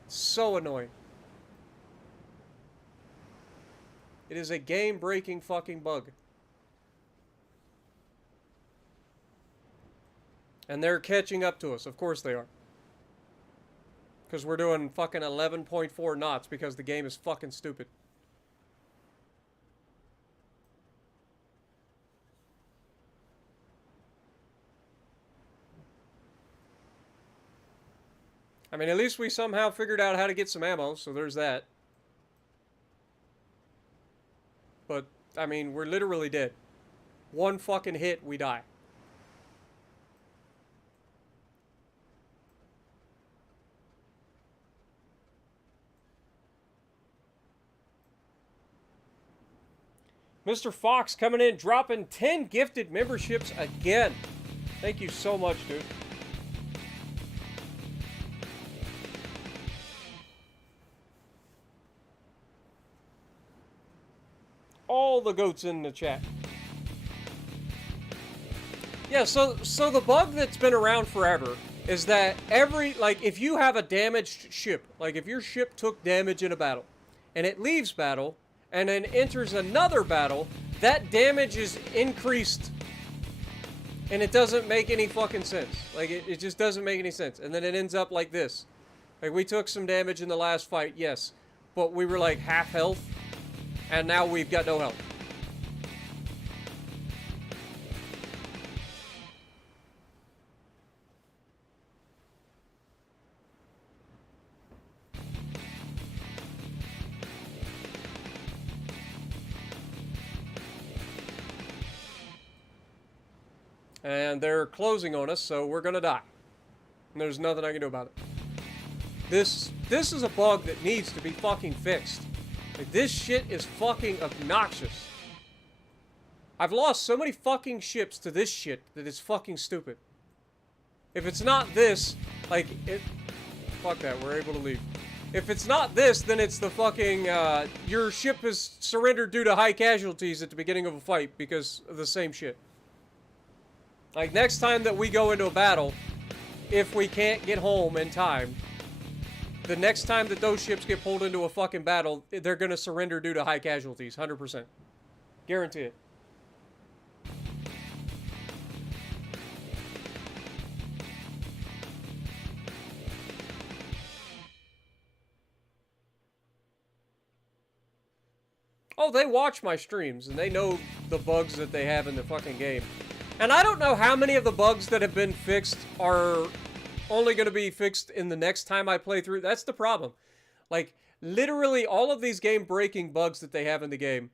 So annoying. It is a game-breaking fucking bug. And they're catching up to us. Of course they are. Because we're doing fucking 11.4 knots because the game is fucking stupid. I mean, at least we somehow figured out how to get some ammo, so there's that. But, I mean, we're literally dead. One fucking hit, we die. Mr. Fox coming in, dropping 10 gifted memberships again. Thank you so much, dude. all the goats in the chat. Yeah, so the bug that's been around forever is that if you have a damaged ship, like if your ship took damage in a battle, and it leaves battle, and then enters another battle, that damage is increased. And it doesn't make any fucking sense. Like, it just doesn't make any sense. And then it ends up like this. Like, we took some damage in the last fight, yes. But we were like half health, and now we've got no health. And they're closing on us, so we're gonna die. And there's nothing I can do about it. This is a bug that needs to be fucking fixed. Like, this shit is fucking obnoxious. I've lost so many fucking ships to this shit that it's fucking stupid. If it's not this, like, fuck that, we're able to leave. If it's not this, then it's the fucking, your ship is surrendered due to high casualties at the beginning of a fight because of the same shit. Like, next time that we go into a battle, if we can't get home in time, the next time that those ships get pulled into a fucking battle, they're gonna surrender due to high casualties, 100%. Guarantee it. Oh, they watch my streams, and they know the bugs that they have in the fucking game. And I don't know how many of the bugs that have been fixed are only going to be fixed in the next time I play through. That's the problem. Like, literally all of these game-breaking bugs that they have in the game,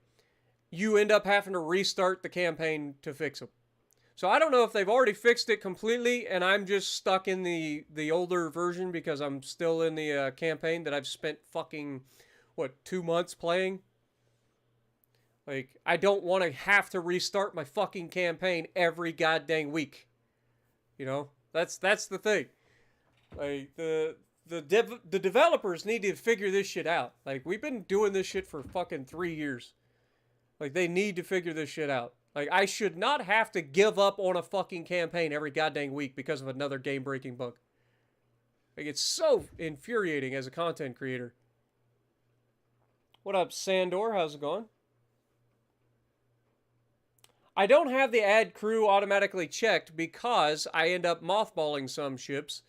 you end up having to restart the campaign to fix them. So I don't know if they've already fixed it completely, and I'm just stuck in the older version because I'm still in the campaign that I've spent fucking, 2 months playing? Like, I don't want to have to restart my fucking campaign every goddamn week. You know? That's the thing. Like, the developers need to figure this shit out. Like, we've been doing this shit for fucking 3 years. Like, they need to figure this shit out. Like, I should not have to give up on a fucking campaign every goddamn week because of another game-breaking bug. Like, it's so infuriating as a content creator. What up, Sandor? How's it going? I don't have the add crew automatically checked because I end up mothballing some ships.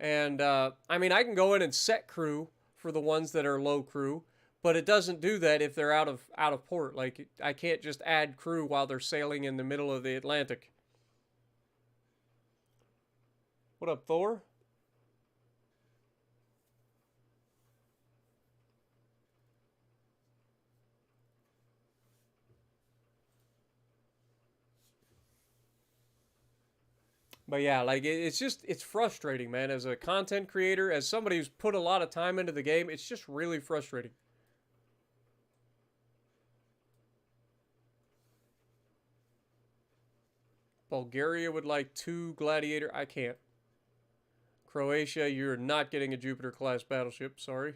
And, I mean, I can go in and set crew for the ones that are low crew, but it doesn't do that if they're out of port. Like, I can't just add crew while they're sailing in the middle of the Atlantic. What up, Thor? But yeah, like, it's frustrating, man. As a content creator, as somebody who's put a lot of time into the game, it's just really frustrating. Bulgaria would like 2 Gladiator. I can't. Croatia, you're not getting a Jupiter-class battleship. Sorry.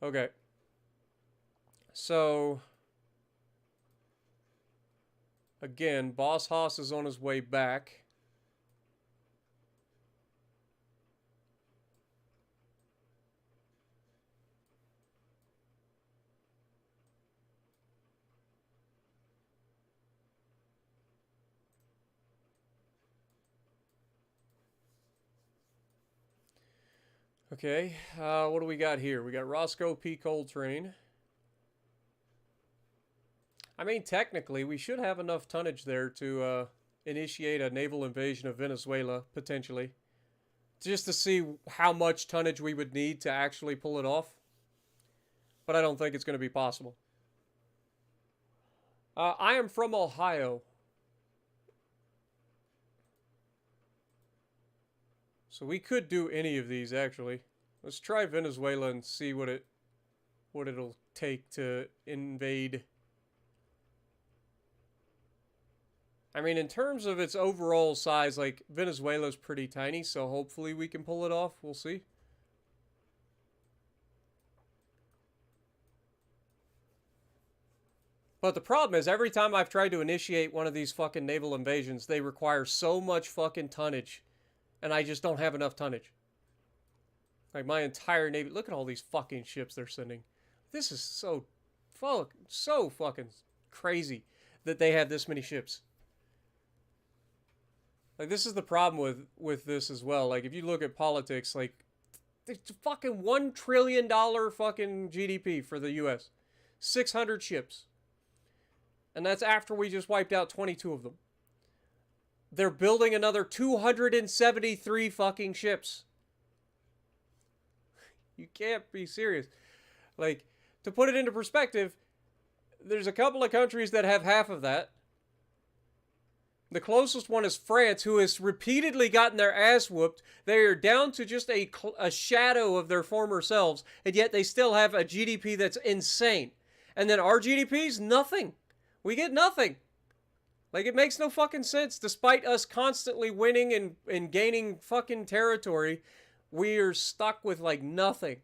Okay. So... again, Boss Haas is on his way back. Okay, what do we got here? We got Roscoe P. Coltrane. I mean, technically, we should have enough tonnage there to initiate a naval invasion of Venezuela, potentially. Just to see how much tonnage we would need to actually pull it off. But I don't think it's going to be possible. I am from Ohio. So we could do any of these, actually. Let's try Venezuela and see what it'll take to invade. I mean, in terms of its overall size, like, Venezuela's pretty tiny, so hopefully we can pull it off. We'll see. But the problem is, every time I've tried to initiate one of these fucking naval invasions, they require so much fucking tonnage. And I just don't have enough tonnage. Like, my entire navy... Look at all these fucking ships they're sending. This is so fucking crazy that they have this many ships. Like, this is the problem with this as well. Like, if you look at politics, like, it's fucking $1 trillion fucking GDP for the U.S. 600 ships. And that's after we just wiped out 22 of them. They're building another 273 fucking ships. You can't be serious. Like, to put it into perspective, there's a couple of countries that have half of that. The closest one is France, who has repeatedly gotten their ass whooped. They are down to just a shadow of their former selves, and yet they still have a GDP that's insane. And then our GDP's nothing. We get nothing. Like, it makes no fucking sense. Despite us constantly winning and gaining fucking territory, we are stuck with, like, nothing.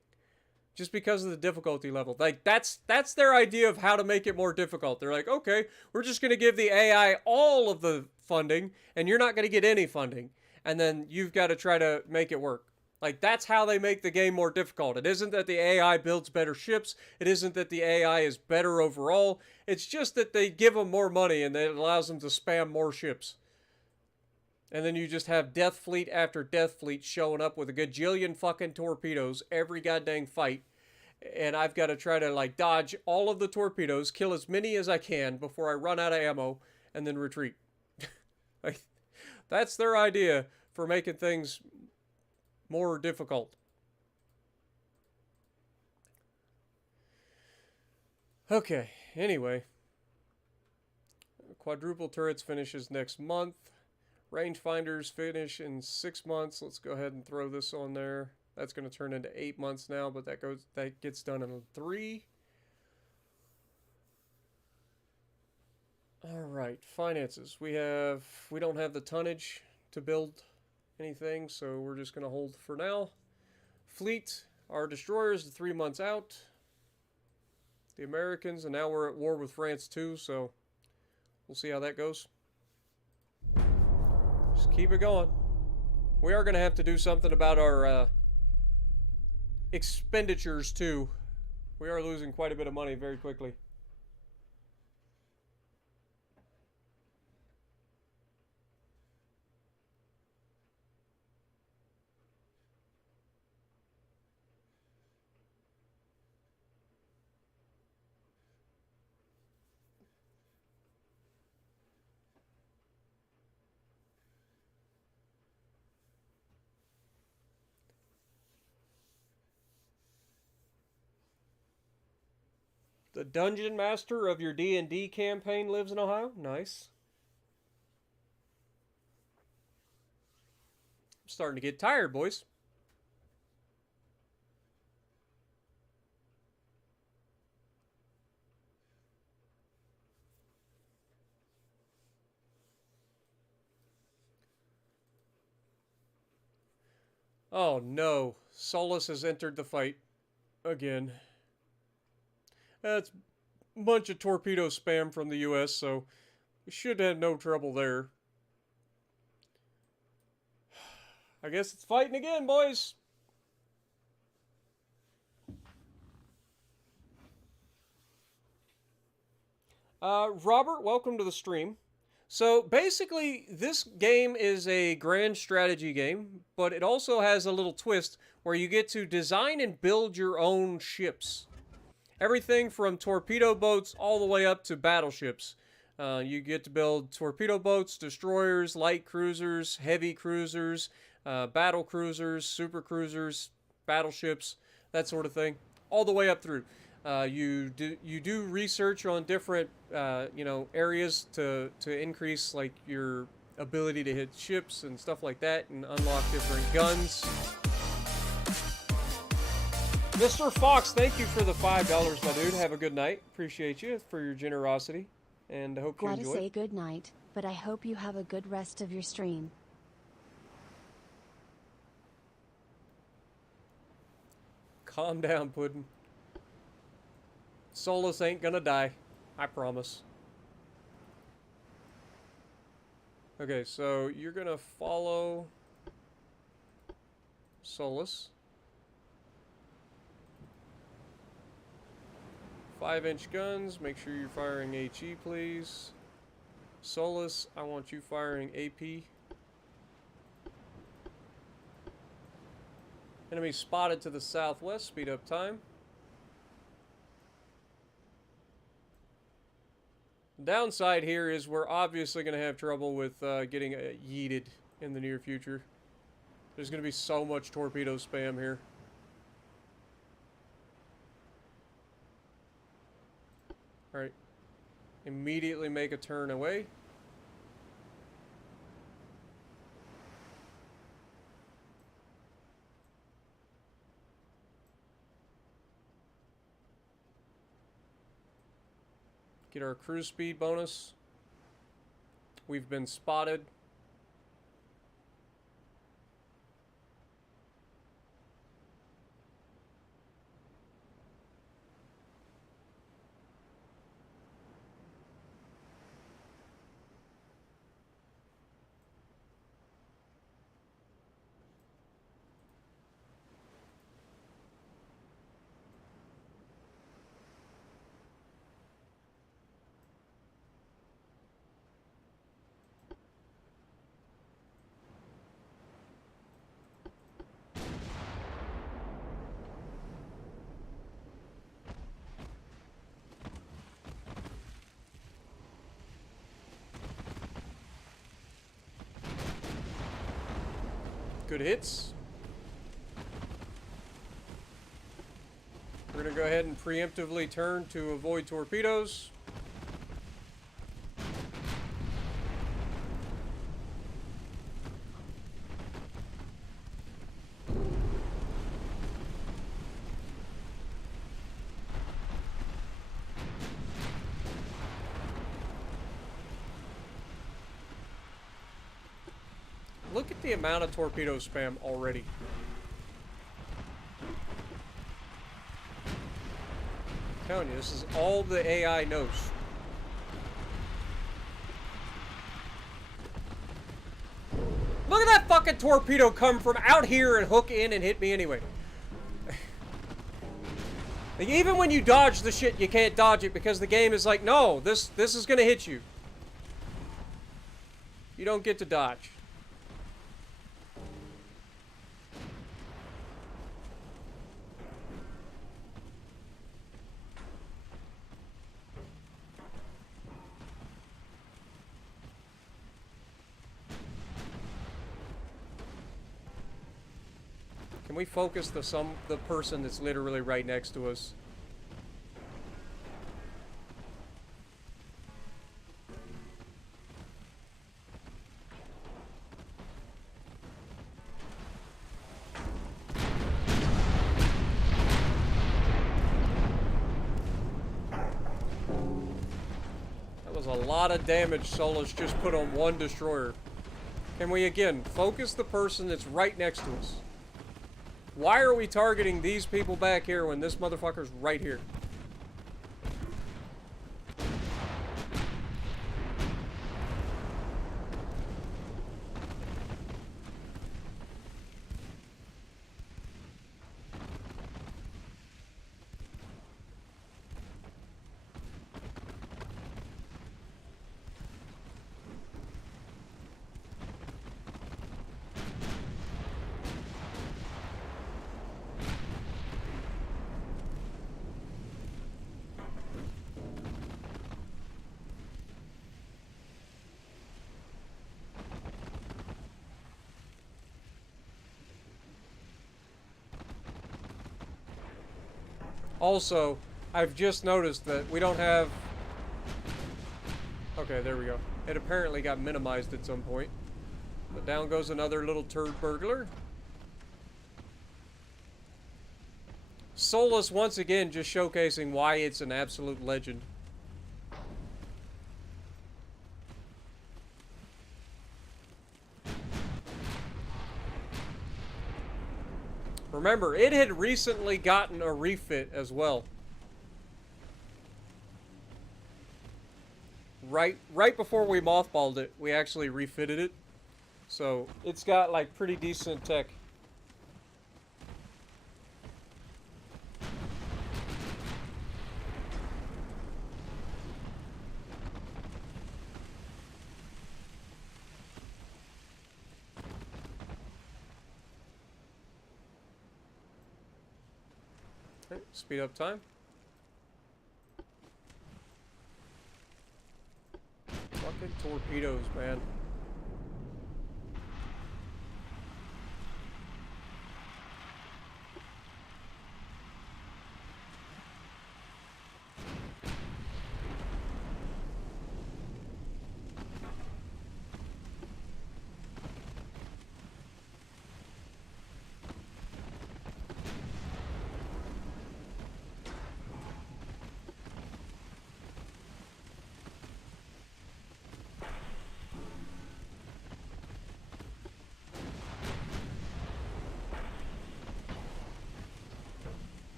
Just because of the difficulty level. Like, that's their idea of how to make it more difficult. They're like, okay, we're just going to give the AI all of the funding, and you're not going to get any funding. And then you've got to try to make it work. Like, that's how they make the game more difficult. It isn't that the AI builds better ships. It isn't that the AI is better overall. It's just that they give them more money, and it allows them to spam more ships. And then you just have Death Fleet after Death Fleet showing up with a gajillion fucking torpedoes every goddamn fight. And I've got to try to, like, dodge all of the torpedoes, kill as many as I can before I run out of ammo, and then retreat. Like, that's their idea for making things more difficult. Okay, anyway. Quadruple turrets finishes next month. Rangefinders finish in 6 months. Let's go ahead and throw this on there. That's going to turn into 8 months now, but that gets done in 3. All right, finances. We don't have the tonnage to build anything, so we're just going to hold for now. Fleet, our destroyers are 3 months out. The Americans, and now we're at war with France too, so we'll see how that goes. Just keep it going. We are going to have to do something about our expenditures too. We are losing quite a bit of money very quickly. The dungeon master of your D&D campaign lives in Ohio? Nice. I'm starting to get tired, boys. Oh no, Solus has entered the fight again. That's a bunch of torpedo spam from the US, so we should have no trouble there. I guess it's fighting again, boys. Robert, welcome to the stream. So basically, this game is a grand strategy game, but it also has a little twist where you get to design and build your own ships. Everything from torpedo boats all the way up to battleships. You get to build torpedo boats, destroyers, light cruisers, heavy cruisers, battle cruisers, super cruisers, battleships, that sort of thing, all the way up through. You do research on different areas to increase like your ability to hit ships and stuff like that, and unlock different guns. Mr. Fox, thank you for the $5, my dude. Have a good night. Appreciate you for your generosity, and I hope you enjoy. Gotta say good night, but I hope you have a good rest of your stream. Calm down, Puddin'. Solus ain't gonna die. I promise. Okay, so you're gonna follow Solus. 5-inch guns, make sure you're firing HE, please. Solus, I want you firing AP. Enemy spotted to the southwest, speed up time. Downside here is we're obviously going to have trouble with getting yeeted in the near future. There's going to be so much torpedo spam here. Alright. Immediately make a turn away. Get our cruise speed bonus. We've been spotted. Good hits. We're going to go ahead and preemptively turn to avoid torpedoes. Look at the amount of torpedo spam already. I'm telling you, this is all the AI knows. Look at that fucking torpedo come from out here and hook in and hit me anyway. Like, even when you dodge the shit, you can't dodge it because the game is like, no, this is gonna hit you. You don't get to dodge. Can we focus the person that's literally right next to us? That was a lot of damage Solus just put on one destroyer. Can we again focus the person that's right next to us? Why are we targeting these people back here when this motherfucker's right here? Also, I've just noticed that we don't have... Okay, there we go. It apparently got minimized at some point. But down goes another little turd burglar. Solus once again just showcasing why it's an absolute legend. Remember, it had recently gotten a refit as well. right before we mothballed it, we actually refitted it. So it's got like pretty decent tech. Okay, speed up time. Fucking torpedoes, man.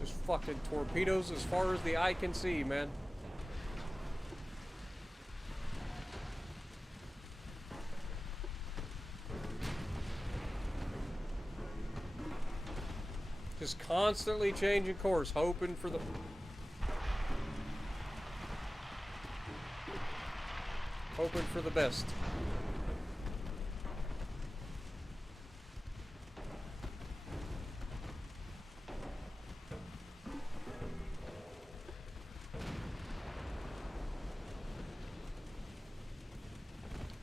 Just fucking torpedoes as far as the eye can see, man. Just constantly changing course, hoping for the... hoping for the best.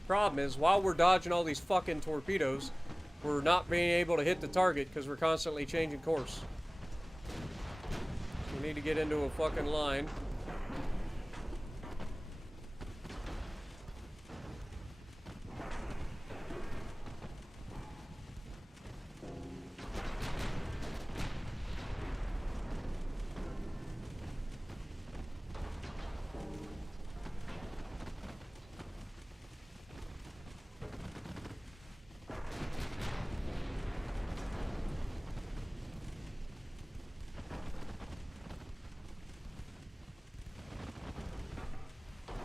Problem is, while we're dodging all these fucking torpedoes, we're not being able to hit the target because we're constantly changing course. We need to get into a fucking line.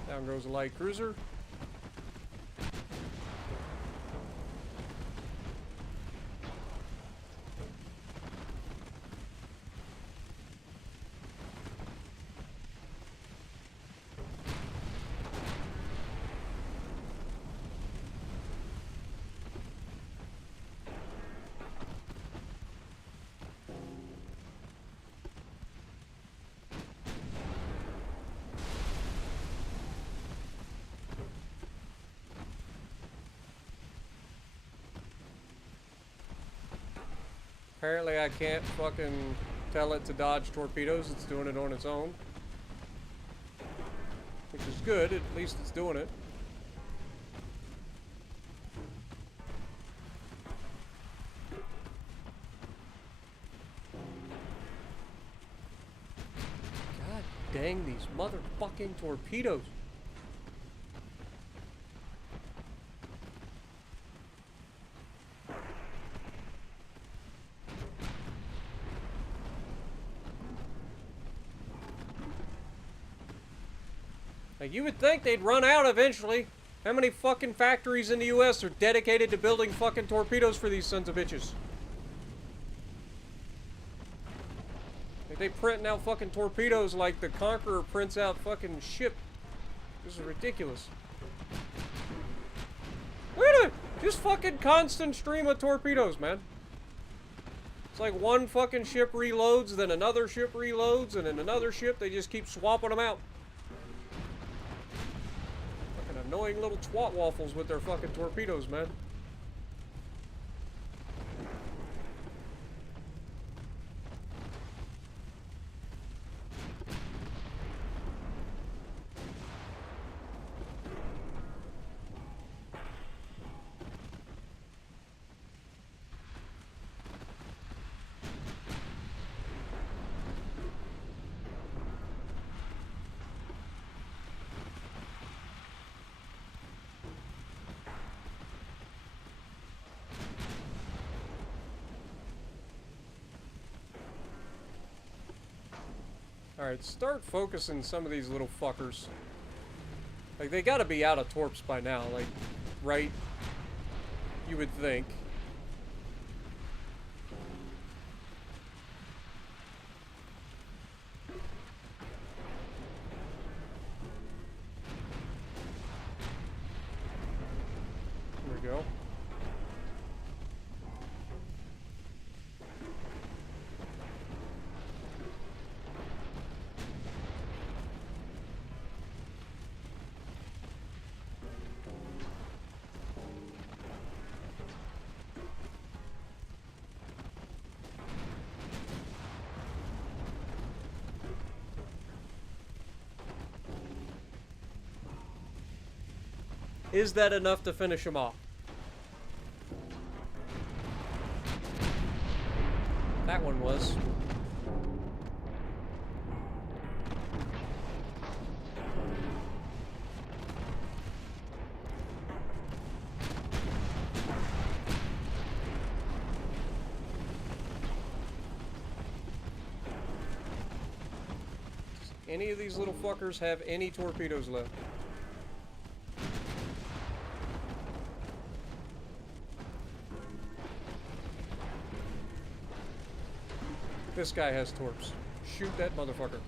Down goes a light cruiser. Apparently I can't fucking tell it to dodge torpedoes. It's doing it on its own. Which is good. At least it's doing it. God dang these motherfucking torpedoes. Like, you would think they'd run out eventually. How many fucking factories in the US are dedicated to building fucking torpedoes for these sons of bitches? Like, they print out fucking torpedoes like the Conqueror prints out fucking ship. This is ridiculous. Look at it! Just fucking constant stream of torpedoes, man. It's like one fucking ship reloads, then another ship reloads, and then another ship. They just keep swapping them out. Annoying little twat waffles with their fucking torpedoes, man. Alright, start focusing some of these little fuckers. Like, they gotta be out of torps by now, like, right? You would think. There we go. Is that enough to finish him off? That one was. Does any of these little fuckers have any torpedoes left? This guy has torps. Shoot that motherfucker.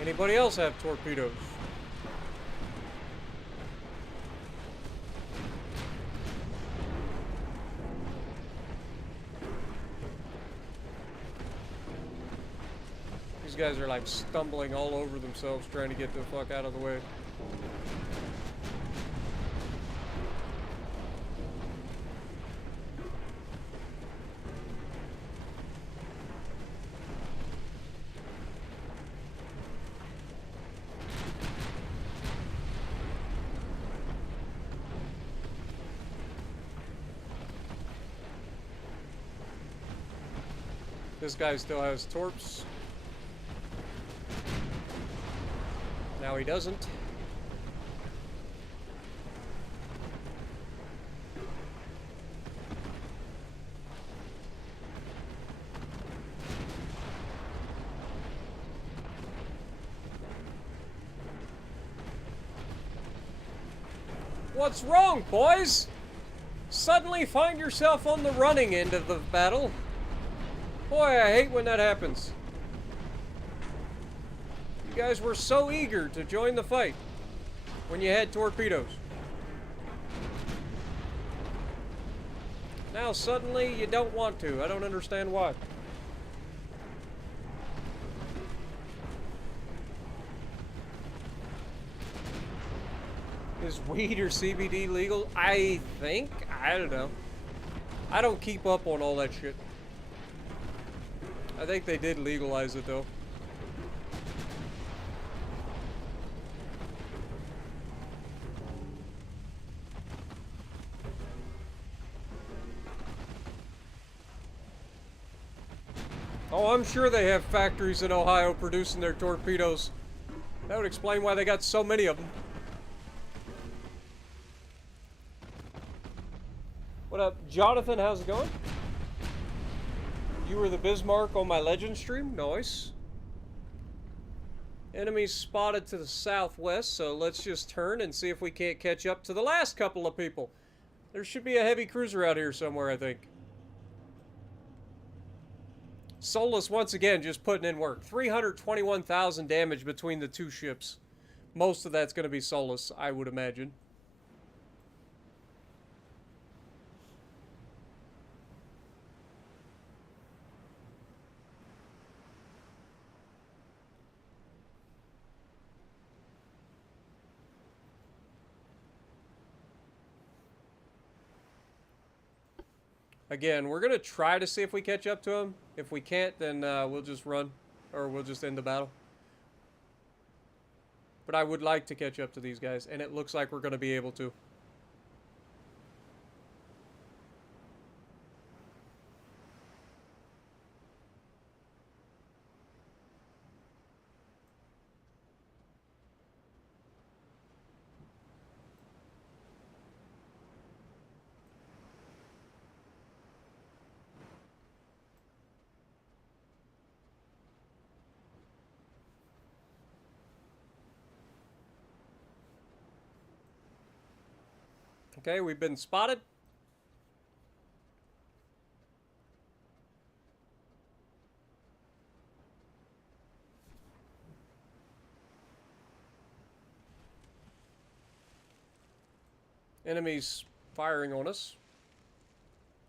Anybody else have torpedoes? These guys are like stumbling all over themselves trying to get the fuck out of the way. This guy still has torps. Now he doesn't. What's wrong, boys? Suddenly find yourself on the running end of the battle. Boy, I hate when that happens. You guys were so eager to join the fight when you had torpedoes. Now suddenly you don't want to. I don't understand why. Is weed or CBD legal? I think. I don't know. I don't keep up on all that shit. I think they did legalize it though. Oh, I'm sure they have factories in Ohio producing their torpedoes. That would explain why they got so many of them. What up, Jonathan? How's it going? You were the Bismarck on my Legend stream? Nice. Enemies spotted to the southwest, so let's just turn and see if we can't catch up to the last couple of people. There should be a heavy cruiser out here somewhere, I think. Solus once again just putting in work. 321,000 damage between the two ships. Most of that's going to be Solus, I would imagine. Again, we're going to try to see if we catch up to him. If we can't, then we'll just run. Or we'll just end the battle. But I would like to catch up to these guys. And it looks like we're going to be able to. Okay, we've been spotted. Enemies firing on us.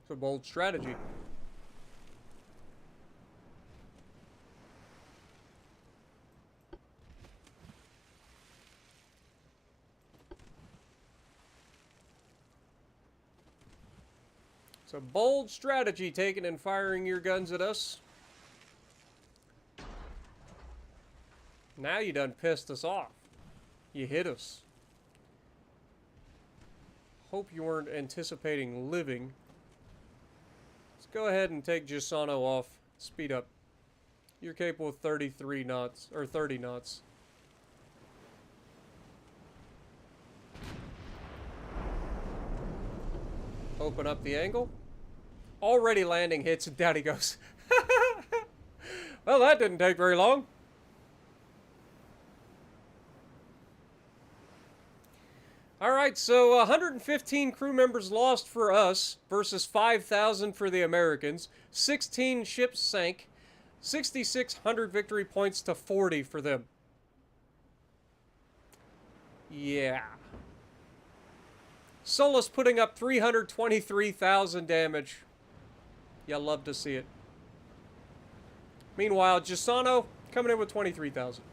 It's a bold strategy. It's a bold strategy taken and firing your guns at us. Now you done pissed us off. You hit us. Hope you weren't anticipating living. Let's go ahead and take Gisano off. Speed up. You're capable of 33 knots, or 30 knots. Open up the angle. Already landing hits, and down he goes. Well, that didn't take very long. Alright, so 115 crew members lost for us versus 5,000 for the Americans. 16 ships sank. 6,600 victory points to 40 for them. Yeah. Solus putting up 323,000 damage. You'll love to see it. Meanwhile, Gisano coming in with 23,000.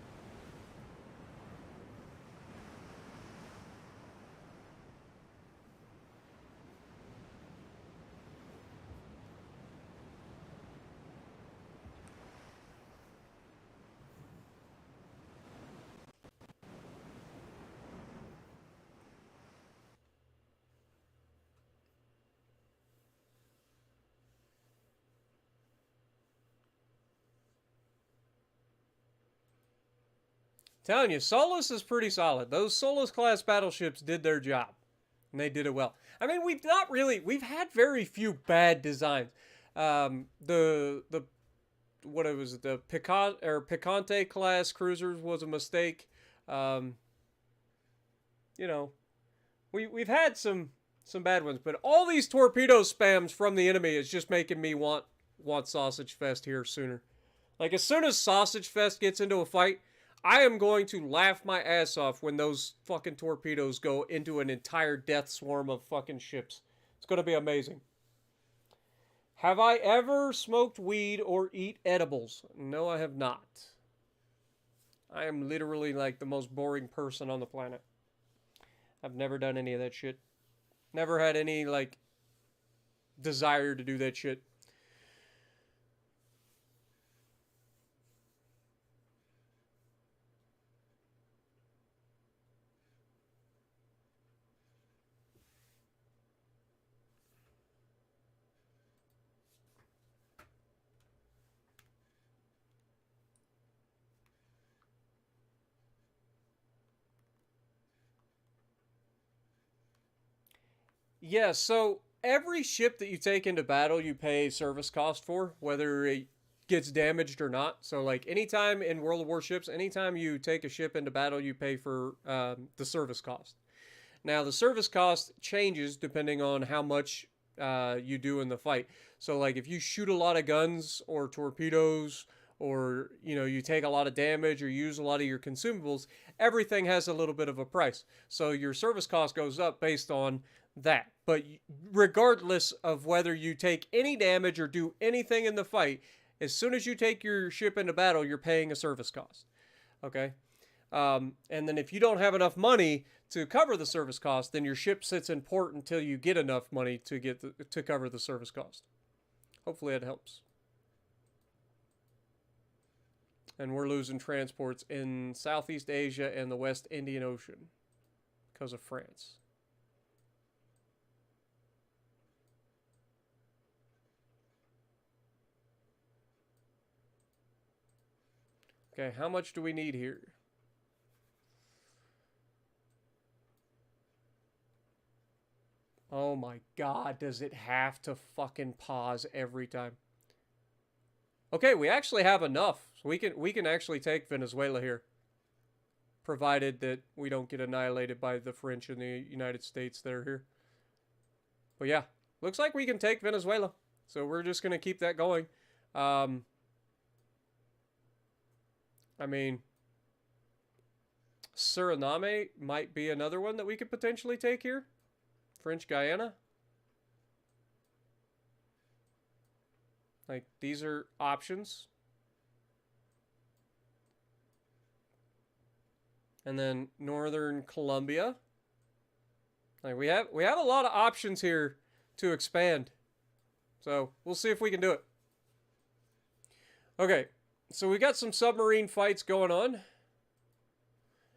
Telling you, Solus is pretty solid. Those Solus class battleships did their job, and they did it well. I mean, we've had very few bad designs. The Picante class cruisers was a mistake. You know, we've had some bad ones, but all these torpedo spams from the enemy is just making me want Sausage Fest here sooner. Like, as soon as Sausage Fest gets into a fight, I am going to laugh my ass off when those fucking torpedoes go into an entire death swarm of fucking ships. It's going to be amazing. Have I ever smoked weed or eat edibles? No, I have not. I am literally like the most boring person on the planet. I've never done any of that shit. Never had any, like, desire to do that shit. Yeah, so every ship that you take into battle, you pay service cost for, whether it gets damaged or not. So, like, anytime in World of Warships, anytime you take a ship into battle, you pay for the service cost. Now, the service cost changes depending on how much you do in the fight. So, like, if you shoot a lot of guns or torpedoes, or, you know, you take a lot of damage or use a lot of your consumables, everything has a little bit of a price. So your service cost goes up based on that. But regardless of whether you take any damage or do anything in the fight, as soon as you take your ship into battle, you're paying a service cost. Okay? And then if you don't have enough money to cover the service cost, then your ship sits in port until you get enough money to cover the service cost. Hopefully that helps. And we're losing transports in Southeast Asia and the West Indian Ocean because of France. Okay, how much do we need here? Oh my god, does it have to fucking pause every time? Okay, we actually have enough. So we can actually take Venezuela here. Provided that we don't get annihilated by the French and the United States that are here. But yeah, looks like we can take Venezuela. So we're just going to keep that going. I mean, Suriname might be another one that we could potentially take here. French Guiana. Like, these are options. And then Northern Colombia. Like, we have a lot of options here to expand. So we'll see if we can do it. Okay, so we got some submarine fights going on.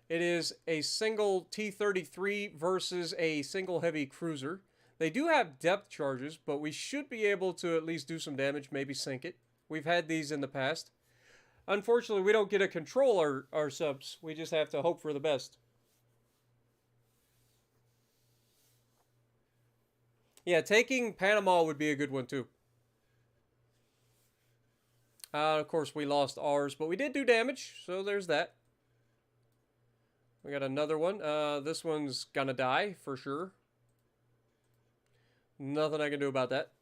It is a single T-33 versus a single heavy cruiser. They do have depth charges, but we should be able to at least do some damage, maybe sink it. We've had these in the past. Unfortunately, we don't get to control our subs. We just have to hope for the best. Yeah, taking Panama would be a good one too. Of course, we lost ours, but we did do damage, so there's that. We got another one. This one's gonna die for sure. Nothing I can do about that.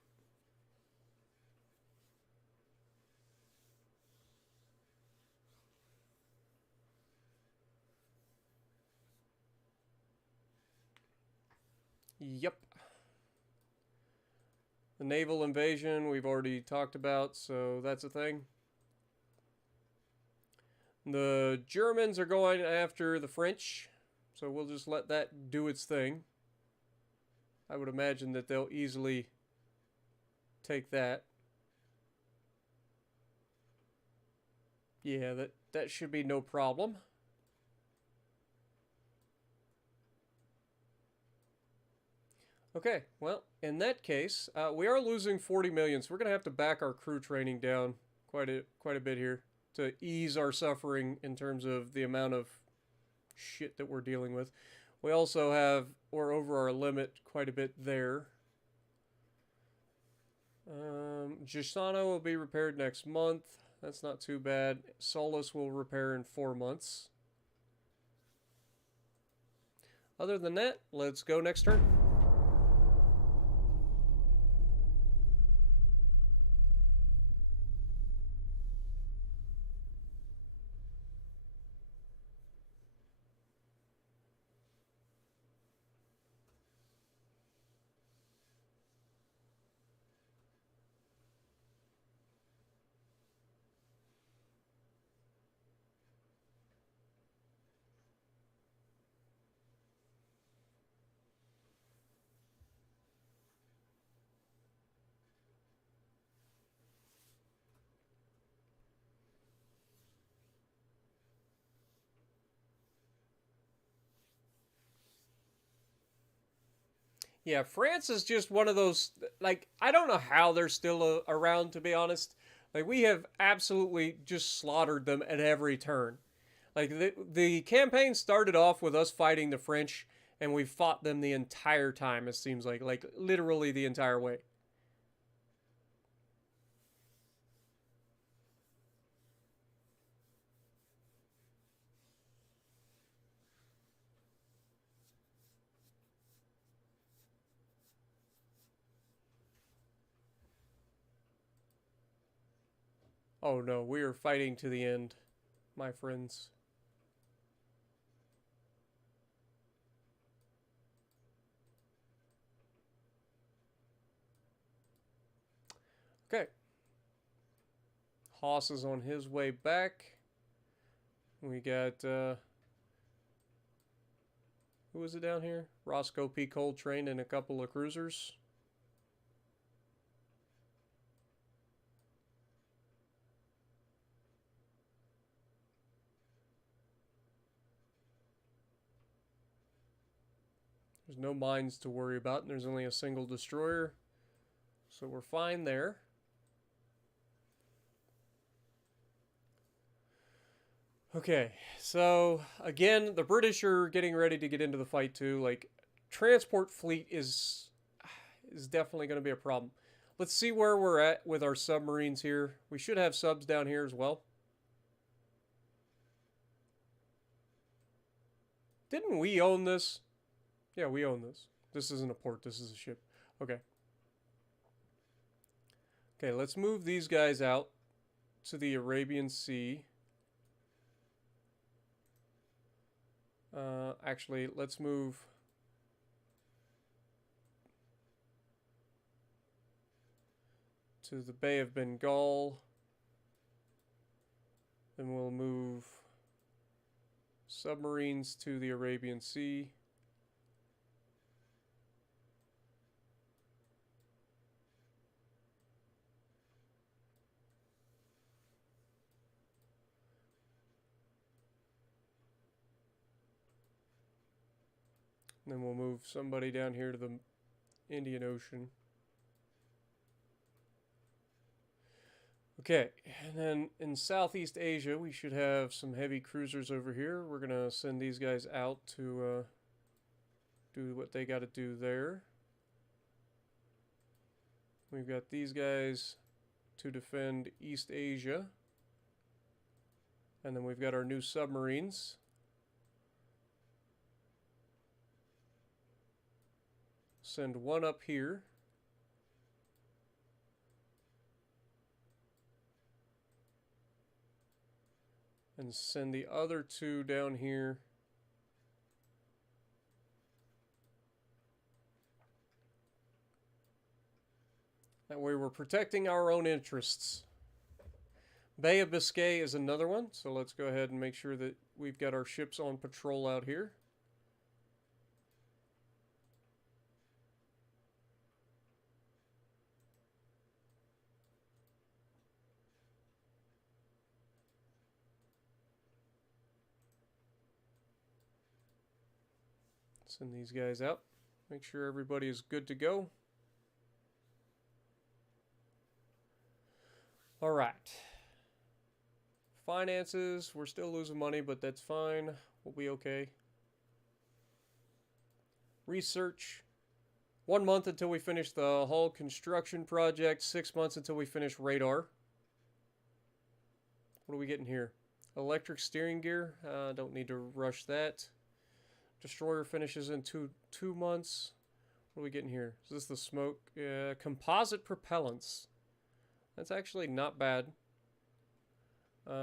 Yep. The naval invasion we've already talked about, so that's a thing. The Germans are going after the French, so we'll just let that do its thing. I would imagine that they'll easily take that. Yeah, that should be no problem. Okay, well, in that case, we are losing 40 million, so we're going to have to back our crew training down quite a bit here to ease our suffering in terms of the amount of shit that we're dealing with. We also we're over our limit quite a bit there. Gisano will be repaired next month. That's not too bad. Solus will repair in 4 months. Other than that, let's go next turn. Yeah, France is just one of those, like, I don't know how they're still around, to be honest. Like, we have absolutely just slaughtered them at every turn. Like, the campaign started off with us fighting the French, and we fought them the entire time, it seems like literally the entire way. Oh no, we are fighting to the end, my friends. Okay. Haas is on his way back. We got, who was it down here? Roscoe P. Coltrane and a couple of cruisers. There's no mines to worry about, and there's only a single destroyer. So we're fine there. Okay, so again, the British are getting ready to get into the fight too. Like, transport fleet is definitely going to be a problem. Let's see where we're at with our submarines here. We should have subs down here as well. Didn't we own this? Yeah, we own this. This isn't a port, this is a ship. Okay. Okay, let's move these guys out to the Arabian Sea. Actually, let's move to the Bay of Bengal. Then we'll move submarines to the Arabian Sea. And then we'll move somebody down here to the Indian Ocean. Okay, and then in Southeast Asia, we should have some heavy cruisers over here. We're going to send these guys out to do what they got to do there. We've got these guys to defend East Asia. And then we've got our new submarines. Send one up here. And send the other two down here. That way we're protecting our own interests. Bay of Biscay is another one, so let's go ahead and make sure that we've got our ships on patrol out here. Send these guys out. Make sure everybody is good to go. All right. Finances, we're still losing money, but that's fine. We'll be okay. Research. 1 month until we finish the hull construction project. 6 months until we finish radar. What are we getting here? Electric steering gear. Don't need to rush that. Destroyer finishes in two months. What are we getting here? Is this the smoke? Composite propellants. That's actually not bad. Let's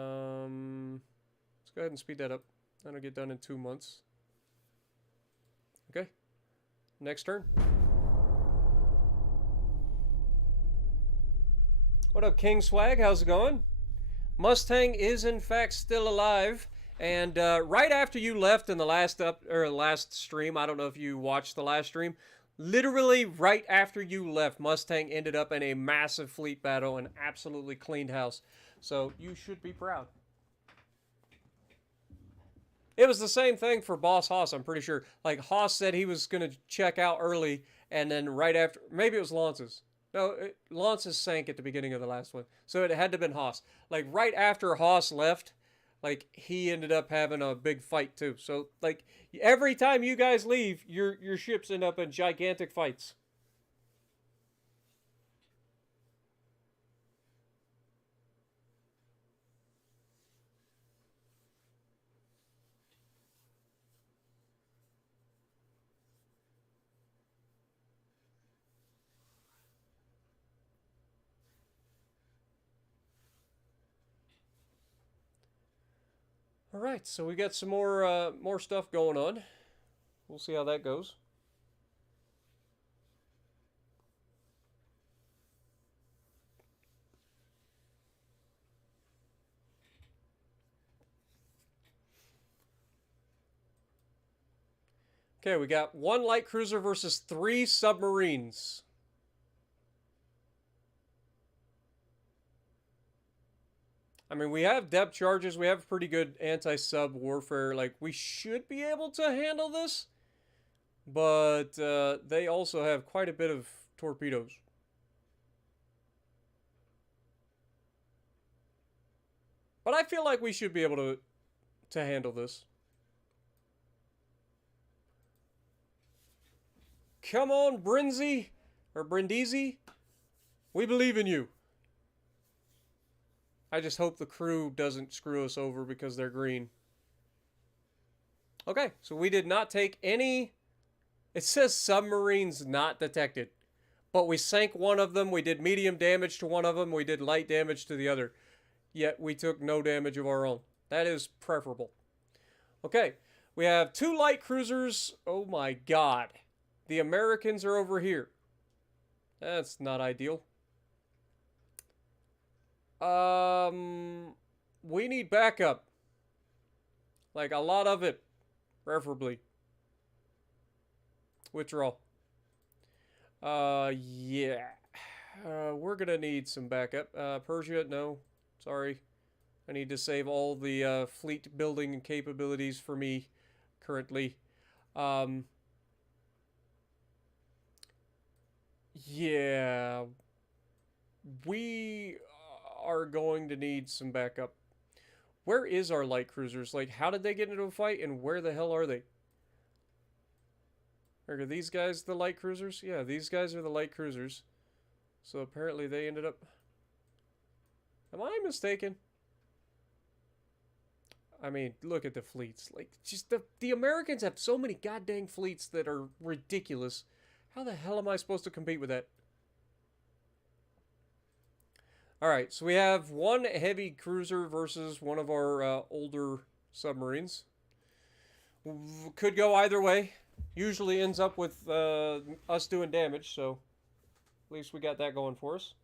go ahead and speed that up. That'll get done in 2 months. Okay. Next turn. What up, King Swag? How's it going? Mustang is in fact still alive. And right after you left in the last stream, I don't know if you watched the last stream, literally right after you left, Mustang ended up in a massive fleet battle and absolutely cleaned house. So you should be proud. It was the same thing for Boss Haas, I'm pretty sure. Like, Haas said he was going to check out early, and then right after, maybe it was Lance's. No, Lance's sank at the beginning of the last one. So it had to have been Haas. Like, right after Haas left, like, he ended up having a big fight, too. So, like, every time you guys leave, your ships end up in gigantic fights. All right, so we got some more stuff going on. We'll see how that goes. Okay, we got 1 light cruiser versus 3 submarines. I mean, we have depth charges. We have pretty good anti-sub warfare. Like, we should be able to handle this. But they also have quite a bit of torpedoes. But I feel like we should be able to handle this. Come on, Brindisi, or Brindisi. We believe in you. I just hope the crew doesn't screw us over because they're green. Okay, so we did not take any... It says submarines not detected. But we sank one of them, we did medium damage to one of them, we did light damage to the other. Yet we took no damage of our own. That is preferable. Okay, we have 2 light cruisers. Oh my god. The Americans are over here. That's not ideal. We need backup. Like a lot of it, preferably. Withdraw. Yeah. We're gonna need some backup. Persia, no. Sorry. I need to save all the fleet building capabilities for me currently. Yeah. We are going to need some backup. Where is our light cruisers? Like, how did they get into a fight, and where the hell are they? Are these guys the light cruisers? Yeah, these guys are the light cruisers. So apparently they ended up... Am I mistaken? I mean, look at the fleets. Like, just the Americans have so many goddamn fleets that are ridiculous. How the hell am I supposed to compete with that? Alright, so we have 1 heavy cruiser versus one of our older submarines. Could go either way. Usually ends up with us doing damage, so at least we got that going for us.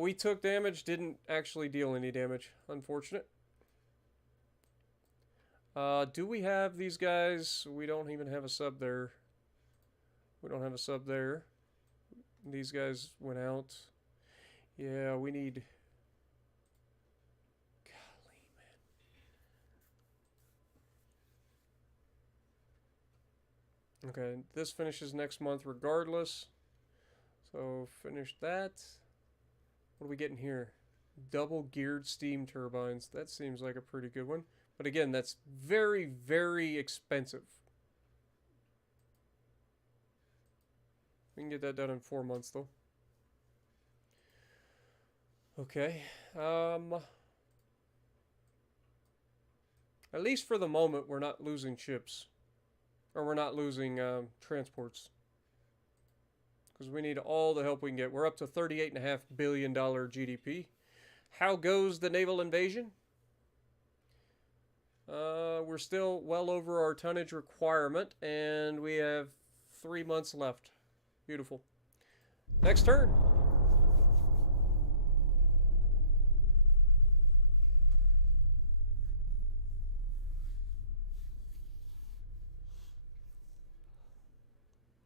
We took damage, didn't actually deal any damage. Unfortunate. Do we have these guys? We don't even have a sub there. We don't have a sub there. These guys went out. Yeah, we need... Golly, man. Okay, this finishes next month regardless. So, finish that. What are we getting here? Double geared steam turbines. That seems like a pretty good one. But again, that's very, very expensive. We can get that done in 4 months, though. Okay. At least for the moment, we're not losing ships. Or we're not losing transports. Because we need all the help we can get. We're up to $38.5 billion GDP. How goes the naval invasion? We're still well over our tonnage requirement, and we have 3 months left. Beautiful. Next turn.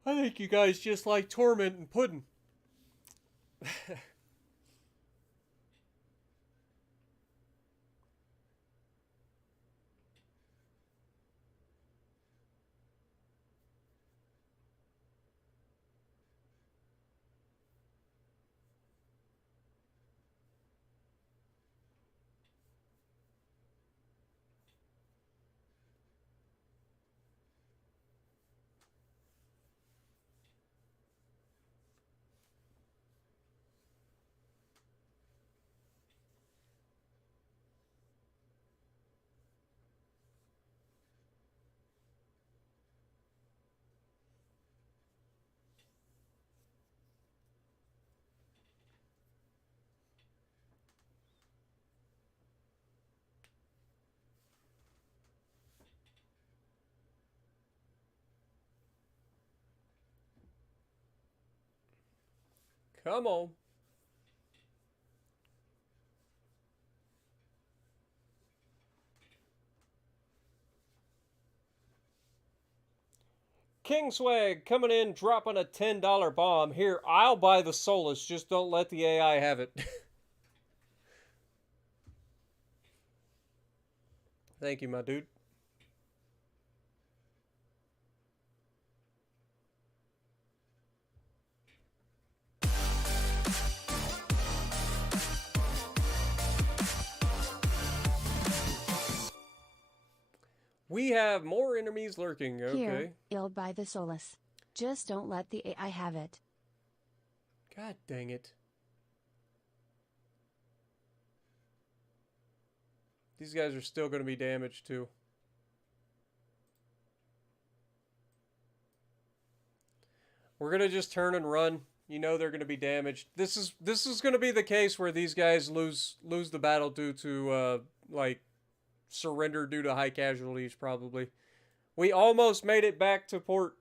I think you guys just like torment and pudding. Come on. King Swag coming in, dropping a $10 bomb. Here, I'll buy the Solus. Just don't let the AI have it. Thank you, my dude. We have more enemies lurking. Okay. Here, I'll buy the Solus. Just don't let the AI have it. God dang it. These guys are still going to be damaged too. We're gonna just turn and run. You know they're gonna be damaged. This is gonna be the case where these guys lose the battle due to like surrender due to high casualties probably. We almost made it back to port.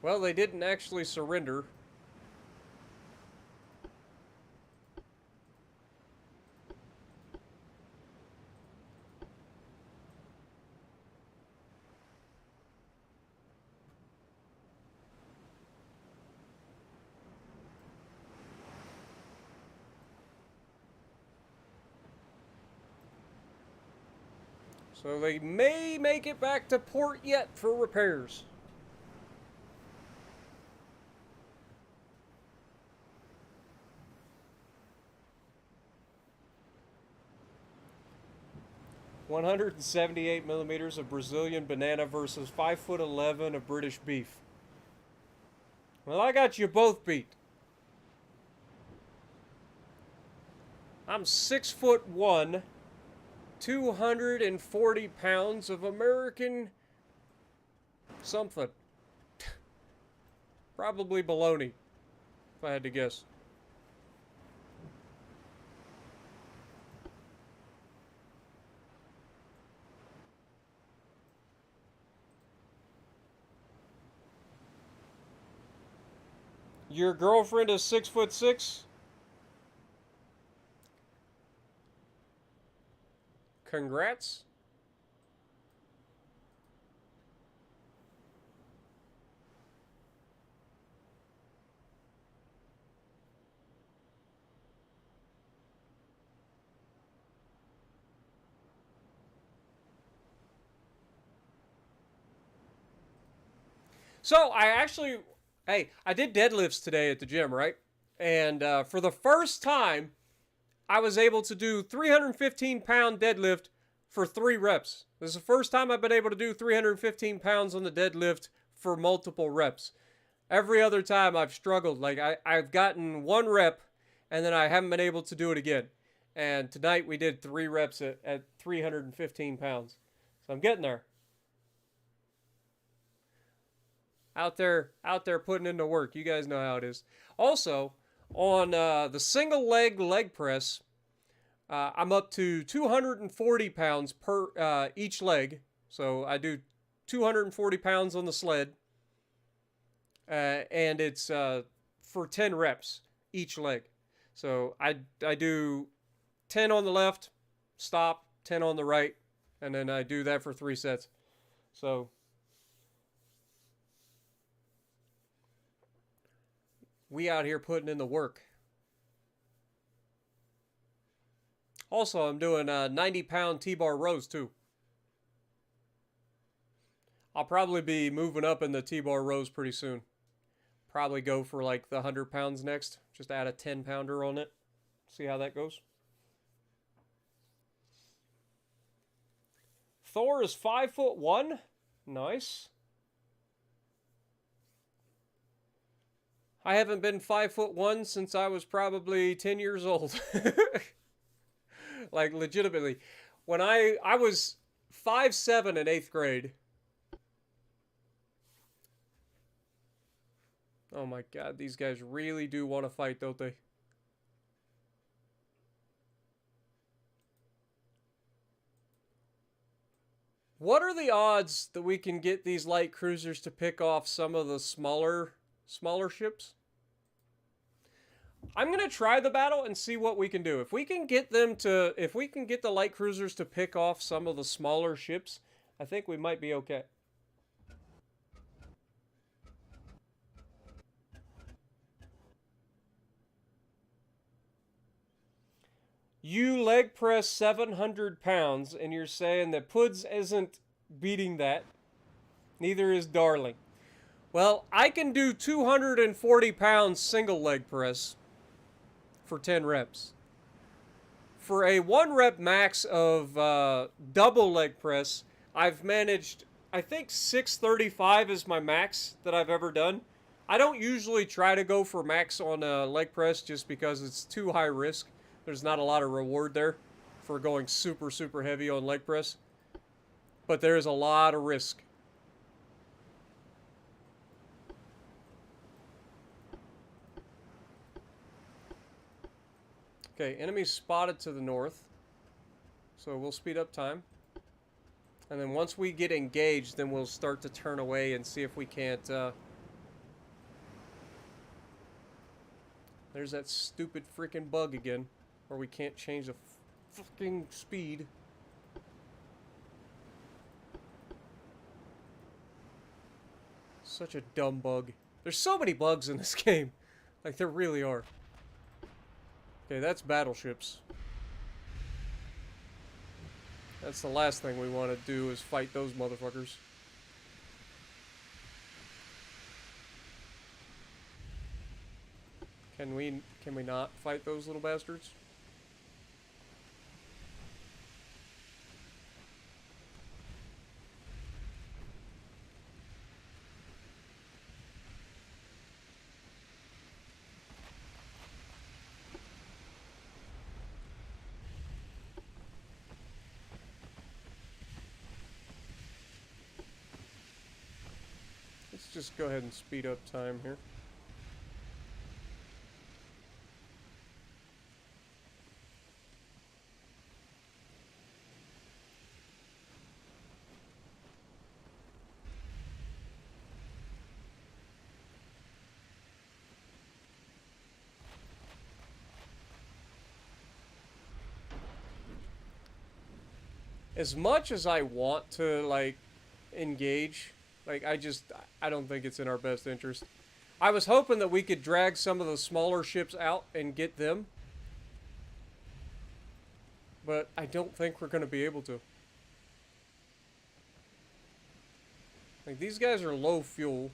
Well, they didn't actually surrender. So they may make it back to port yet for repairs. .178mm of Brazilian banana versus 5'11" of British beef. Well, I got you both beat. I'm 6'1", 240 pounds of American something. Probably baloney, if I had to guess. Your girlfriend is 6'6"? Congrats. So I did deadlifts today at the gym, right? And for the first time, I was able to do 315-pound deadlift for 3 reps. This is the first time I've been able to do 315 pounds on the deadlift for multiple reps. Every other time I've struggled. Like I've gotten 1 rep and then I haven't been able to do it again. And tonight we did 3 reps at 315 pounds. So I'm getting there. Out there putting in the work. You guys know how it is. Also, on the single leg press, I'm up to 240 pounds per each leg. So I do 240 pounds on the sled. And it's for 10 reps each leg. So I do 10 on the left, stop, 10 on the right, and then I do that for 3 sets. So we out here putting in the work. Also, I'm doing 90-pound T-bar rows too. I'll probably be moving up in the T-bar rows pretty soon. Probably go for like the 100 pounds next. Just add a 10-pounder on it. See how that goes. Thor is 5'1". Nice. I haven't been 5'1" since I was probably 10 years old. Like legitimately. When I was 5'7" in 8th grade. Oh my god, these guys really do want to fight, don't they? What are the odds that we can get these light cruisers to pick off some of the smaller ships? I'm going to try the battle and see what we can do. If we can get the light cruisers to pick off some of the smaller ships, I think we might be okay. You leg press 700 pounds, and you're saying that Puds isn't beating that. Neither is Darling. Well, I can do 240 pounds single leg press for 10 reps. For a 1 rep max of double leg press, I've managed, I think 635 is my max that I've ever done. I don't usually try to go for max on leg press just because it's too high risk. There's not a lot of reward there for going super, super heavy on leg press. But there is a lot of risk. Okay, enemies spotted to the north. So we'll speed up time. And then once we get engaged, then we'll start to turn away and see if we can't... There's that stupid freaking bug again, where we can't change the fucking speed. Such a dumb bug. There's so many bugs in this game. Like, there really are. Okay, that's battleships. That's the last thing we want to do is fight those motherfuckers. Can we not fight those little bastards? Let's just go ahead and speed up time here. As much as I want to, like, engage, like, I don't think it's in our best interest. I was hoping that we could drag some of the smaller ships out and get them. But I don't think we're going to be able to. Like, these guys are low fuel.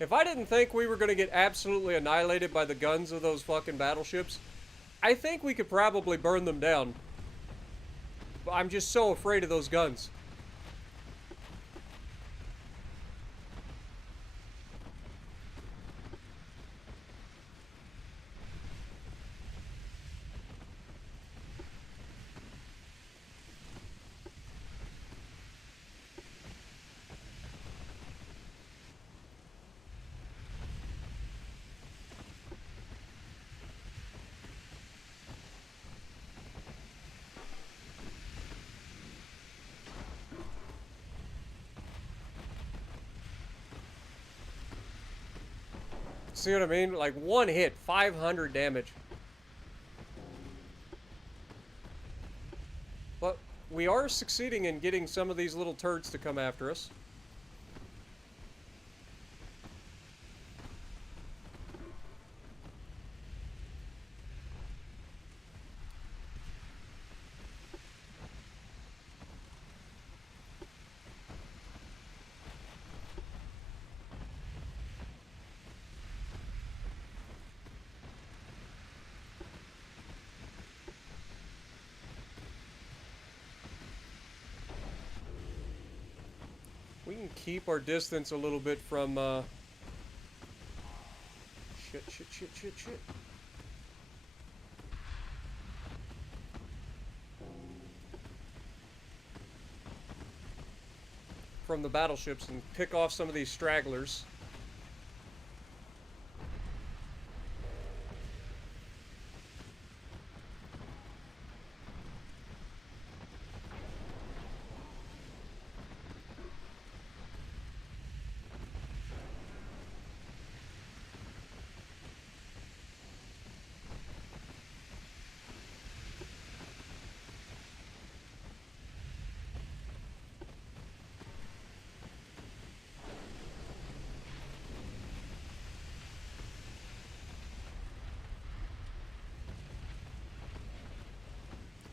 If I didn't think we were going to get absolutely annihilated by the guns of those fucking battleships, I think we could probably burn them down. But I'm just so afraid of those guns. See what I mean? Like, one hit, 500 damage. But we are succeeding in getting some of these little turds to come after us. We can keep our distance a little bit from, shit. Shit. From the battleships and pick off some of these stragglers.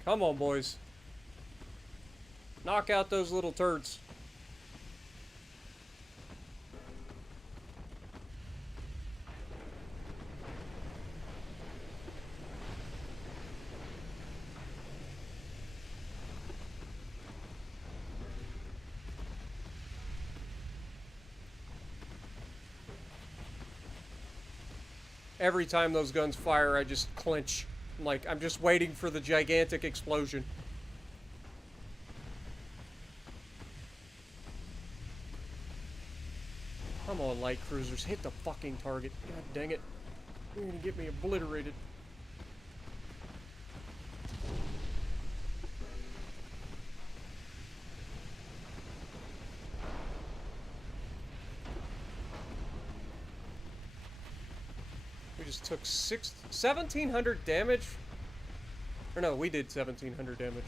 Come on, boys. Knock out those little turds. Every time those guns fire, I just clench. Like, I'm just waiting for the gigantic explosion. Come on, light cruisers. Hit the fucking target. God dang it. You're gonna get me obliterated. We just took 1,700 damage. Or no, we did 1,700 damage.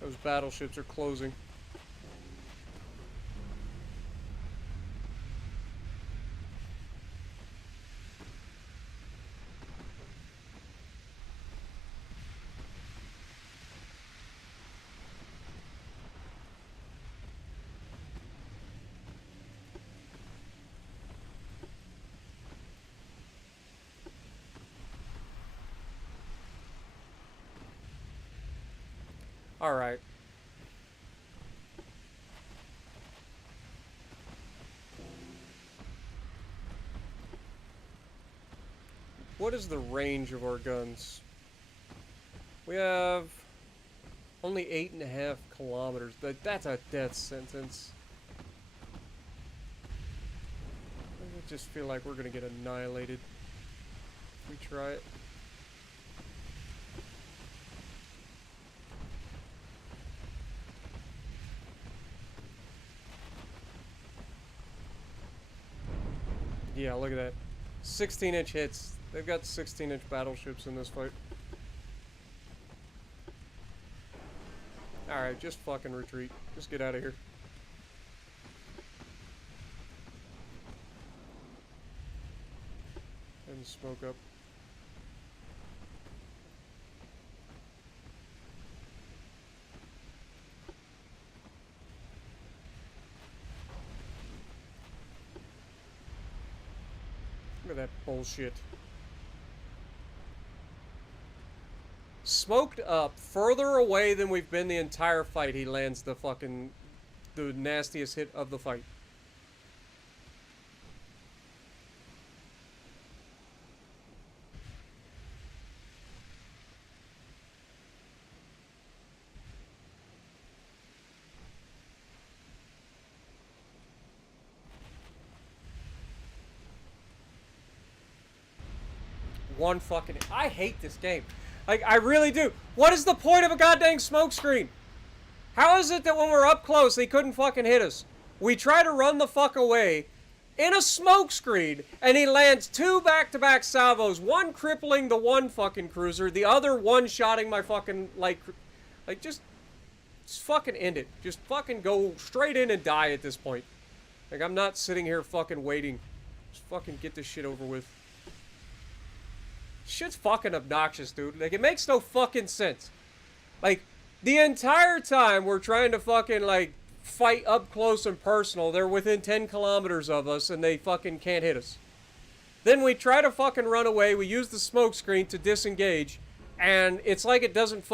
Those battleships are closing. All right. What is the range of our guns? We have only 8.5 kilometers. That's a death sentence. I just feel like we're gonna get annihilated if we try it. Yeah, look at that. 16-inch hits. They've got 16-inch battleships in this fight. Alright, just fucking retreat. Just get out of here. And smoke up. Look at that bullshit. Smoked up further away than we've been the entire fight. He lands the nastiest hit of the fight. One fucking... I hate this game. Like, I really do. What is the point of a goddamn smoke screen? How is it that when we're up close, they couldn't fucking hit us? We try to run the fuck away in a smoke screen, and he lands 2 back-to-back salvos, one crippling the one fucking cruiser, the other one-shotting my fucking, like, just fucking end it. Just fucking go straight in and die at this point. Like, I'm not sitting here fucking waiting. Just fucking get this shit over with. Shit's fucking obnoxious, dude. Like, it makes no fucking sense. Like, The entire time we're trying to fucking, like, fight up close and personal. They're within 10 kilometers of us and they fucking can't hit us. Then we try to fucking run away. We use the smoke screen to disengage. And it's like it doesn't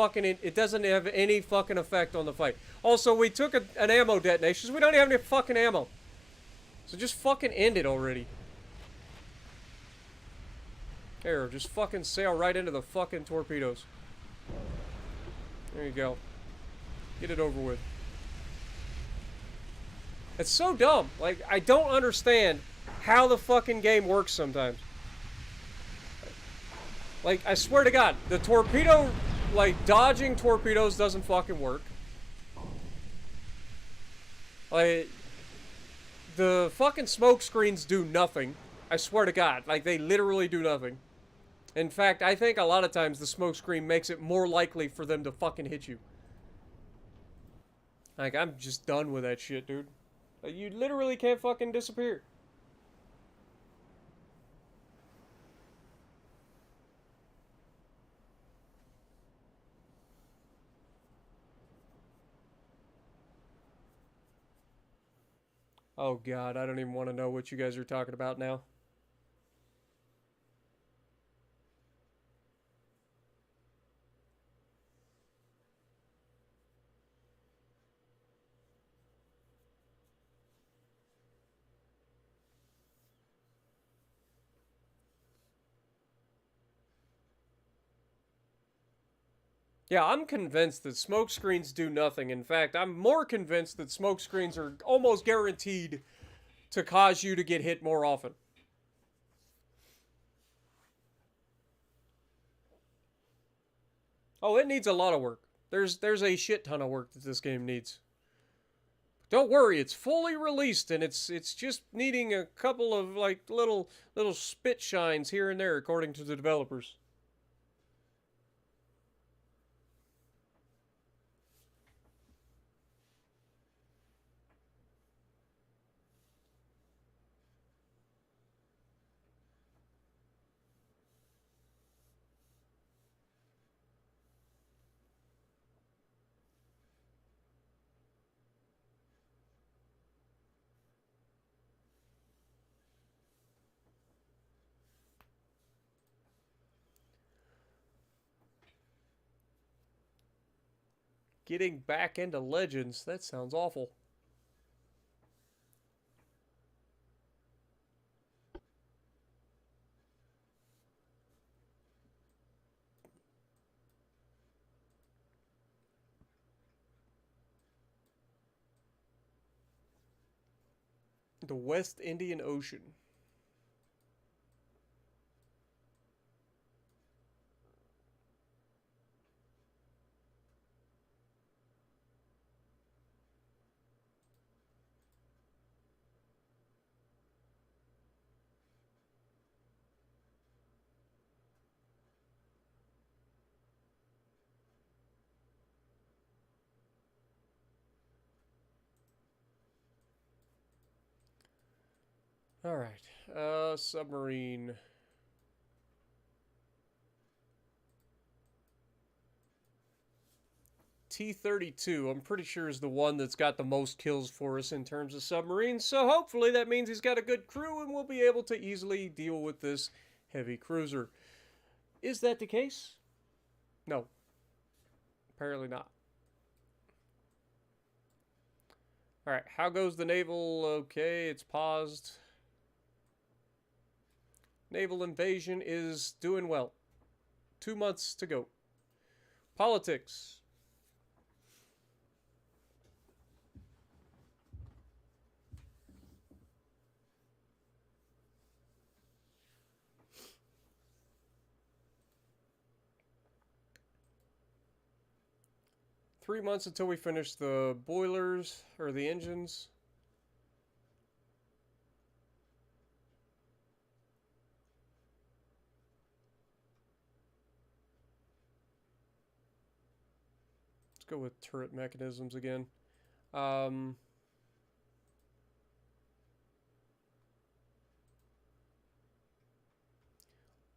have any fucking effect on the fight. Also, we took an ammo detonation. So we don't have any fucking ammo. So just fucking end it already. There, just fucking sail right into the fucking torpedoes. There you go. Get it over with. It's so dumb. Like, I don't understand how the fucking game works sometimes. Like, I swear to God, the torpedo, like, dodging torpedoes doesn't fucking work. Like, the fucking smoke screens do nothing. I swear to God, like, they literally do nothing. In fact, I think a lot of times the smoke screen makes it more likely for them to fucking hit you. Like, I'm just done with that shit, dude. Like, you literally can't fucking disappear. Oh God, I don't even want to know what you guys are talking about now. Yeah, I'm convinced that smoke screens do nothing. In fact, I'm more convinced that smoke screens are almost guaranteed to cause you to get hit more often. Oh, it needs a lot of work. There's a shit ton of work that this game needs. Don't worry, it's fully released and it's just needing a couple of like little spit shines here and there according to the developers. Getting back into Legends, that sounds awful. The West Indian Ocean. Alright, submarine. T-32, I'm pretty sure is the one that's got the most kills for us in terms of submarines, so hopefully that means he's got a good crew and we'll be able to easily deal with this heavy cruiser. Is that the case? No. Apparently not. Alright, how goes the naval? Okay, it's paused. Naval invasion is doing well. 2 months to go. Politics. Three months until we finish the boilers, or the engines. Let's go with turret mechanisms again. All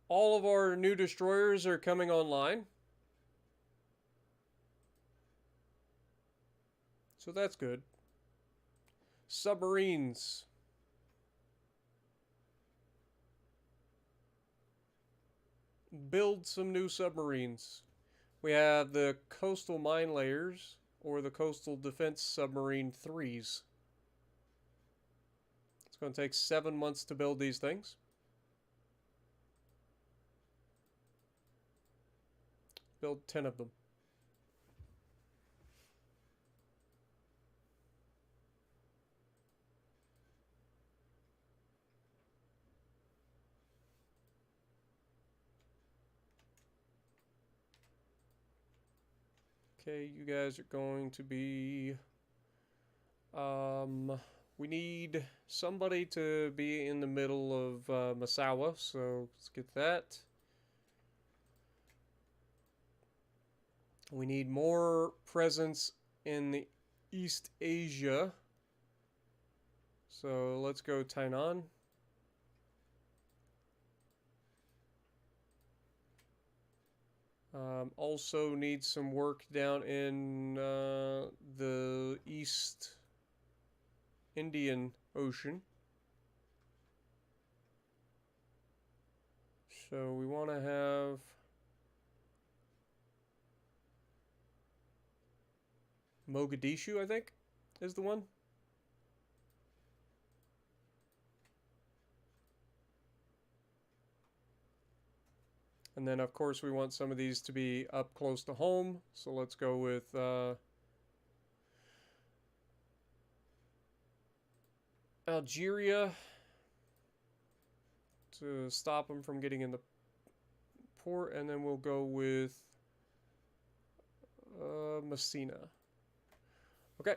of our new destroyers are coming online. So that's good. Submarines. Build some new submarines. We have the coastal mine layers or the coastal defense submarine 3s. It's going to take 7 months to build these things. Build 10 of them. Okay, you guys are going to be... we need somebody to be in the middle of Masawa, so let's get that. We need more presence in the East Asia. So let's go Tainan. Also need some work down in the East Indian Ocean. So we want to have Mogadishu, I think, is the one. And then, of course, we want some of these to be up close to home. So let's go with Algeria to stop them from getting in the port. And then we'll go with Messina. Okay.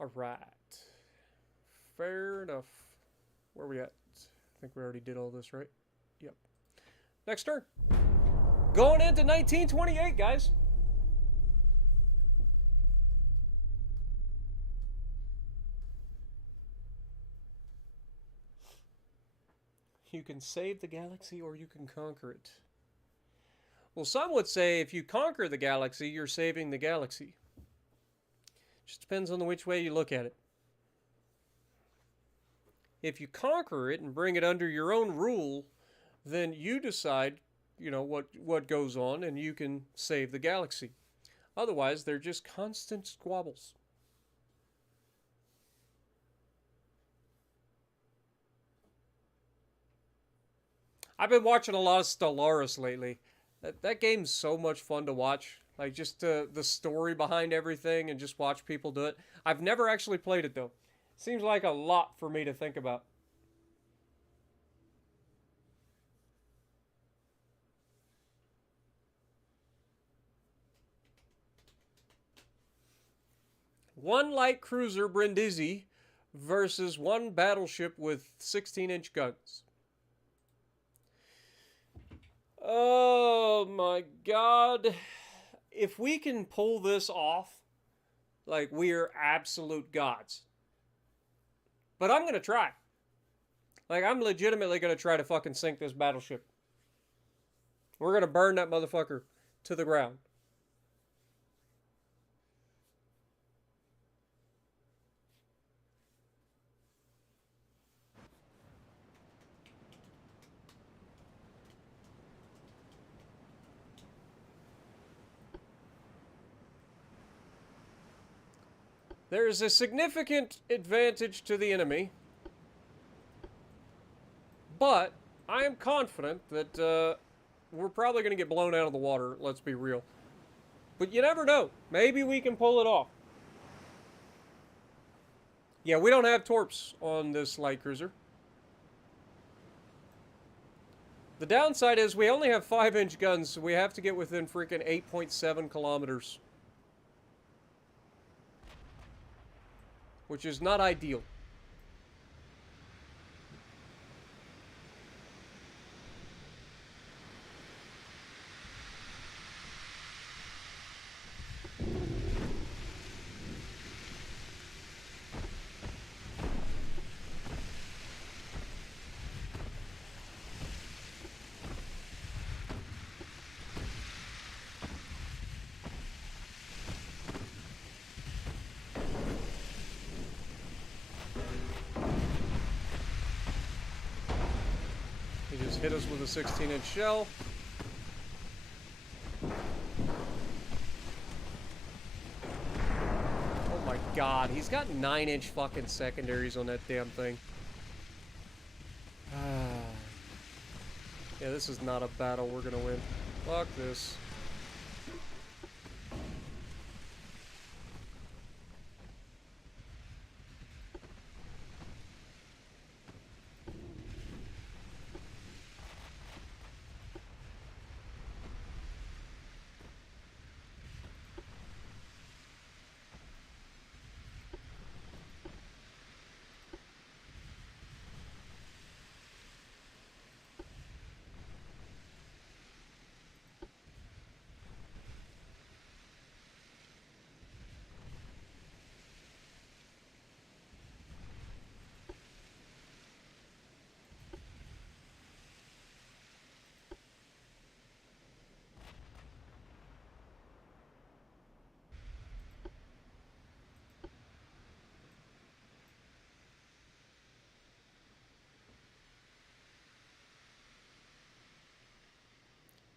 All right. Fair enough. Where are we at? I think we already did all this, right? Yep. Next turn. Going into 1928, guys. You can save the galaxy or you can conquer it. Well, some would say if you conquer the galaxy, you're saving the galaxy. Just depends on which way you look at it. If you conquer it and bring it under your own rule, then you decide, you know, what goes on, and you can save the galaxy. Otherwise, they're just constant squabbles. I've been watching a lot of Stellaris lately. That game's so much fun to watch. Like, just the story behind everything and just watch people do it. I've never actually played it, though. Seems like a lot for me to think about. One light cruiser Brindisi versus one battleship with 16-inch guns. Oh my god. If we can pull this off, like, we are absolute gods. But I'm going to try. Like, I'm legitimately going to try to fucking sink this battleship. We're going to burn that motherfucker to the ground. There is a significant advantage to the enemy, but I am confident that we're probably going to get blown out of the water, let's be real. But you never know. Maybe we can pull it off. Yeah, we don't have torps on this light cruiser. The downside is we only have 5-inch guns, so we have to get within freaking 8.7 kilometers. which is not ideal. He just hit us with a 16-inch shell. Oh my god, he's got 9-inch fucking secondaries on that damn thing. Yeah, this is not a battle we're gonna win. Fuck this.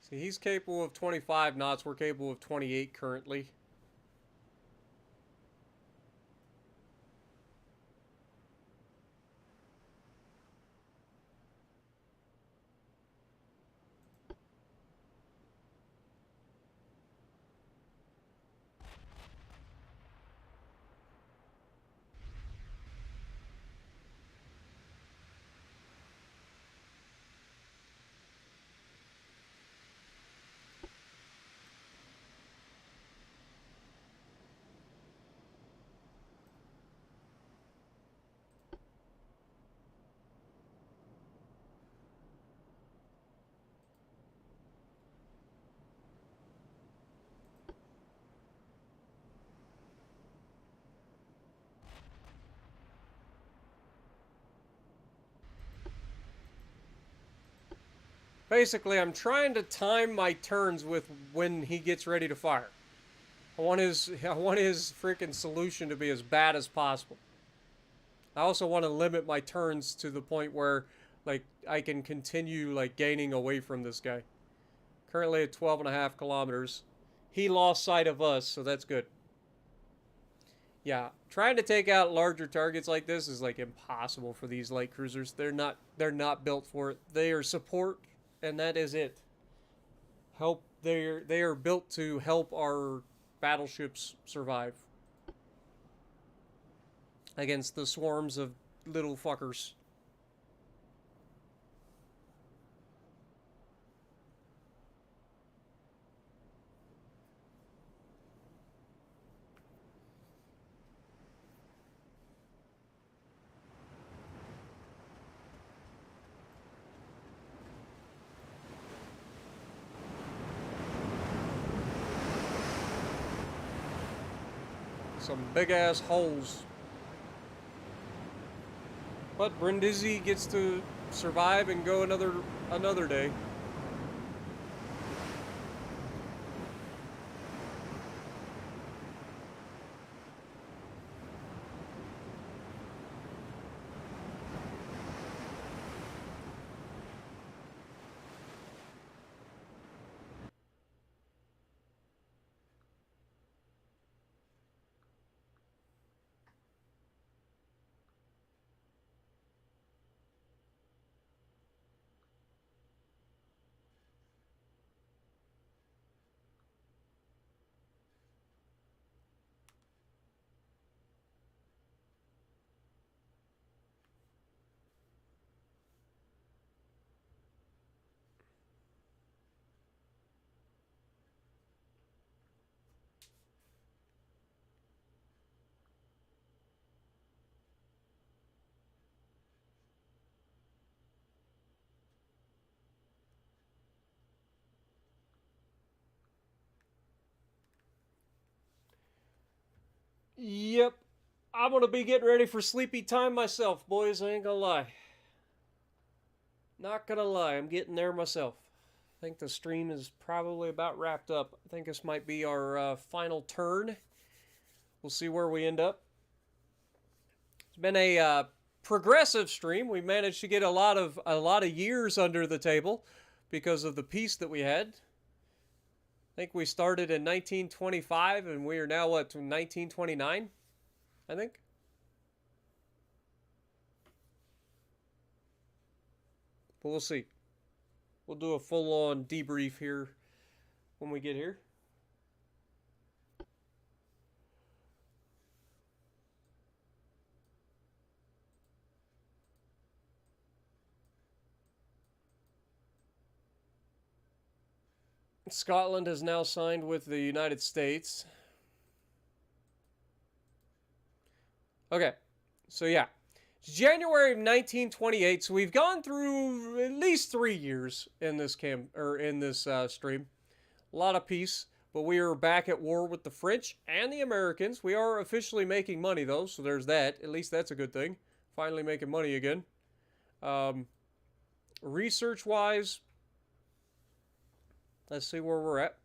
See, he's capable of 25 knots. We're capable of 28 currently. Basically, I'm trying to time my turns with when he gets ready to fire. I want his freaking solution to be as bad as possible. I also want to limit my turns to the point where, like, I can continue, like, gaining away from this guy. Currently at 12.5 kilometers. He lost sight of us, so that's good. Yeah, trying to take out larger targets like this is, like, impossible for these light cruisers. They're not built for it. They are support, and that is it. They are built to help our battleships survive against the swarms of little fuckers. Some big ass holes. But Brindisi gets to survive and go another day. Yep. I'm going to be getting ready for sleepy time myself, boys. I ain't going to lie. Not going to lie. I'm getting there myself. I think the stream is probably about wrapped up. I think this might be our final turn. We'll see where we end up. It's been a progressive stream. We managed to get a lot of years under the table because of the peace that we had. I think we started in 1925 and we are now what, 1929? I think. But we'll see. We'll do a full-on debrief here when we get here. Scotland has now signed with the United States. Okay, so yeah. It's January of 1928, so we've gone through at least 3 years in this stream. A lot of peace, but we are back at war with the French and the Americans. We are officially making money, though, so there's that. At least that's a good thing. Finally making money again. Research-wise, let's see where we're at.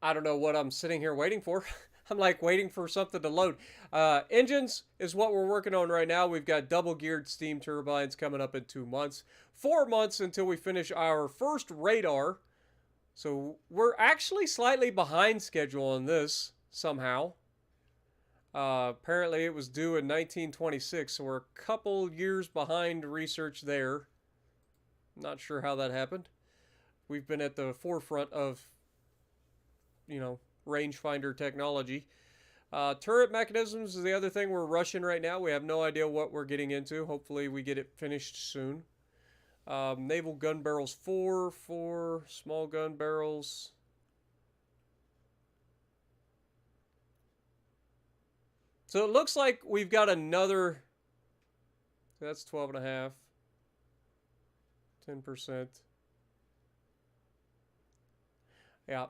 I don't know what I'm sitting here waiting for. I'm like waiting for something to load. Engines is what we're working on right now. We've got double geared steam turbines coming up in 2 months. 4 months until we finish our first radar. So we're actually slightly behind schedule on this somehow. Apparently it was due in 1926, so we're a couple years behind research there. Not sure how that happened. We've been at the forefront of, rangefinder technology. Turret mechanisms is the other thing we're rushing right now. We have no idea what we're getting into. Hopefully we get it finished soon. Naval gun barrels 4 small gun barrels. So it looks like we've got another, that's 12.5, 10%. Yeah.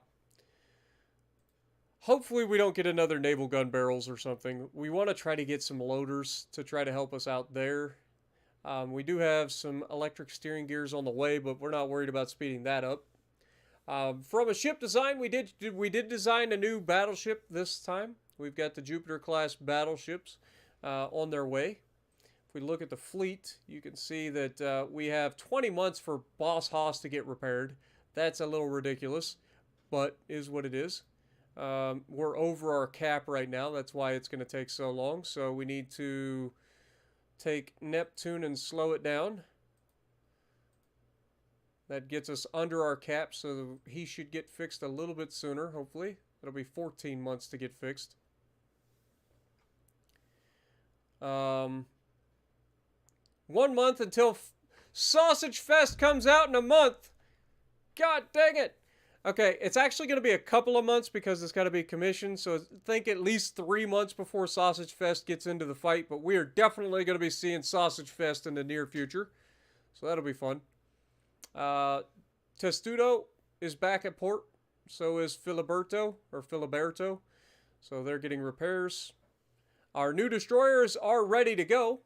Hopefully we don't get another naval gun barrels or something. We want to try to get some loaders to try to help us out there. We do have some electric steering gears on the way, but we're not worried about speeding that up. From a ship design, we did design a new battleship this time. We've got the Jupiter-class battleships on their way. If we look at the fleet, you can see that we have 20 months for Boss Haas to get repaired. That's a little ridiculous, but is what it is. We're over our cap right now. That's why it's going to take so long. So we need to take Neptune and slow it down. That gets us under our cap, so he should get fixed a little bit sooner, hopefully. It'll be 14 months to get fixed. 1 month until Sausage Fest comes out in a month. God dang it. Okay, it's actually going to be a couple of months because it's got to be commissioned. So I think at least 3 months before Sausage Fest gets into the fight. But we are definitely going to be seeing Sausage Fest in the near future. So that'll be fun. Testudo is back at port. So is Filiberto. So they're getting repairs. Our new destroyers are ready to go.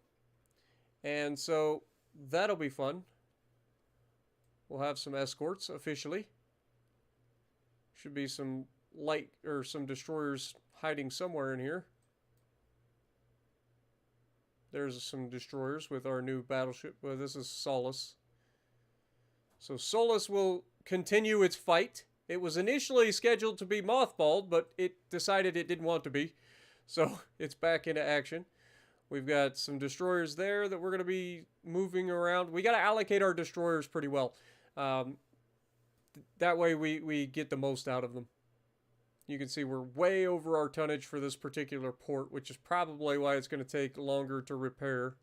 And so that'll be fun. We'll have some escorts officially. Should be some light or some destroyers hiding somewhere in here. There's some destroyers with our new battleship. Well, this is Solus. So Solus will continue its fight. It was initially scheduled to be mothballed, but it decided it didn't want to be. So it's back into action. We've got some destroyers there that we're going to be moving around. We got to allocate our destroyers pretty well. That way we get the most out of them. You can see we're way over our tonnage for this particular port, which is probably why it's going to take longer to repair.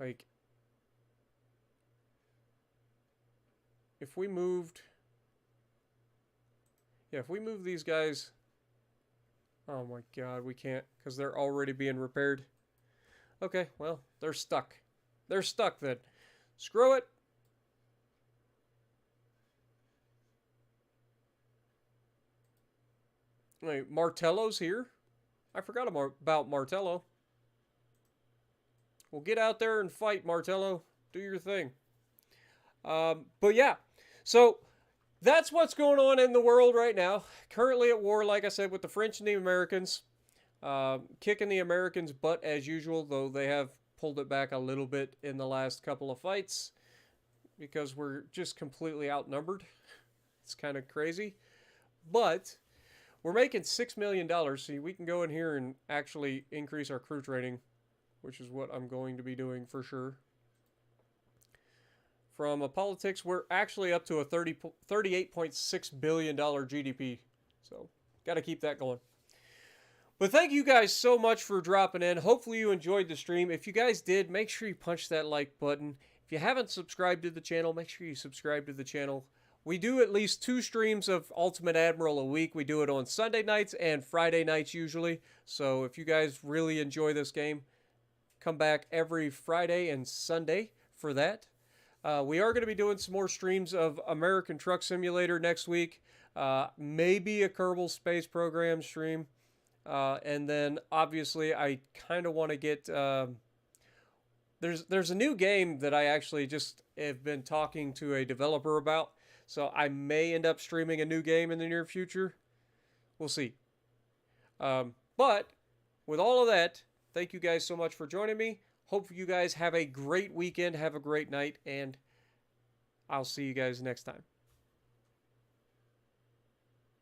Like, if we moved... Yeah, if we move these guys... Oh my god, we can't, because they're already being repaired. Okay, well, they're stuck. They're stuck then. Screw it. Wait, Martello's here? I forgot about Martello. Well, get out there and fight, Martello. Do your thing. But yeah, so that's what's going on in the world right now. Currently at war, like I said, with the French and the Americans. Kicking the Americans' butt as usual, though they have pulled it back a little bit in the last couple of fights because we're just completely outnumbered. It's kind of crazy. But we're making $6 million, so we can go in here and actually increase our crew training, which is what I'm going to be doing for sure. From a politics, we're actually up to a $38.6 billion GDP. So, got to keep that going. But thank you guys so much for dropping in. Hopefully you enjoyed the stream. If you guys did, make sure you punch that like button. If you haven't subscribed to the channel, make sure you subscribe to the channel. We do at least 2 streams of Ultimate Admiral a week. We do it on Sunday nights and Friday nights usually. So if you guys really enjoy this game, come back every Friday and Sunday for that. We are going to be doing some more streams of American Truck Simulator next week. Maybe a Kerbal Space Program stream. And then obviously I kind of want to get, there's a new game that I actually just have been talking to a developer about. So I may end up streaming a new game in the near future. We'll see. But with all of that, thank you guys so much for joining me. Hope you guys have a great weekend, have a great night, and I'll see you guys next time.